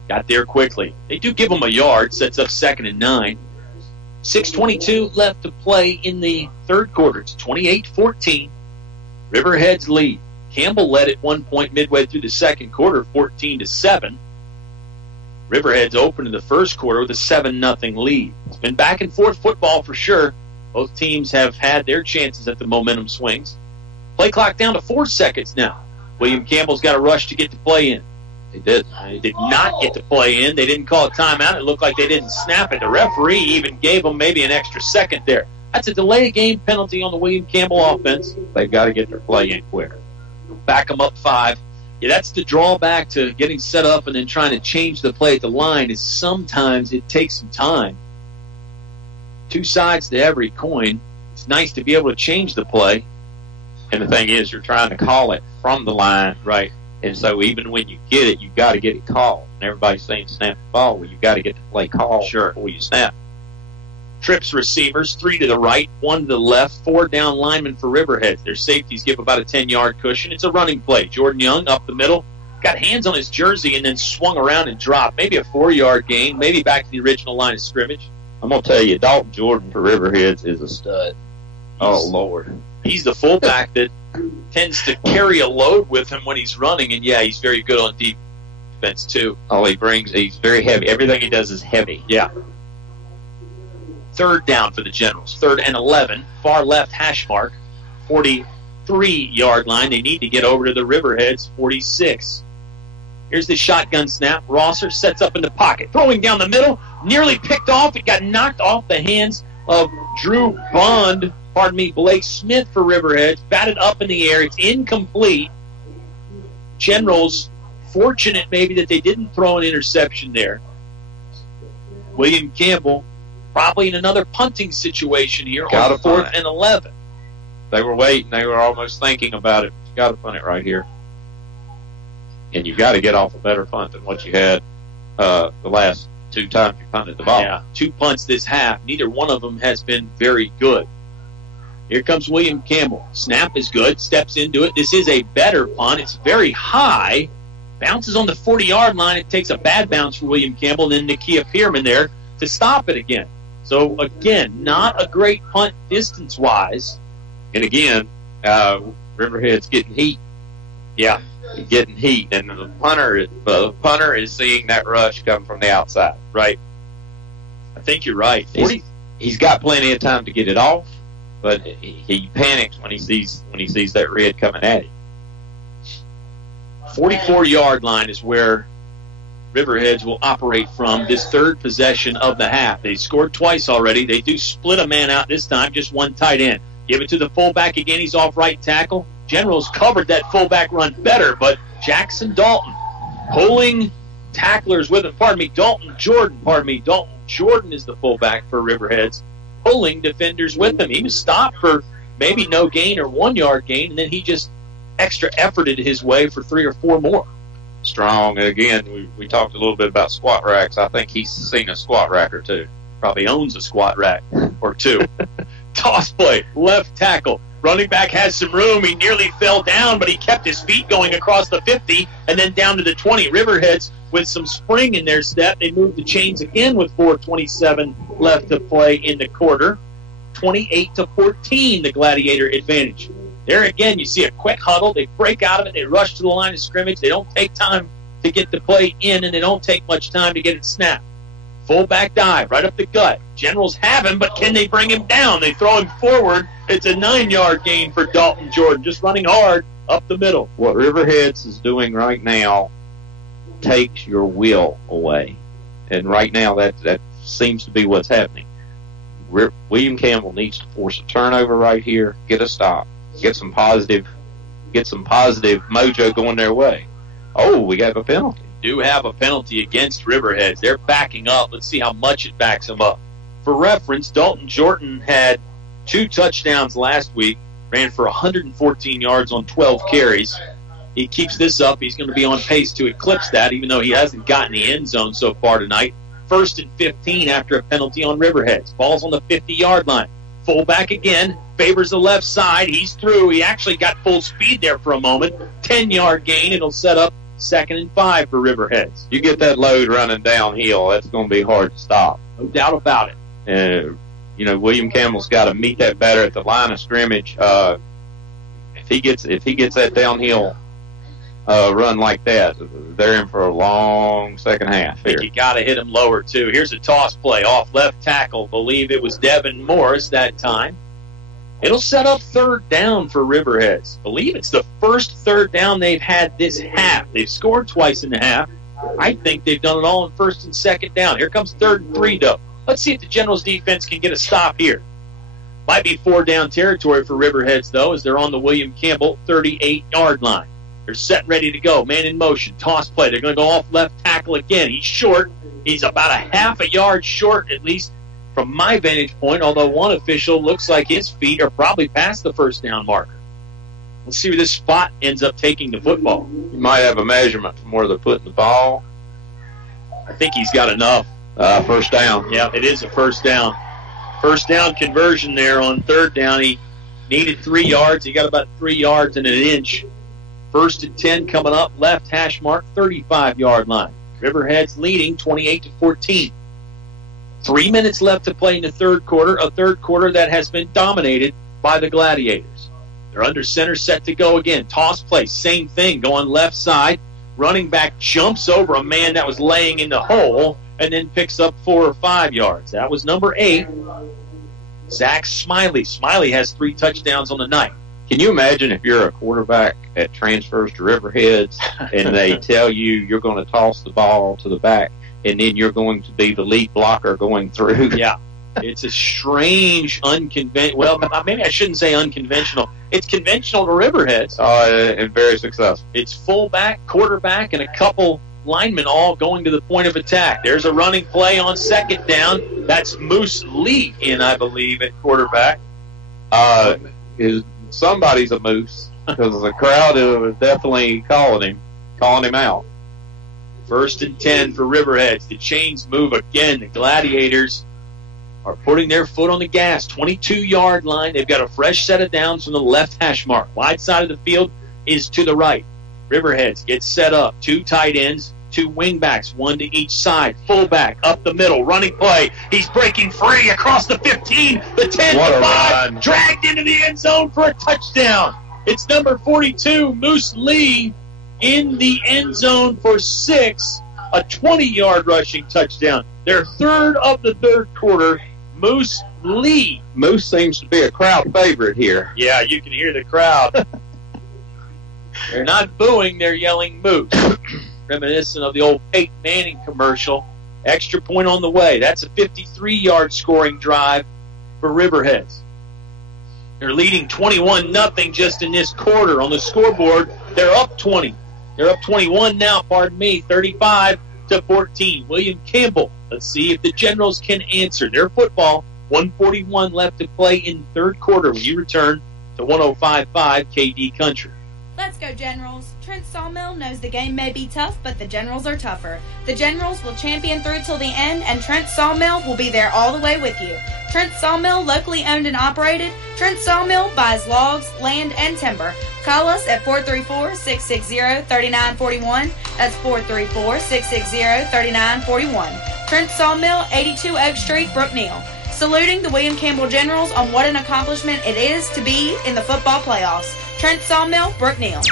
Got there quickly. They do give him a yard, sets up 2nd and 9. 6:22 left to play in the third quarter. It's 28-14. Riverhead's lead. Campbell led at one point midway through the second quarter, 14-7. Riverhead's opened in the first quarter with a 7-0 lead. It's been back and forth football for sure. Both teams have had their chances at the momentum swings. Play clock down to 4 seconds now. William Campbell's got a rush to get the play in. They did not get the play in. They didn't call a timeout. It looked like they didn't snap it. The referee even gave them maybe an extra second there. That's a delay game penalty on the William Campbell offense. They've got to get their play in quicker. Back them up 5. Yeah, that's the drawback to getting set up and then trying to change the play at the line is sometimes it takes some time. 2 sides to every coin. It's nice to be able to change the play. And the thing is, you're trying to call it from the line. Right. And so even when you get it, you've got to get it called. And everybody's saying snap the ball. Well, you've got to get the play called before you snap. Trips receivers, 3 to the right, 1 to the left, 4 down linemen for Riverheads. Their safeties give about a 10-yard cushion. It's a running play. Jordan Young up the middle, got hands on his jersey and then swung around and dropped. Maybe a 4-yard gain, maybe back to the original line of scrimmage. I'm going to tell you, Dalton Jordan for Riverheads is a stud. Oh, Lord. He's the fullback that tends to carry a load with him when he's running, and, yeah, he's very good on defense, too. All he brings, he's very heavy. Everything he does is heavy. Yeah. 3rd down for the Generals. 3rd and 11. Far left hash mark. 43-yard line. They need to get over to the Riverheads. 46. Here's the shotgun snap. Rosser sets up in the pocket. Throwing down the middle. Nearly picked off. It got knocked off the hands of Drew Bond. Blake Smith for Riverheads. Batted up in the air. It's incomplete. Generals fortunate maybe that they didn't throw an interception there. William Campbell probably in another punting situation here on 4th and 11. They were waiting. They were almost thinking about it. You got to punt it right here. And you've got to get off a better punt than what you had the last 2 times you punted the ball. Yeah, 2 punts this half. Neither one of them has been very good. Here comes William Campbell. Snap is good. Steps into it. This is a better punt. It's very high. Bounces on the 40-yard line. It takes a bad bounce for William Campbell. And then Nakia Pierman there to stop it again. So, again, not a great punt distance-wise. And, again, Riverhead's getting heat. Yeah. Getting heat. And the punter is seeing that rush come from the outside. Right. I think you're right. He's got plenty of time to get it off, but he panics when he sees that red coming at him. 44-yard line is where Riverheads will operate from this 3rd possession of the half. They scored twice already. They do split a man out this time, just one tight end. Give it to the fullback again. He's off right tackle. Generals covered that fullback run better, but Jackson Dalton pulling tacklers with him. Dalton Jordan is the fullback for Riverheads, pulling defenders with him. He was stopped for maybe no gain or 1-yard gain, and then he just extra efforted his way for 3 or 4 more. Strong. And again, we talked a little bit about squat racks. I think he's seen a squat rack or 2. Probably owns a squat rack or 2. Toss play, left tackle. Running back has some room. He nearly fell down, but he kept his feet going across the 50 and then down to the 20. Riverheads with some spring in their step. They moved the chains again with 4:27 left to play in the quarter. 28-14, the Gladiator advantage. There again, you see a quick huddle. They break out of it. They rush to the line of scrimmage. They don't take time to get the play in, and they don't take much time to get it snapped. Fullback dive, right up the gut. Generals have him, but can they bring him down? They throw him forward. It's a 9-yard gain for Dalton Jordan, just running hard up the middle. What Riverheads is doing right now takes your will away. And right now that seems to be what's happening. William Campbell needs to force a turnover right here, get a stop, get some positive mojo going their way. Oh, we got a penalty. Do have a penalty against Riverheads. They're backing up. Let's see how much it backs them up. For reference, Dalton Jordan had 2 touchdowns last week, ran for 114 yards on 12 carries. He keeps this up. He's going to be on pace to eclipse that, even though he hasn't gotten the end zone so far tonight. 1st and 15 after a penalty on Riverheads. Ball's on the 50-yard line. Fullback again, favors the left side. He's through. He actually got full speed there for a moment. 10-yard gain. It'll set up 2nd and 5 for Riverheads. You get that load running downhill, that's going to be hard to stop. No doubt about it. William Campbell's got to meet that better at the line of scrimmage. If he gets that downhill run like that, they're in for a long second half here. I think you got to hit him lower too. Here's a toss play off left tackle. Believe it was Devin Morris that time. It'll set up 3rd down for Riverheads. Believe it's the first 3rd down they've had this half. They've scored twice in the half. I think they've done it all in 1st and 2nd down. Here comes 3rd and 3, though. Let's see if the Generals defense can get a stop here. Might be 4-down territory for Riverheads, though, as they're on the William Campbell 38-yard line. They're set, ready to go. Man in motion. Toss play. They're going to go off left tackle again. He's short. He's about a half a yard short, at least from my vantage point, although one official looks like his feet are probably past the 1st down marker. Let's see where this spot ends up taking the football. You might have a measurement from where they're putting the ball. I think he's got enough. 1st down. Yeah, it is a 1st down. 1st down conversion there on 3rd down. He needed 3 yards. He got about 3 yards and an inch. 1st and 10 coming up. Left hash mark, 35-yard line. Riverheads leading 28-14. 3 minutes left to play in the 3rd quarter, a 3rd quarter that has been dominated by the Gladiators. They're under center, set to go again. Toss play, same thing, going left side. Running back jumps over a man that was laying in the hole and then picks up 4 or 5 yards. That was number 8, Zach Smiley. Smiley has 3 touchdowns on the night. Can you imagine if you're a quarterback that transfers to Riverheads and they tell you you're going to toss the ball to the back and then you're going to be the lead blocker going through? Yeah. It's a strange, unconventional. Well, maybe I shouldn't say unconventional. It's conventional to Riverheads. And very successful. It's fullback, quarterback, and a couple linemen all going to the point of attack. There's a running play on second down. That's Moose Lee in, I believe, at quarterback. Somebody's a moose because the crowd is definitely calling him out. 1st and 10 for Riverheads. The chains move again. The Gladiators are putting their foot on the gas. 22-yard line. They've got a fresh set of downs from the left hash mark. Wide side of the field is to the right. Riverheads get set up. 2 tight ends, 2 wingbacks, 1 to each side. Fullback up the middle. Running play. He's breaking free across the 15, the 10, What the a 5. run. Dragged into the end zone for a touchdown. It's number 42, Moose Lee, in the end zone for 6. A 20-yard rushing touchdown. Their third of the third quarter. Moose Lee. Moose seems to be a crowd favorite here. Yeah, you can hear the crowd. They're not booing, they're yelling Moose. Reminiscent of the old Peyton Manning commercial. Extra point on the way. That's a 53-yard scoring drive for Riverheads. They're leading 21-0 just in this quarter. On the scoreboard, they're up 20. They're up 21 now, 35-14. William Campbell. Let's see if the Generals can answer their football. 1:41 left to play in third quarter when you return to 105.5 KD Country. Let's go, Generals. Trent Sawmill knows the game may be tough, but the Generals are tougher. The Generals will champion through till the end, and Trent Sawmill will be there all the way with you. Trent Sawmill, locally owned and operated. Trent Sawmill buys logs, land, and timber. Call us at 434-660-3941. That's 434-660-3941. Trent Sawmill, 82 Oak Street, Brookneal. Saluting the William Campbell Generals on what an accomplishment it is to be in the football playoffs. Trent Sawmill, Brookneal.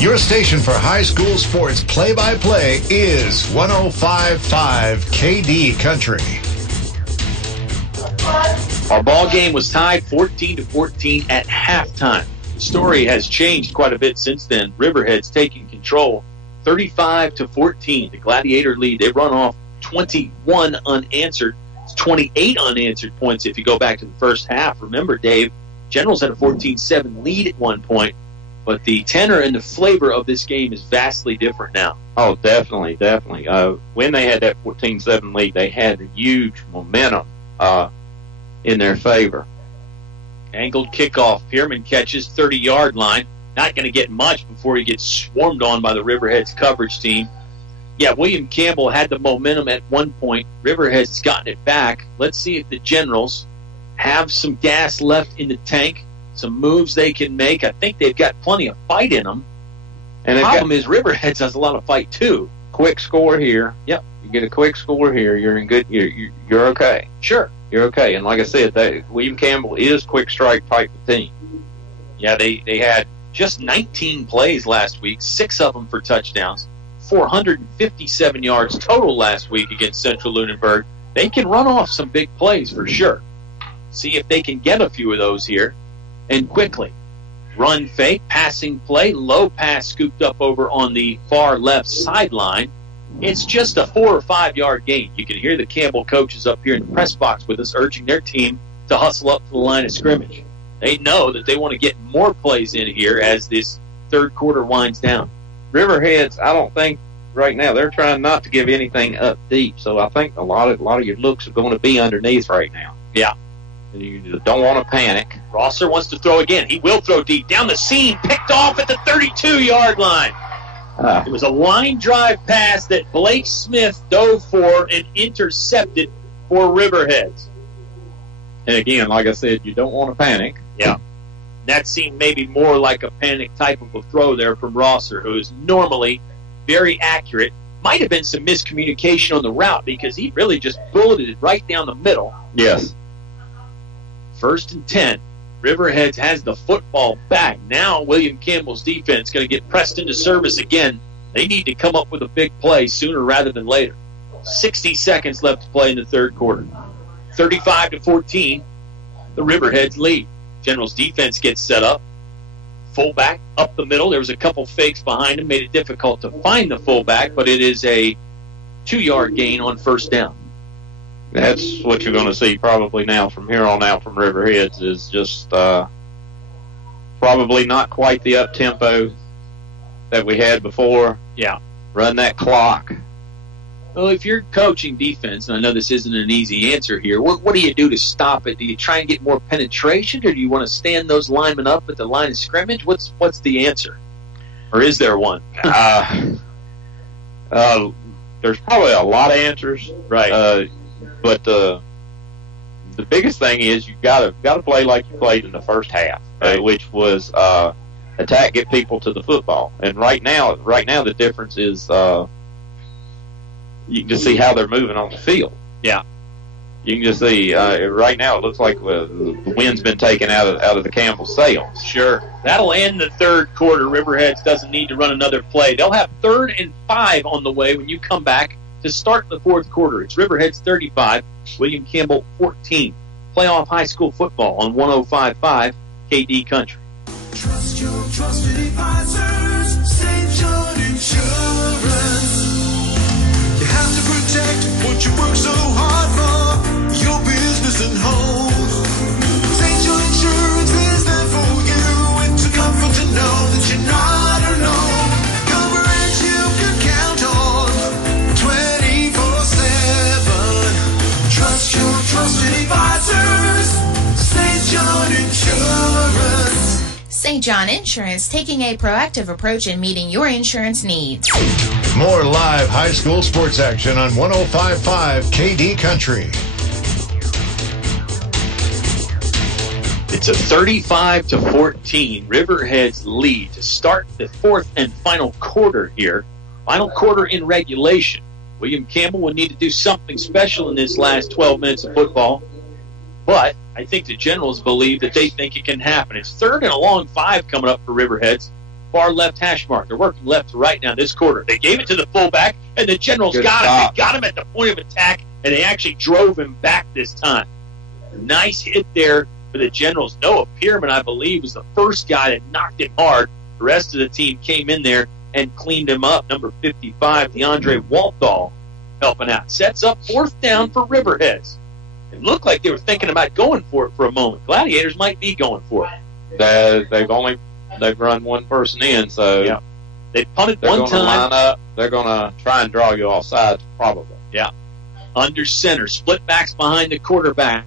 Your station for high school sports play-by-play is 105.5 KD Country. Our ball game was tied 14-14 at halftime. The story has changed quite a bit since then. Riverhead's taking control 35-14. The Gladiator lead. They run off 21 unanswered. It's 28 unanswered points if you go back to the first half. Remember, Dave, Generals had a 14-7 lead at one point, but the tenor and the flavor of this game is vastly different now. Oh, definitely. When they had that 14-7 lead, they had a huge momentum in their favor. Angled kickoff. Pierman catches 30-yard line. Not going to get much before he gets swarmed on by the Riverheads coverage team. Yeah, William Campbell had the momentum at one point. Riverheads has gotten it back. Let's see if the Generals have some gas left in the tank, some moves they can make. I think they've got plenty of fight in them. And the problem is Riverheads has a lot of fight too. Quick score here. Yep. You get a quick score here, you're in good. You're okay. Sure. You're okay. And like I said, William Campbell is quick strike type of team. Yeah, they had just 19 plays last week, 6 of them for touchdowns, 457 yards total last week against Central Lunenburg. They can run off some big plays for sure. See if they can get a few of those here and quickly. Run fake, passing play, low pass scooped up over on the far left sideline. It's just a 4 or 5 yard gain. You can hear the Campbell coaches up here in the press box with us urging their team to hustle up to the line of scrimmage. They know that they want to get more plays in here as this third quarter winds down. Riverheads, I don't think right now they're trying not to give anything up deep, so I think a lot of your looks are going to be underneath right now. Yeah. You don't want to panic. Rosser wants to throw again. He will throw deep. Down the seam, picked off at the 32-yard line. It was a line drive pass that Blake Smith dove for and intercepted for Riverheads. And again, like I said, you don't want to panic. Yeah. That seemed maybe more like a panic type of a throw there from Rosser, who is normally very accurate. Might have been some miscommunication on the route because he really just bulleted it right down the middle. Yes. 1st and 10. Riverheads has the football back. Now William Campbell's defense going to get pressed into service again. They need to come up with a big play sooner rather than later. 60 seconds left to play in the third quarter. 35-14, the Riverheads lead. General's defense gets set up. Fullback up the middle. There was a couple fakes behind him, made it difficult to find the fullback, but it is a 2 yard gain on first down. That's what you're going to see probably now from here on out from Riverheads is just probably not quite the up-tempo that we had before. Yeah. Run that clock. Well, if you're coaching defense, and I know this isn't an easy answer here, what do you do to stop it? Do you try and get more penetration, or do you want to stand those linemen up at the line of scrimmage? What's the answer? Or is there one? There's probably a lot of answers. Right. But the biggest thing is you've got to play like you played in the first half, right. Which was attack, get people to the football. And right now the difference is you can just see how they're moving on the field. Yeah. You can just see right now it looks like the wind's been taken out of the Campbell sails. Sure. That'll end the third quarter. Riverheads doesn't need to run another play. They'll have 3rd and 5 on the way when you come back to start the fourth quarter. It's Riverheads 35, William Campbell 14. Playoff high school football on 105.5 KD Country. Trust your trusted advisors, St. John Insurance. You have to protect what you work so hard for, your business and home. St. John Insurance is there for you. It's a comfort to know that you're not alone. Coverage you can count on 24/7. Trust your trusted advisors, St. John Insurance. St. John Insurance, taking a proactive approach in meeting your insurance needs. More live high school sports action on 105.5 KD Country. It's a 35-14 Riverheads lead to start the fourth and final quarter here. Final quarter in regulation. William Campbell would need to do something special in this last 12 minutes of football. But I think the Generals believe that they think it can happen. It's 3rd and a long 5 coming up for Riverheads. Far left hash mark. They're working left to right now this quarter. They gave it to the fullback, and the Generals got him. They got him at the point of attack, and they actually drove him back this time. Nice hit there for the Generals. Noah Pierman, I believe, was the first guy that knocked him hard. The rest of the team came in there and cleaned him up. Number 55, DeAndre Walthall, helping out. Sets up 4th down for Riverheads. It looked like they were thinking about going for it for a moment. Gladiators might be going for it. They've run one person in, so yeah. They punted they're one time. Line up. They're going to try and draw you off sides, probably. Yeah. Under center, split backs behind the quarterback.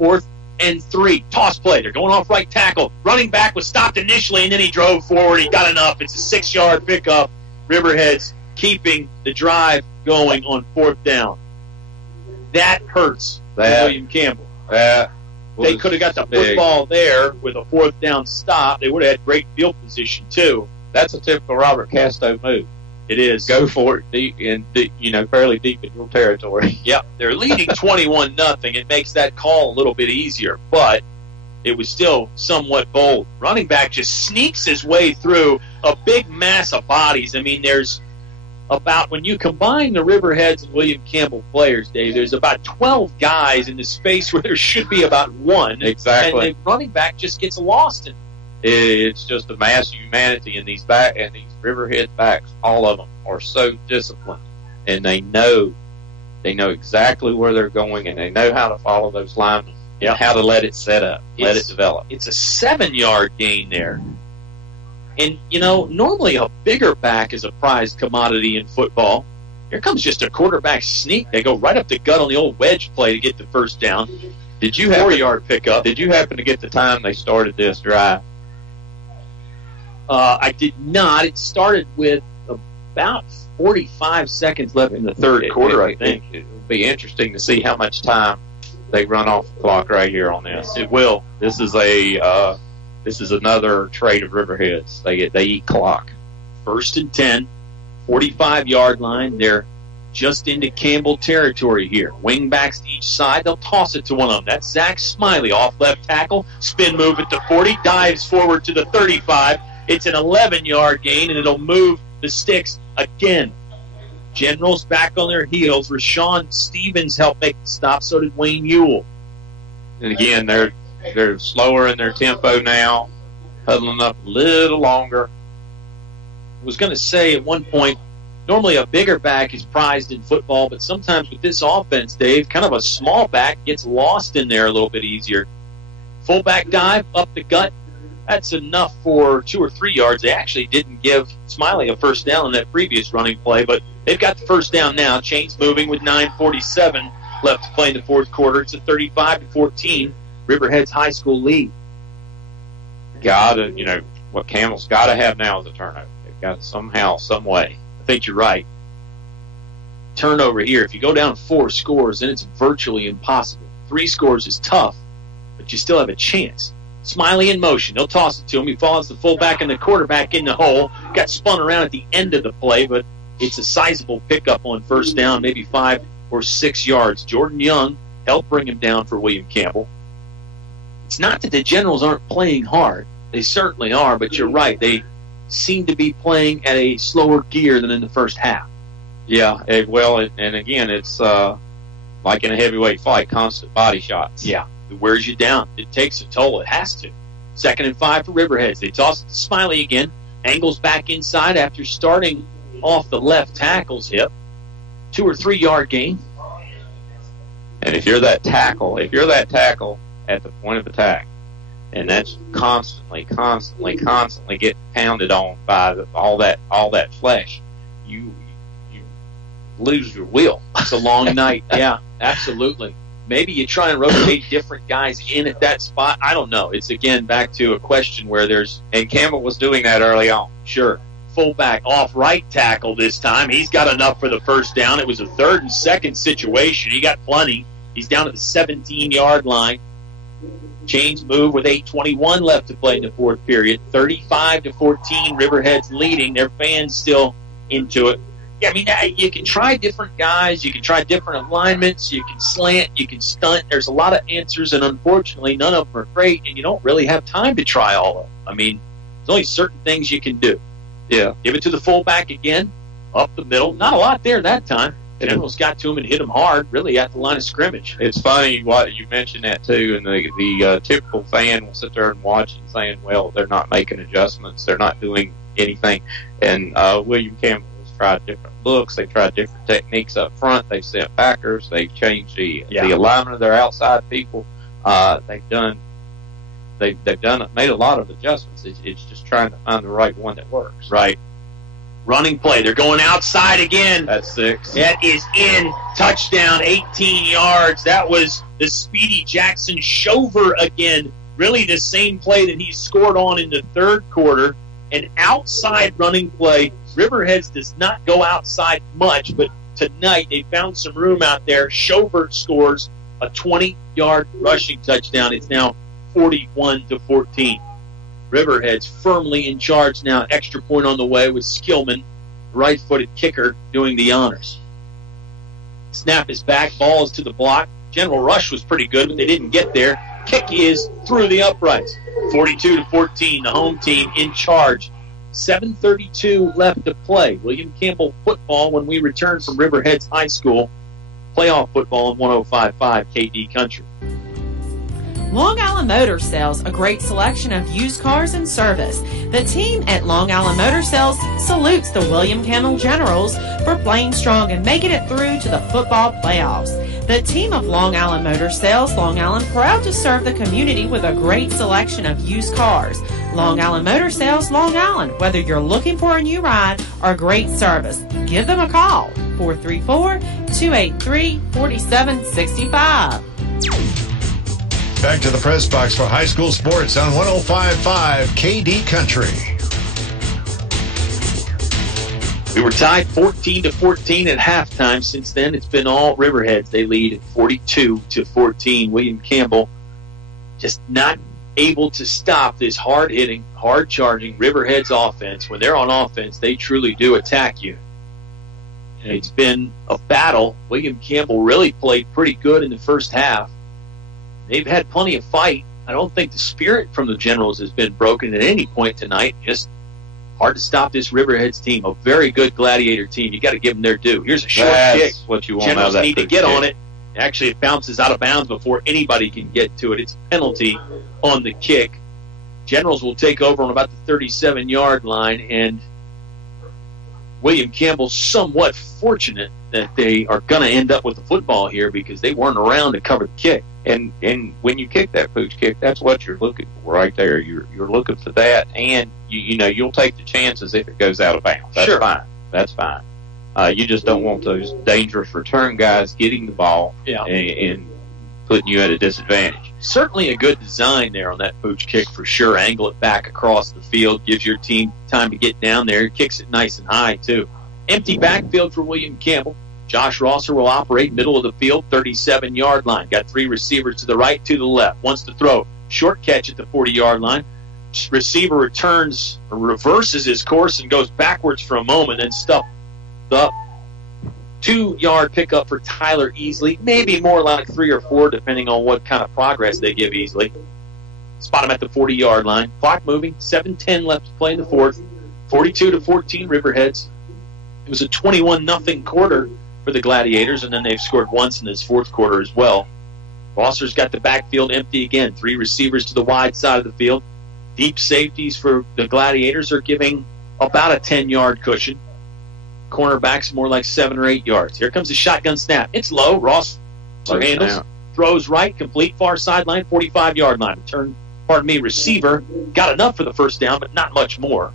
4th and 3. Toss play. They're going off right tackle. Running back was stopped initially, and then he drove forward. He got enough. It's a 6-yard pickup. Riverheads keeping the drive going on 4th down. That hurts William Campbell. They could have got the football there with a 4th down stop. They would have had great field position, too. That's a typical Robert Casto move. It is. Go for it deep fairly deep in your territory. Yep. They're leading 21-0. It makes that call a little bit easier, but it was still somewhat bold. Running back just sneaks his way through a big mass of bodies. I mean, there's about, when you combine the Riverheads and William Campbell players, Dave, there's about 12 guys in the space where there should be about 1. Exactly. And the running back just gets lost in it. It's just a mass of humanity in these Riverhead backs. All of them are so disciplined, and they know exactly where they're going, and they know how to follow those linemen, and how to let it set up, let it develop. It's a 7-yard gain there. And, normally a bigger back is a prized commodity in football. Here comes just a quarterback sneak. They go right up the gut on the old wedge play to get the 1st down. 4-yard pickup. Did you happen to get the time they started this drive? I did not. It started with about 45 seconds left in the third quarter, I think. It will be interesting to see how much time they run off the clock right here on this. It will. This is another trait of Riverheads. They eat clock. 1st and 10, 45-yard line. They're just into Campbell territory here. Wing backs to each side. They'll toss it to one of them. That's Zach Smiley off left tackle. Spin move at the 40. Dives forward to the 35. It's an 11-yard gain, and it'll move the sticks again. Generals back on their heels. Rashawn Stevens helped make the stop. So did Wayne Ewell. And again, they're slower in their tempo now, huddling up a little longer. I was going to say at one point, normally a bigger back is prized in football, but sometimes with this offense, Dave, kind of a small back gets lost in there a little bit easier. Fullback dive up the gut. That's enough for 2 or 3 yards. They actually didn't give Smiley a first down in that previous running play, but they've got the first down now. Chains moving with 9:47 left to play in the fourth quarter. It's a 35-14 Riverheads High School lead. What Campbell's got to have now is a turnover. They've got to somehow, some way. I think you're right. Turnover here. If you go down 4 scores, then it's virtually impossible. 3 scores is tough, but you still have a chance. Smiley in motion. They'll toss it to him. He follows the fullback and the quarterback in the hole. Got spun around at the end of the play, but it's a sizable pickup on first down, maybe 5 or 6 yards. Jordan Young helped bring him down for William Campbell. It's not that the Generals aren't playing hard. They certainly are, but you're right. They seem to be playing at a slower gear than in the first half. Yeah, and again, it's like in a heavyweight fight, constant body shots. Yeah, it wears you down. It takes a toll. It has to. 2nd and 5 for Riverheads. They toss it to Smiley again. Angles back inside after starting off the left tackle's hip. 2 or 3 yard gain. And if you're that tackle at the point of attack, and that's constantly getting pounded on by all that flesh, you lose your will. It's a long night. Yeah, absolutely. Maybe you try and rotate different guys in at that spot. I don't know. It's, again, back to a question where and Campbell was doing that early on. Sure. Fullback off right tackle this time. He's got enough for the first down. It was a 3rd and 2nd situation. He got plenty. He's down at the 17-yard line. Chains move with 8:21 left to play in the fourth period. 35-14, Riverheads leading. Their fans still into it. Yeah, I mean, you can try different guys. You can try different alignments. You can slant. You can stunt. There's a lot of answers, and unfortunately, none of them are great, and you don't really have time to try all of them. I mean, there's only certain things you can do. Yeah. Give it to the fullback again, up the middle. Not a lot there that time. Generals got to him and hit him hard, really at the line of scrimmage. It's funny what you mentioned that too, and the typical fan will sit there and watch and saying, "Well, they're not making adjustments, they're not doing anything." And William Campbell has tried different looks, they tried different techniques up front. They've sent backers, they've changed the alignment of their outside people. They've made a lot of adjustments. It's just trying to find the right one that works. Right. Running play. They're going outside again. That's 6. That is in. Touchdown, 18 yards. That was the speedy Jackson Shover again. Really the same play that he scored on in the third quarter. An outside running play. Riverheads does not go outside much, but tonight they found some room out there. Shover scores a 20-yard rushing touchdown. It's now 41-14. Riverheads firmly in charge now. Extra point on the way with Skillman, right-footed kicker, doing the honors. Snap is back. Ball is to the block. General rush was pretty good, but they didn't get there. Kick is through the uprights. 42-14, the home team in charge. 7:32 left to play. William Campbell football when we return from Riverheads High School. Playoff football on 105.5 KD Country. Long Island Motor Sales, a great selection of used cars and service. The team at Long Island Motor Sales salutes the William Campbell Generals for playing strong and making it through to the football playoffs. The team of Long Island Motor Sales, Long Island, proud to serve the community with a great selection of used cars. Long Island Motor Sales, Long Island, whether you're looking for a new ride or great service, give them a call, 434-283-4765. Back to the press box for high school sports on 105.5 KD Country. We were tied 14-14 at halftime. Since then, it's been all Riverheads. They lead 42-14. William Campbell just not able to stop this hard-hitting, hard-charging Riverheads offense. When they're on offense, they truly do attack you. And it's been a battle. William Campbell really played pretty good in the first half. They've had plenty of fight. I don't think the spirit from the Generals has been broken at any point tonight. Just hard to stop this Riverheads team. A very good Gladiator team. You got to give them their due. Here's a short kick. What you want. Generals need to get on it. Actually, it bounces out of bounds before anybody can get to it. It's a penalty on the kick. Generals will take over on about the 37-yard line, and William Campbell's somewhat fortunate that they are going to end up with the football here because they weren't around to cover the kick. And when you kick that pooch kick, that's what you're looking for right there. You're looking for that, and you'll take the chances if it goes out of bounds. That's fine. That's fine. You just don't want those dangerous return guys getting the ball and putting you at a disadvantage. Certainly a good design there on that pooch kick for sure. Angle it back across the field, gives your team time to get down there. Kicks it nice and high, too. Empty backfield for William Campbell. Josh Rosser will operate middle of the field, 37-yard line. Got 3 receivers to the right, 2 to the left. Wants to throw. Short catch at the 40-yard line. Receiver returns or reverses his course and goes backwards for a moment and stuffed up. 2-yard pickup for Tyler Easley. Maybe more like 3 or 4, depending on what kind of progress they give Easley. Spot him at the 40-yard line. Clock moving. 7:10 left to play in the fourth. 42-14 Riverheads. It was a 21-0 quarter for the Gladiators, and then they've scored once in this fourth quarter as well. Rosser's got the backfield empty again. 3 receivers to the wide side of the field. Deep safeties for the Gladiators are giving about a 10-yard cushion. Cornerbacks more like 7 or 8 yards. Here comes the shotgun snap. It's low. Rosser handles. Throws right. Complete far sideline. 45-yard line. Receiver got enough for the first down, but not much more.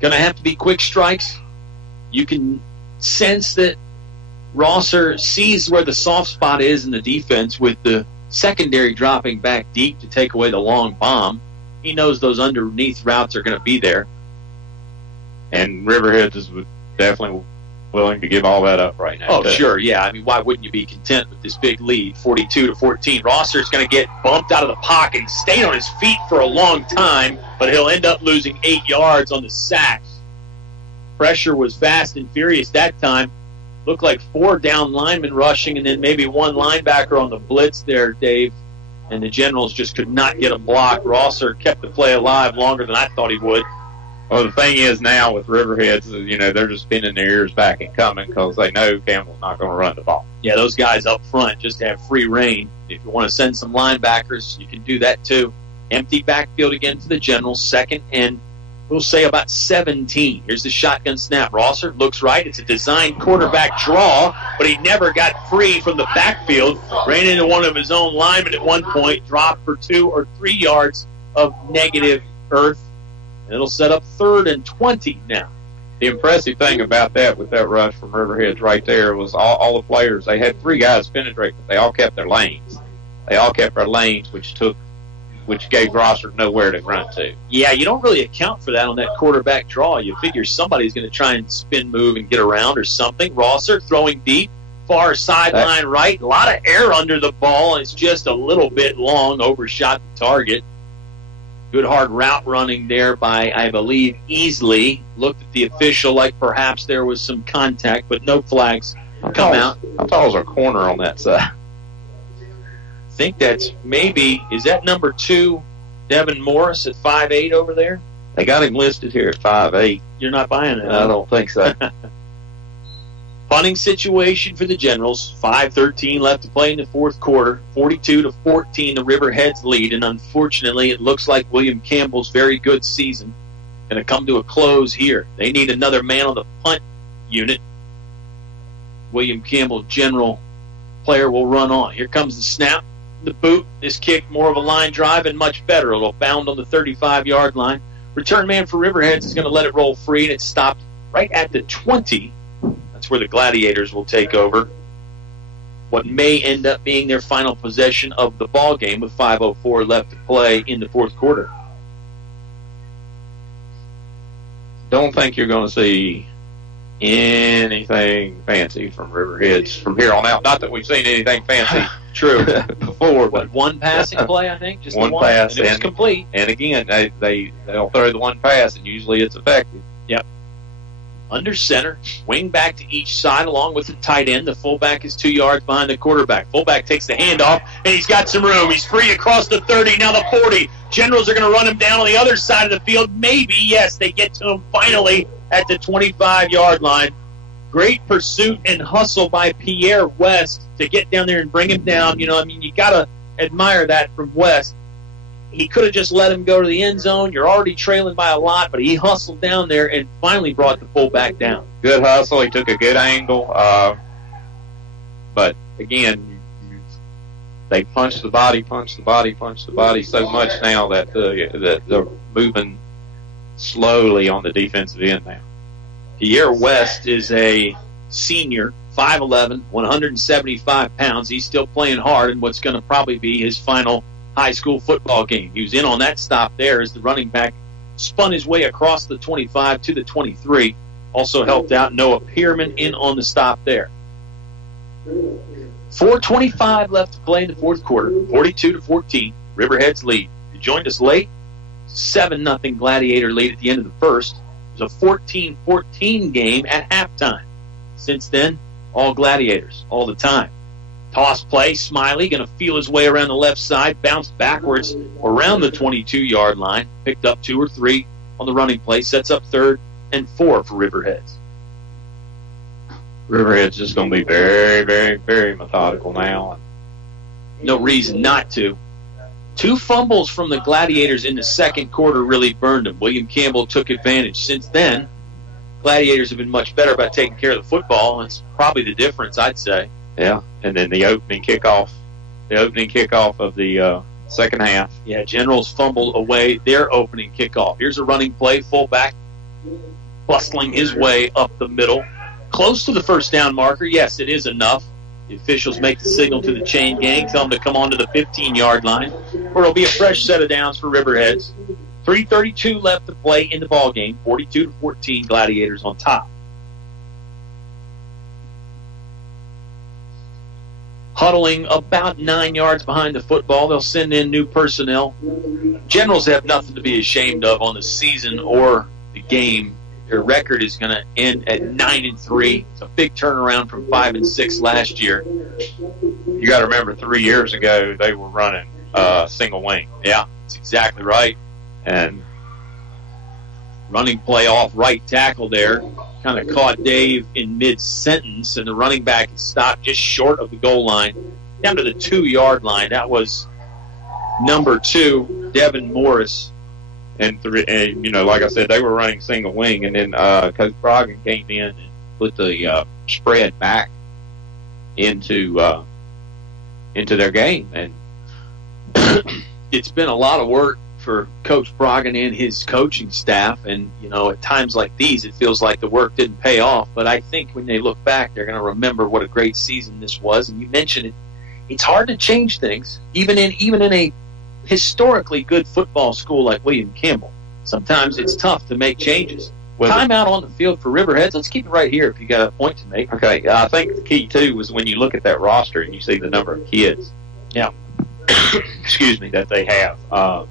Going to have to be quick strikes. You can sense that Rosser sees where the soft spot is in the defense with the secondary dropping back deep to take away the long bomb. He knows those underneath routes are going to be there. And Riverheads is definitely willing to give all that up right now. Oh, sure, yeah. I mean, why wouldn't you be content with this big lead, 42-14? Rosser's going to get bumped out of the pocket. He stayed on his feet for a long time, but he'll end up losing 8 yards on the sack. Pressure was fast and furious that time. Looked like 4 down linemen rushing and then maybe 1 linebacker on the blitz there, Dave. And the Generals just could not get a block. Rosser kept the play alive longer than I thought he would. Well, the thing is now with Riverheads, they're just spinning their ears back and coming because they know Campbell's not going to run the ball. Yeah, those guys up front just have free reign. If you want to send some linebackers, you can do that too. Empty backfield again for the Generals, 2nd and we'll say about 17. Here's the shotgun snap. Rosser looks right. It's a designed quarterback draw, but he never got free from the backfield. Ran into one of his own linemen at one point, dropped for 2 or 3 yards of negative earth. And it'll set up 3rd and 20 now. The impressive thing about that with that rush from Riverheads right there was all the players. They had 3 guys penetrate, but they all kept their lanes. They all kept their lanes, which gave Rosser nowhere to run to. Yeah, you don't really account for that on that quarterback draw. You figure somebody's going to try and spin move and get around or something. Rosser throwing deep, far sideline right. A lot of air under the ball. It's just a little bit long, overshot the target. Good hard route running there by, I believe, Easley. Looked at the official like perhaps there was some contact, but no flags come out. How tall is our corner on that side? I think that's maybe, is that number 2, Devin Morris at 5'8" over there? They got him listed here at 5'8". You're not buying it? I don't think so. Punting situation for the Generals. 5:13 left to play in the fourth quarter. 42-14 the Riverheads lead, and unfortunately it looks like William Campbell's very good season going to come to a close here. They need another man on the punt unit. William Campbell, General player, will run on. Here comes the snap, the boot. This kick more of a line drive and much better. It'll bound on the 35-yard line. Return man for Riverheads is going to let it roll free, and it's stopped right at the 20. That's where the Gladiators will take over what may end up being their final possession of the ball game with 5:04 left to play in the fourth quarter. Don't think you're going to see anything fancy from Riverheads from here on out. Not that we've seen anything fancy True. before. What, one passing play, I think? Just one the one pass. and it was complete. And again, they'll throw the one pass, and usually it's effective. Yep. Under center, wing back to each side along with the tight end. The fullback is 2 yards behind the quarterback. Fullback takes the handoff, and he's got some room. He's free across the 30, now the 40. Generals are going to run him down on the other side of the field. Maybe, yes, they get to him finally at the 25-yard line. Great pursuit and hustle by Pierre West to get down there and bring him down. You got to admire that from West. he could have just let him go to the end zone. You're already trailing by a lot, but he hustled down there and finally brought the fullback down. Good hustle. He took a good angle. But, again, they punch the body so much now that they're moving slowly on the defensive end now. Pierre West is a senior, 5'11", 175 pounds. He's still playing hard in what's going to probably be his final high school football game. He was in on that stop there as the running back spun his way across the 25 to the 23. Also helped out Noah Pierman in on the stop there. 4:25 left to play in the fourth quarter. 42-14. Riverheads lead. You joined us late. 7-0 Gladiator lead at the end of the first. It was a 14-14 game at halftime. Since then, all Gladiators, all the time. Toss play, Smiley going to feel his way around the left side, bounced backwards around the 22-yard line, picked up 2 or 3 on the running play, sets up 3rd and 4 for Riverheads. Riverheads just going to be very, very, very methodical now. No reason not to. 2 fumbles from the Gladiators in the second quarter really burned them. William Campbell took advantage. Since then, Gladiators have been much better about taking care of the football. It's probably the difference, I'd say. Yeah, and then the opening kickoff of the second half. Yeah, Generals fumbled away their opening kickoff. Here's a running play, fullback bustling his way up the middle. Close to the first down marker. Yes, it is enough. The officials make the signal to the chain gang, tell them to come on to the 15-yard line, where it'll be a fresh set of downs for Riverheads. 3:32 left to play in the ball game. 42-14, Gladiators on top. Huddling about 9 yards behind the football. They'll send in new personnel. Generals have nothing to be ashamed of on the season or the game. Their record is going to end at 9-3. It's a big turnaround from 5-6 last year. You got to remember, 3 years ago they were running single wing. Yeah, that's exactly right. And running play off right tackle there kind of caught Dave in mid-sentence, and the running back stopped just short of the goal line, down to the 2-yard line. That was number 2, Devin Morris. And like I said, they were running single wing, and then Coach Broggan came in and put the spread back into their game. And it's been a lot of work for Coach Broggan and his coaching staff, and at times like these, it feels like the work didn't pay off. But I think when they look back, they're going to remember what a great season this was. And you mentioned it; it's hard to change things, even in a historically good football school like William Campbell. Sometimes it's tough to make changes. Time out on the field for Riverheads. Let's keep it right here if you got a point to make. Okay, I think the key, too, was when you look at that roster and you see the number of kids. Yeah. Excuse me, that they have.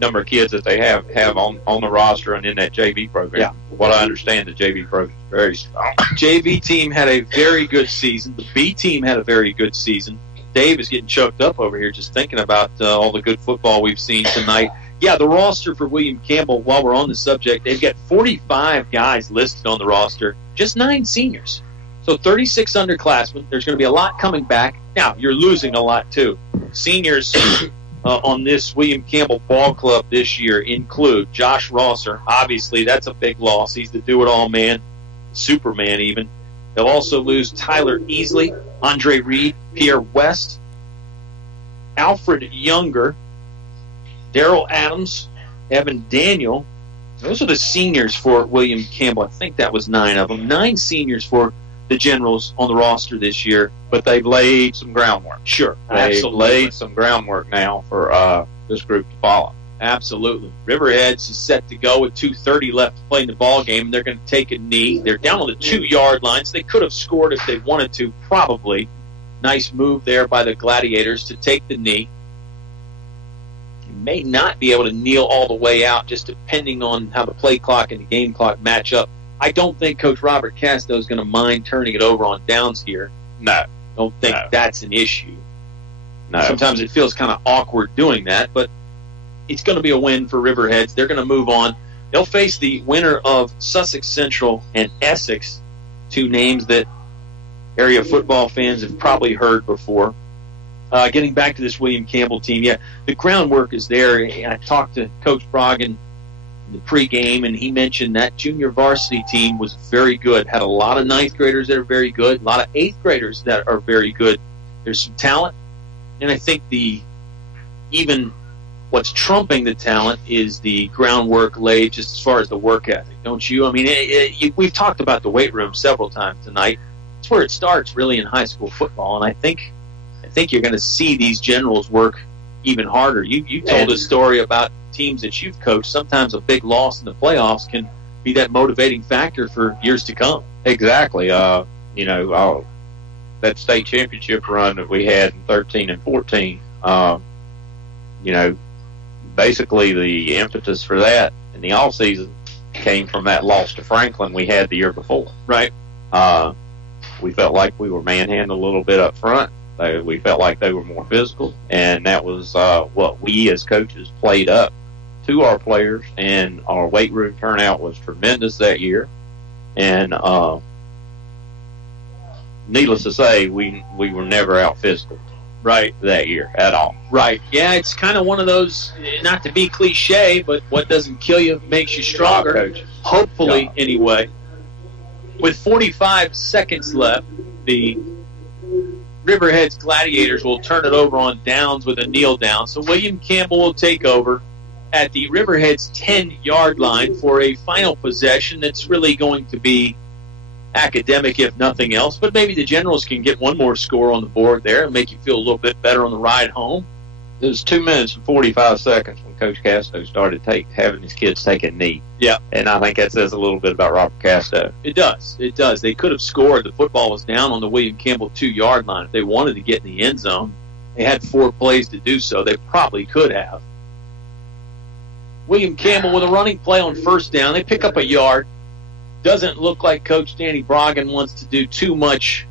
Number of kids that they have on the roster and in that JV program. Yeah. What I understand, the JV program is very strong. JV team had a very good season. The B team had a very good season. Dave is getting choked up over here just thinking about all the good football we've seen tonight. Yeah, the roster for William Campbell, while we're on the subject, they've got 45 guys listed on the roster, just 9 seniors. So 36 underclassmen. There's going to be a lot coming back. Now, you're losing a lot, too. Seniors on this William Campbell ball club this year include Josh Rosser. Obviously, that's a big loss. He's the do-it-all man, Superman even. They'll also lose Tyler Easley, Andre Reed, Pierre West, Alfred Younger, Daryl Adams, Evan Daniel. Those are the seniors for William Campbell. I think that was 9 of them. 9 seniors for the Generals on the roster this year. But they've laid some groundwork. Sure, they've laid some groundwork now for this group to follow. Absolutely. Riverheads is set to go with 2:30 left to play in the ball game. They're going to take a knee. They're down on the 2-yard line, so they could have scored if they wanted to, probably. Nice move there by the Gladiators to take the knee. You may not be able to kneel all the way out, just depending on how the play clock and the game clock match up. I don't think Coach Robert Casto is going to mind turning it over on downs here. No. Don't think that's an issue. No. Sometimes it feels kind of awkward doing that, but it's going to be a win for Riverheads. They're going to move on. They'll face the winner of Sussex Central and Essex, 2 names that area football fans have probably heard before. Getting back to this William Campbell team, yeah, the groundwork is there. I talked to Coach Broggan in the pregame, and he mentioned that junior varsity team was very good. Had a lot of ninth graders that are very good, a lot of eighth graders that are very good. There's some talent, and I think even what's trumping the talent is the groundwork laid just as far as the work ethic, don't you? I mean, we've talked about the weight room several times tonight. It's where it starts really in high school football, and I think you're going to see these generals work even harder. You told a story about teams that you've coached. Sometimes a big loss in the playoffs can be that motivating factor for years to come. Exactly. That state championship run that we had in 13 and 14, basically the impetus for that in the off season came from that loss to Franklin we had the year before. Right. We felt like we were manhandled a little bit up front. We felt like they were more physical, and that was what we as coaches played up to our players, and our weight room turnout was tremendous that year. And needless to say, we were never out physical that year at all. Right. Yeah, it's kind of one of those, not to be cliche, but what doesn't kill you makes you stronger. Coach. Hopefully, anyway. With 45 seconds left, the Riverheads Gladiators will turn it over on downs with a kneel down. So William Campbell will take over at the Riverheads 10-yard line for a final possession that's really going to be academic, if nothing else. But maybe the Generals can get one more score on the board there and make you feel a little bit better on the ride home. It was 2 minutes and 45 seconds when Coach Casto started having his kids take a knee. Yeah. And I think that says a little bit about Robert Casto. It does. It does. They could have scored. The football was down on the William Campbell 2-yard line. If they wanted to get in the end zone, they had 4 plays to do so. They probably could have. William Campbell with a running play on first down. They pick up a yard. Doesn't look like Coach Danny Broggan wants to do too much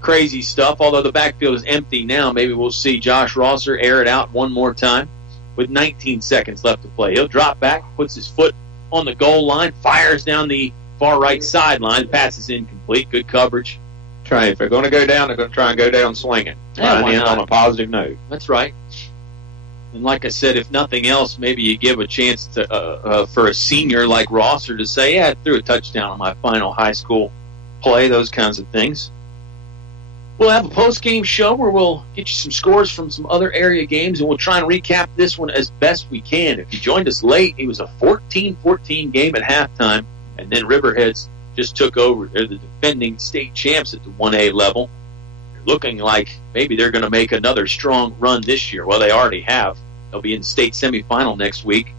crazy stuff, although the backfield is empty now. Maybe we'll see Josh Rosser air it out one more time with 19 seconds left to play. He'll drop back, puts his foot on the goal line, fires down the far right sideline, passes incomplete. Good coverage. If they're going to go down, they're going to try and go down swinging. Yeah, trying to end on a positive note. That's right. And like I said, if nothing else, maybe you give a chance to for a senior like Rosser to say, yeah, I threw a touchdown on my final high school play, those kinds of things. We'll have a post-game show where we'll get you some scores from some other area games, and we'll try and recap this one as best we can. If you joined us late, it was a 14-14 game at halftime, and then Riverheads just took over. They're the defending state champs at the 1A level. They're looking like maybe they're going to make another strong run this year. Well, they already have. They'll be in state semifinal next week,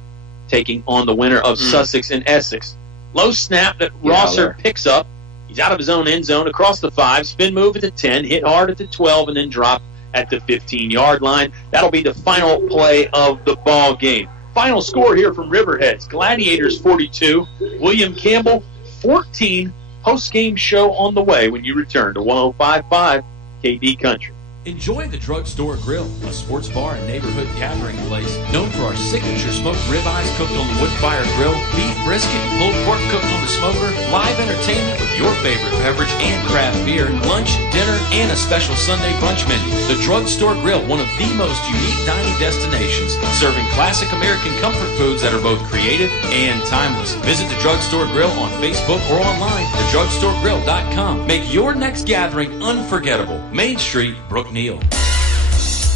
taking on the winner of Sussex and Essex. Low snap that Rosser picks up. He's out of his own end zone, across the 5, spin move at the 10, hit hard at the 12, and then drop at the 15-yard line. That'll be the final play of the ball game. Final score here from Riverheads. Gladiators 42, William Campbell 14. Post-game show on the way when you return to 105.5 KD Country. Enjoy the Drugstore Grill, a sports bar and neighborhood gathering place known for our signature smoked ribeyes cooked on the wood fire grill, beef brisket, pulled pork cooked on the smoker, live entertainment with your favorite beverage and craft beer, lunch, dinner, and a special Sunday brunch menu. The Drugstore Grill, one of the most unique dining destinations, serving classic American comfort foods that are both creative and timeless. Visit the Drugstore Grill on Facebook or online, thedrugstoregrill.com. Make your next gathering unforgettable. Main Street, Brook Neal.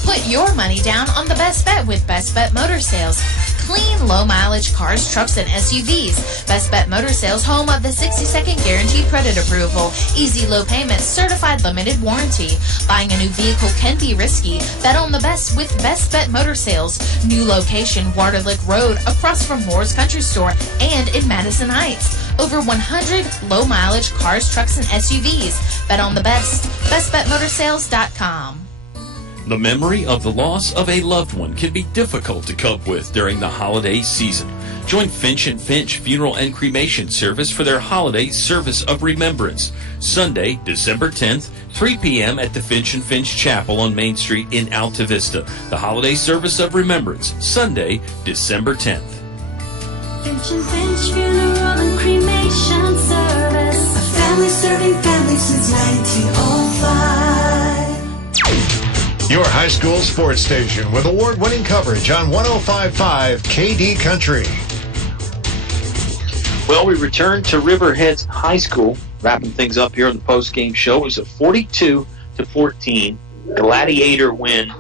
Put your money down on the best bet with Best Bet Motor Sales. Clean, low-mileage cars, trucks, and SUVs. Best Bet Motor Sales, home of the 60-second guaranteed credit approval. Easy low payments, certified limited warranty. Buying a new vehicle can be risky. Bet on the best with Best Bet Motor Sales. New location, Waterlick Road, across from Moore's Country Store, and in Madison Heights. Over 100 low-mileage cars, trucks, and SUVs. Bet on the best. BestBetMotorsales.com. The memory of the loss of a loved one can be difficult to cope with during the holiday season. Join Finch & Finch Funeral and Cremation Service for their holiday service of remembrance. Sunday, December 10th, 3 p.m. at the Finch & Finch Chapel on Main Street in Altavista. The holiday service of remembrance, Sunday, December 10th. Finch & Finch Funeral and Cremation Service. A family serving families since 1905. Your high school sports station with award-winning coverage on 105.5 KD Country. Well, we returned to Riverheads High School, wrapping things up here on the post-game show. It was a 42-14 Gladiator win.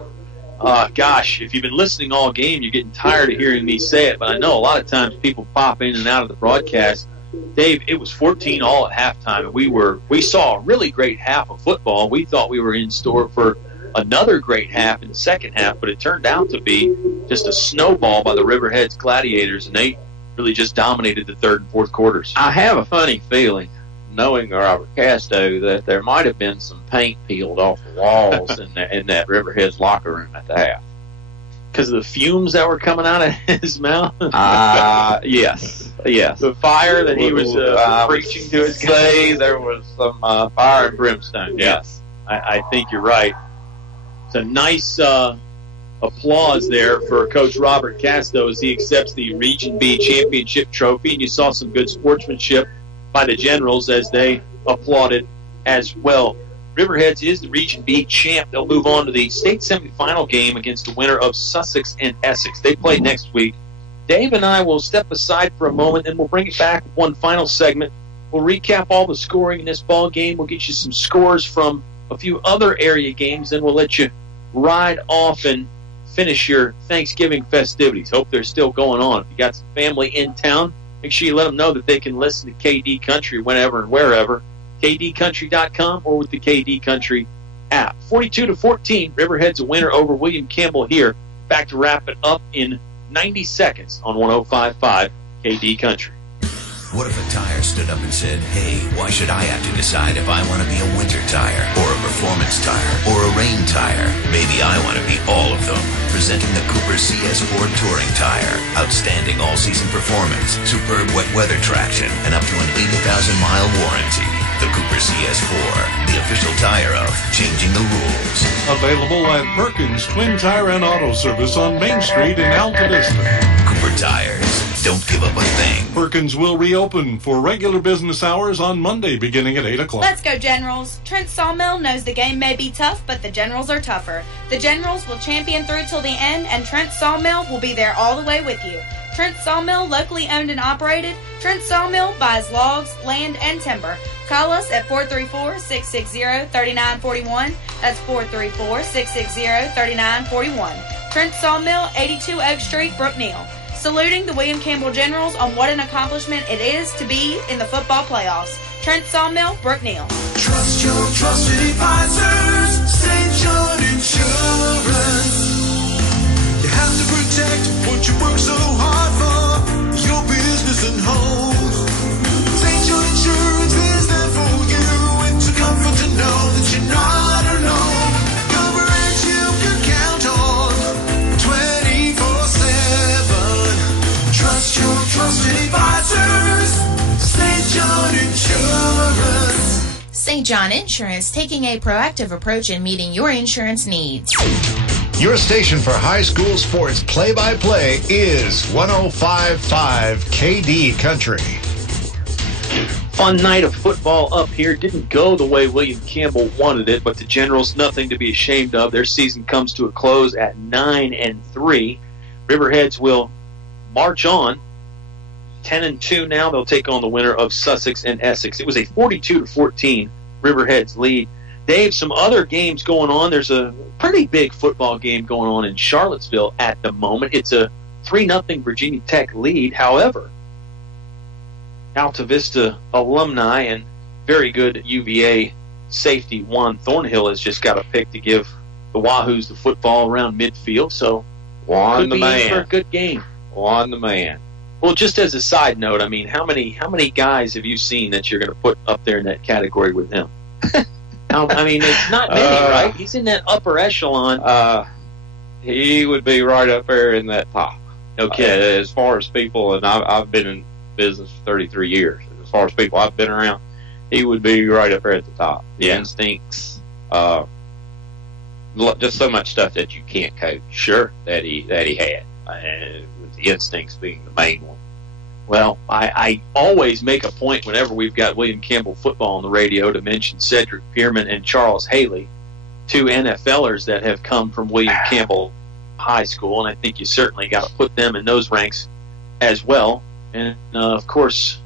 Gosh, if you've been listening all game, you're getting tired of hearing me say it, but I know a lot of times people pop in and out of the broadcast. Dave, it was 14 all at halftime, and we saw a really great half of football. We thought we were in store for another great half in the second half, but it turned out to be just a snowball by the Riverheads Gladiators, and they really just dominated the third and fourth quarters. I have a funny feeling, knowing Robert Casto, that there might have been some paint peeled off the walls in that Riverheads locker room at the half. Because of the fumes that were coming out of his mouth? Yes. The fire that he was preaching to his guys. There was some fire and brimstone, yes. I think you're right. It's a nice applause there for Coach Robert Casto as he accepts the Region B championship trophy, and you saw some good sportsmanship by the Generals as they applauded as well. Riverheads is the Region B champ. They'll move on to the state semifinal game against the winner of Sussex and Essex. They play next week. Dave and I will step aside for a moment, and we'll bring it back with one final segment. We'll recap all the scoring in this ball game. We'll get you some scores from a few other area games, then we'll let you ride off and finish your Thanksgiving festivities. Hope they're still going on. If you got some family in town, make sure you let them know that they can listen to KD Country whenever and wherever. KDCountry.com or with the KD Country app. 42-14, Riverheads a winner over William Campbell here. Back to wrap it up in 90 seconds on 105.5 KD Country. What if a tire stood up and said, hey, why should I have to decide if I want to be a winter tire or a performance tire or a rain tire? Maybe I want to be all of them. Presenting the Cooper CS4 Touring Tire. Outstanding all-season performance, superb wet weather traction, and up to an 80,000-mile warranty. The Cooper CS4, the official tire of changing the rules. Available at Perkins Twin Tire and Auto Service on Main Street in Altavista. Cooper Tires. Don't give up a thing. Perkins will reopen for regular business hours on Monday beginning at 8 o'clock. Let's go, Generals. Trent Sawmill knows the game may be tough, but the Generals are tougher. The Generals will champion through till the end, and Trent Sawmill will be there all the way with you. Trent Sawmill, locally owned and operated. Trent Sawmill buys logs, land, and timber. Call us at 434-660-3941. That's 434-660-3941. Trent Sawmill, 82 Oak Street, Brookneal. Saluting the William Campbell Generals on what an accomplishment it is to be in the football playoffs. Trent Sawmill, Brookneal. Trust your trusted advisors, St. John Insurance. You have to protect what you work so hard for, your business and home. St. John Insurance is there for you. It's a comfort to know that you're not alone. Coverage you can count on 24/7. Trust your trusted advisors, St. John Insurance. St. John Insurance, taking a proactive approach in meeting your insurance needs. Your station for high school sports play-by-play is 105.5 KD Country. Fun night of football up here. Didn't go the way William Campbell wanted it, but the Generals, nothing to be ashamed of. Their season comes to a close at 9-3. Riverheads will march on 10-2 now. They'll take on the winner of Sussex and Essex. It was a 42-14 Riverheads lead. Dave, some other games going on. There's a pretty big football game going on in Charlottesville at the moment. It's a 3-0 Virginia Tech lead. However, Altavista alumni and very good UVA safety Juan Thornhill has just got a pick to give the Wahoos the football around midfield. So Juan could the be man. in for a good game. Juan the man. Well, just as a side note, I mean, how many guys have you seen that you're going to put up there in that category with him? I mean, it's not many, right? He's in that upper echelon. He would be right up there in that top. Okay. As far as people, and I've been in business for 33 years. As far as people I've been around, he would be right up there at the top. The instincts, just so much stuff that you can't coach. Sure. That he had, with the instincts being the main one. Well, I always make a point whenever we've got William Campbell football on the radio to mention Cedric Pierman and Charles Haley. two NFLers that have come from William Campbell High School, and I think you certainly got to put them in those ranks as well. And, of course,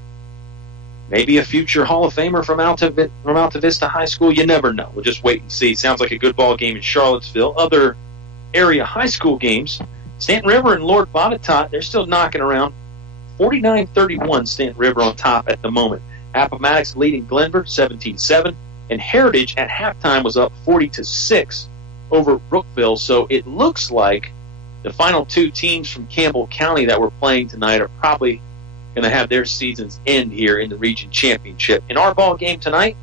maybe a future Hall of Famer from Altavista High School. You never know. We'll just wait and see. Sounds like a good ball game in Charlottesville. Other area high school games, Stanton River and Lord Botetourt, they're still knocking around. 49-31 Stanton River on top at the moment. Appomattox leading Glenver 17-7. And Heritage at halftime was up 40-6 over Brookville. So it looks like the final two teams from Campbell County that were playing tonight are probably going to have their seasons end here in the region championship. In our ball game tonight,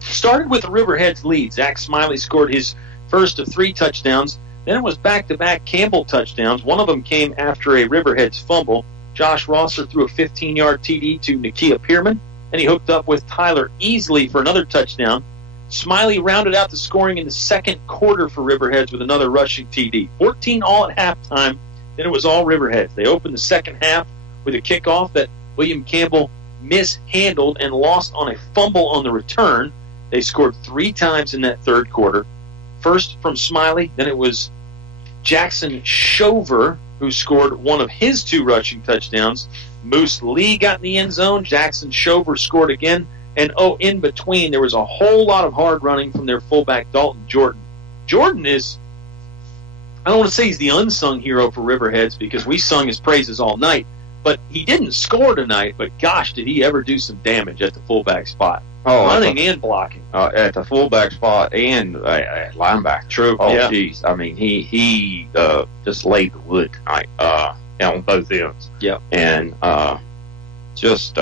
started with the Riverheads lead. Zach Smiley scored his first of 3 touchdowns. Then it was back-to-back Campbell touchdowns. One of them came after a Riverheads fumble. Josh Rosser threw a 15-yard TD to Nakia Pierman. Then he hooked up with Tyler Easley for another touchdown. Smiley rounded out the scoring in the second quarter for Riverheads with another rushing TD. 14 all at halftime. Then it was all Riverheads. They opened the second half with a kickoff that William Campbell mishandled and lost on a fumble on the return. They scored 3 times in that third quarter. First from Smiley, then it was Jackson Shover who scored one of his 2 rushing touchdowns. Moose Lee got in the end zone. Jackson Shover scored again. And, in between, there was a whole lot of hard running from their fullback, Dalton Jordan. Jordan is, I don't want to say he's the unsung hero for Riverheads because we sung his praises all night, but he didn't score tonight, but gosh, did he ever do some damage at the fullback spot. Running and blocking. At the fullback spot and linebacker. True. Oh, jeez. I mean, he just laid the wood tonight on both ends. Yeah. And just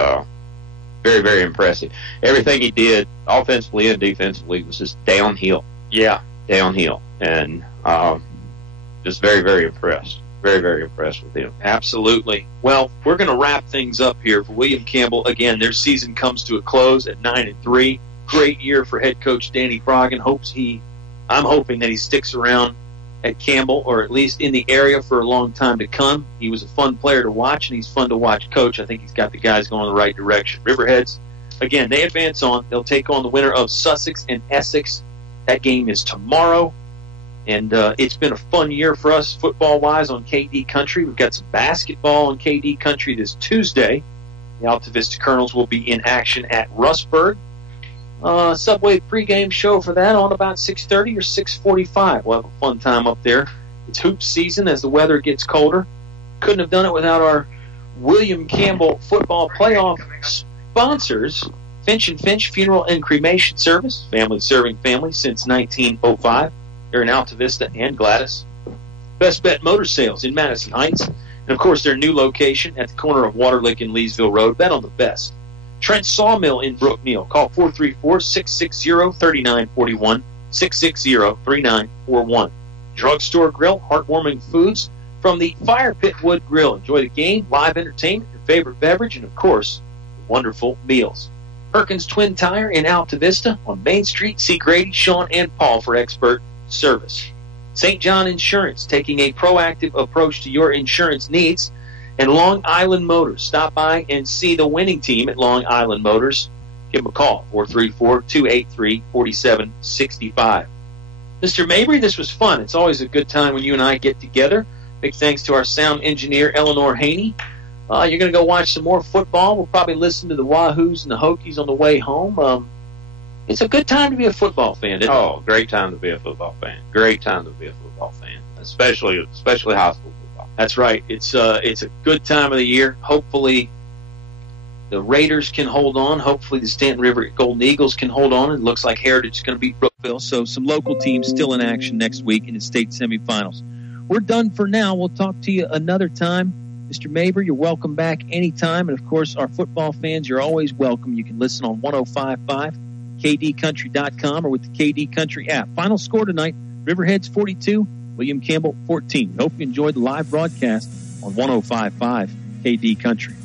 very, very impressive. Everything he did, offensively and defensively, was just downhill. Yeah. Downhill. And just very, very impressed. Very, very impressed with him. Absolutely. Well, we're going to wrap things up here for William Campbell. Again, their season comes to a close at 9-3. Great year for head coach Danny Froggen. I'm hoping that he sticks around at Campbell, or at least in the area, for a long time to come. He was a fun player to watch, and he's fun to watch coach. I think he's got the guys going in the right direction. Riverheads, again, they advance on. They'll take on the winner of Sussex and Essex. That game is tomorrow. And it's been a fun year for us football-wise on KD Country. We've got some basketball on KD Country this Tuesday. The Altavista Colonels will be in action at Rustburg. Subway pregame show for that on about 6:30 or 6:45. We'll have a fun time up there. It's hoop season as the weather gets colder. Couldn't have done it without our William Campbell football playoff sponsors. Finch & Finch Funeral and Cremation Service, family serving family since 1905. They're in Altavista and Gladys. Best Bet Motor Sales in Madison Heights. And, of course, their new location at the corner of Waterlick and Leesville Road. Bet on the best. Trent Sawmill in Brookneal. Call 434-660-3941, 660-3941. Drugstore Grill, heartwarming foods from the Fire Pit Wood Grill. Enjoy the game, live entertainment, your favorite beverage, and, of course, wonderful meals. Perkins Twin Tire in Altavista on Main Street. See Grady, Sean, and Paul for expert service. St. John Insurance, taking a proactive approach to your insurance needs. And Long Island Motors. Stop by and see the winning team at Long Island Motors. Give them a call, 434-283-4765. Mr. Mabry, this was fun. It's always a good time when you and I get together. Big thanks to our sound engineer, Eleanor Hoehne. You're going to go watch some more football. We'll probably listen to the Wahoos and the Hokies on the way home. It's a good time to be a football fan, isn't it? Oh, great time to be a football fan. Great time to be a football fan, especially high school football. That's right. It's a good time of the year. Hopefully the Raiders can hold on. Hopefully the Stanton River Golden Eagles can hold on. It looks like Heritage is going to beat Brookville. So some local teams still in action next week in the state semifinals. We're done for now. We'll talk to you another time. Mr. Mabry, you're welcome back anytime. And, of course, our football fans, you're always welcome. You can listen on 105.5, kdcountry.com, or with the KD Country app. Final score tonight, Riverheads 42, William Campbell 14. Hope you enjoyed the live broadcast on 105.5 KD Country.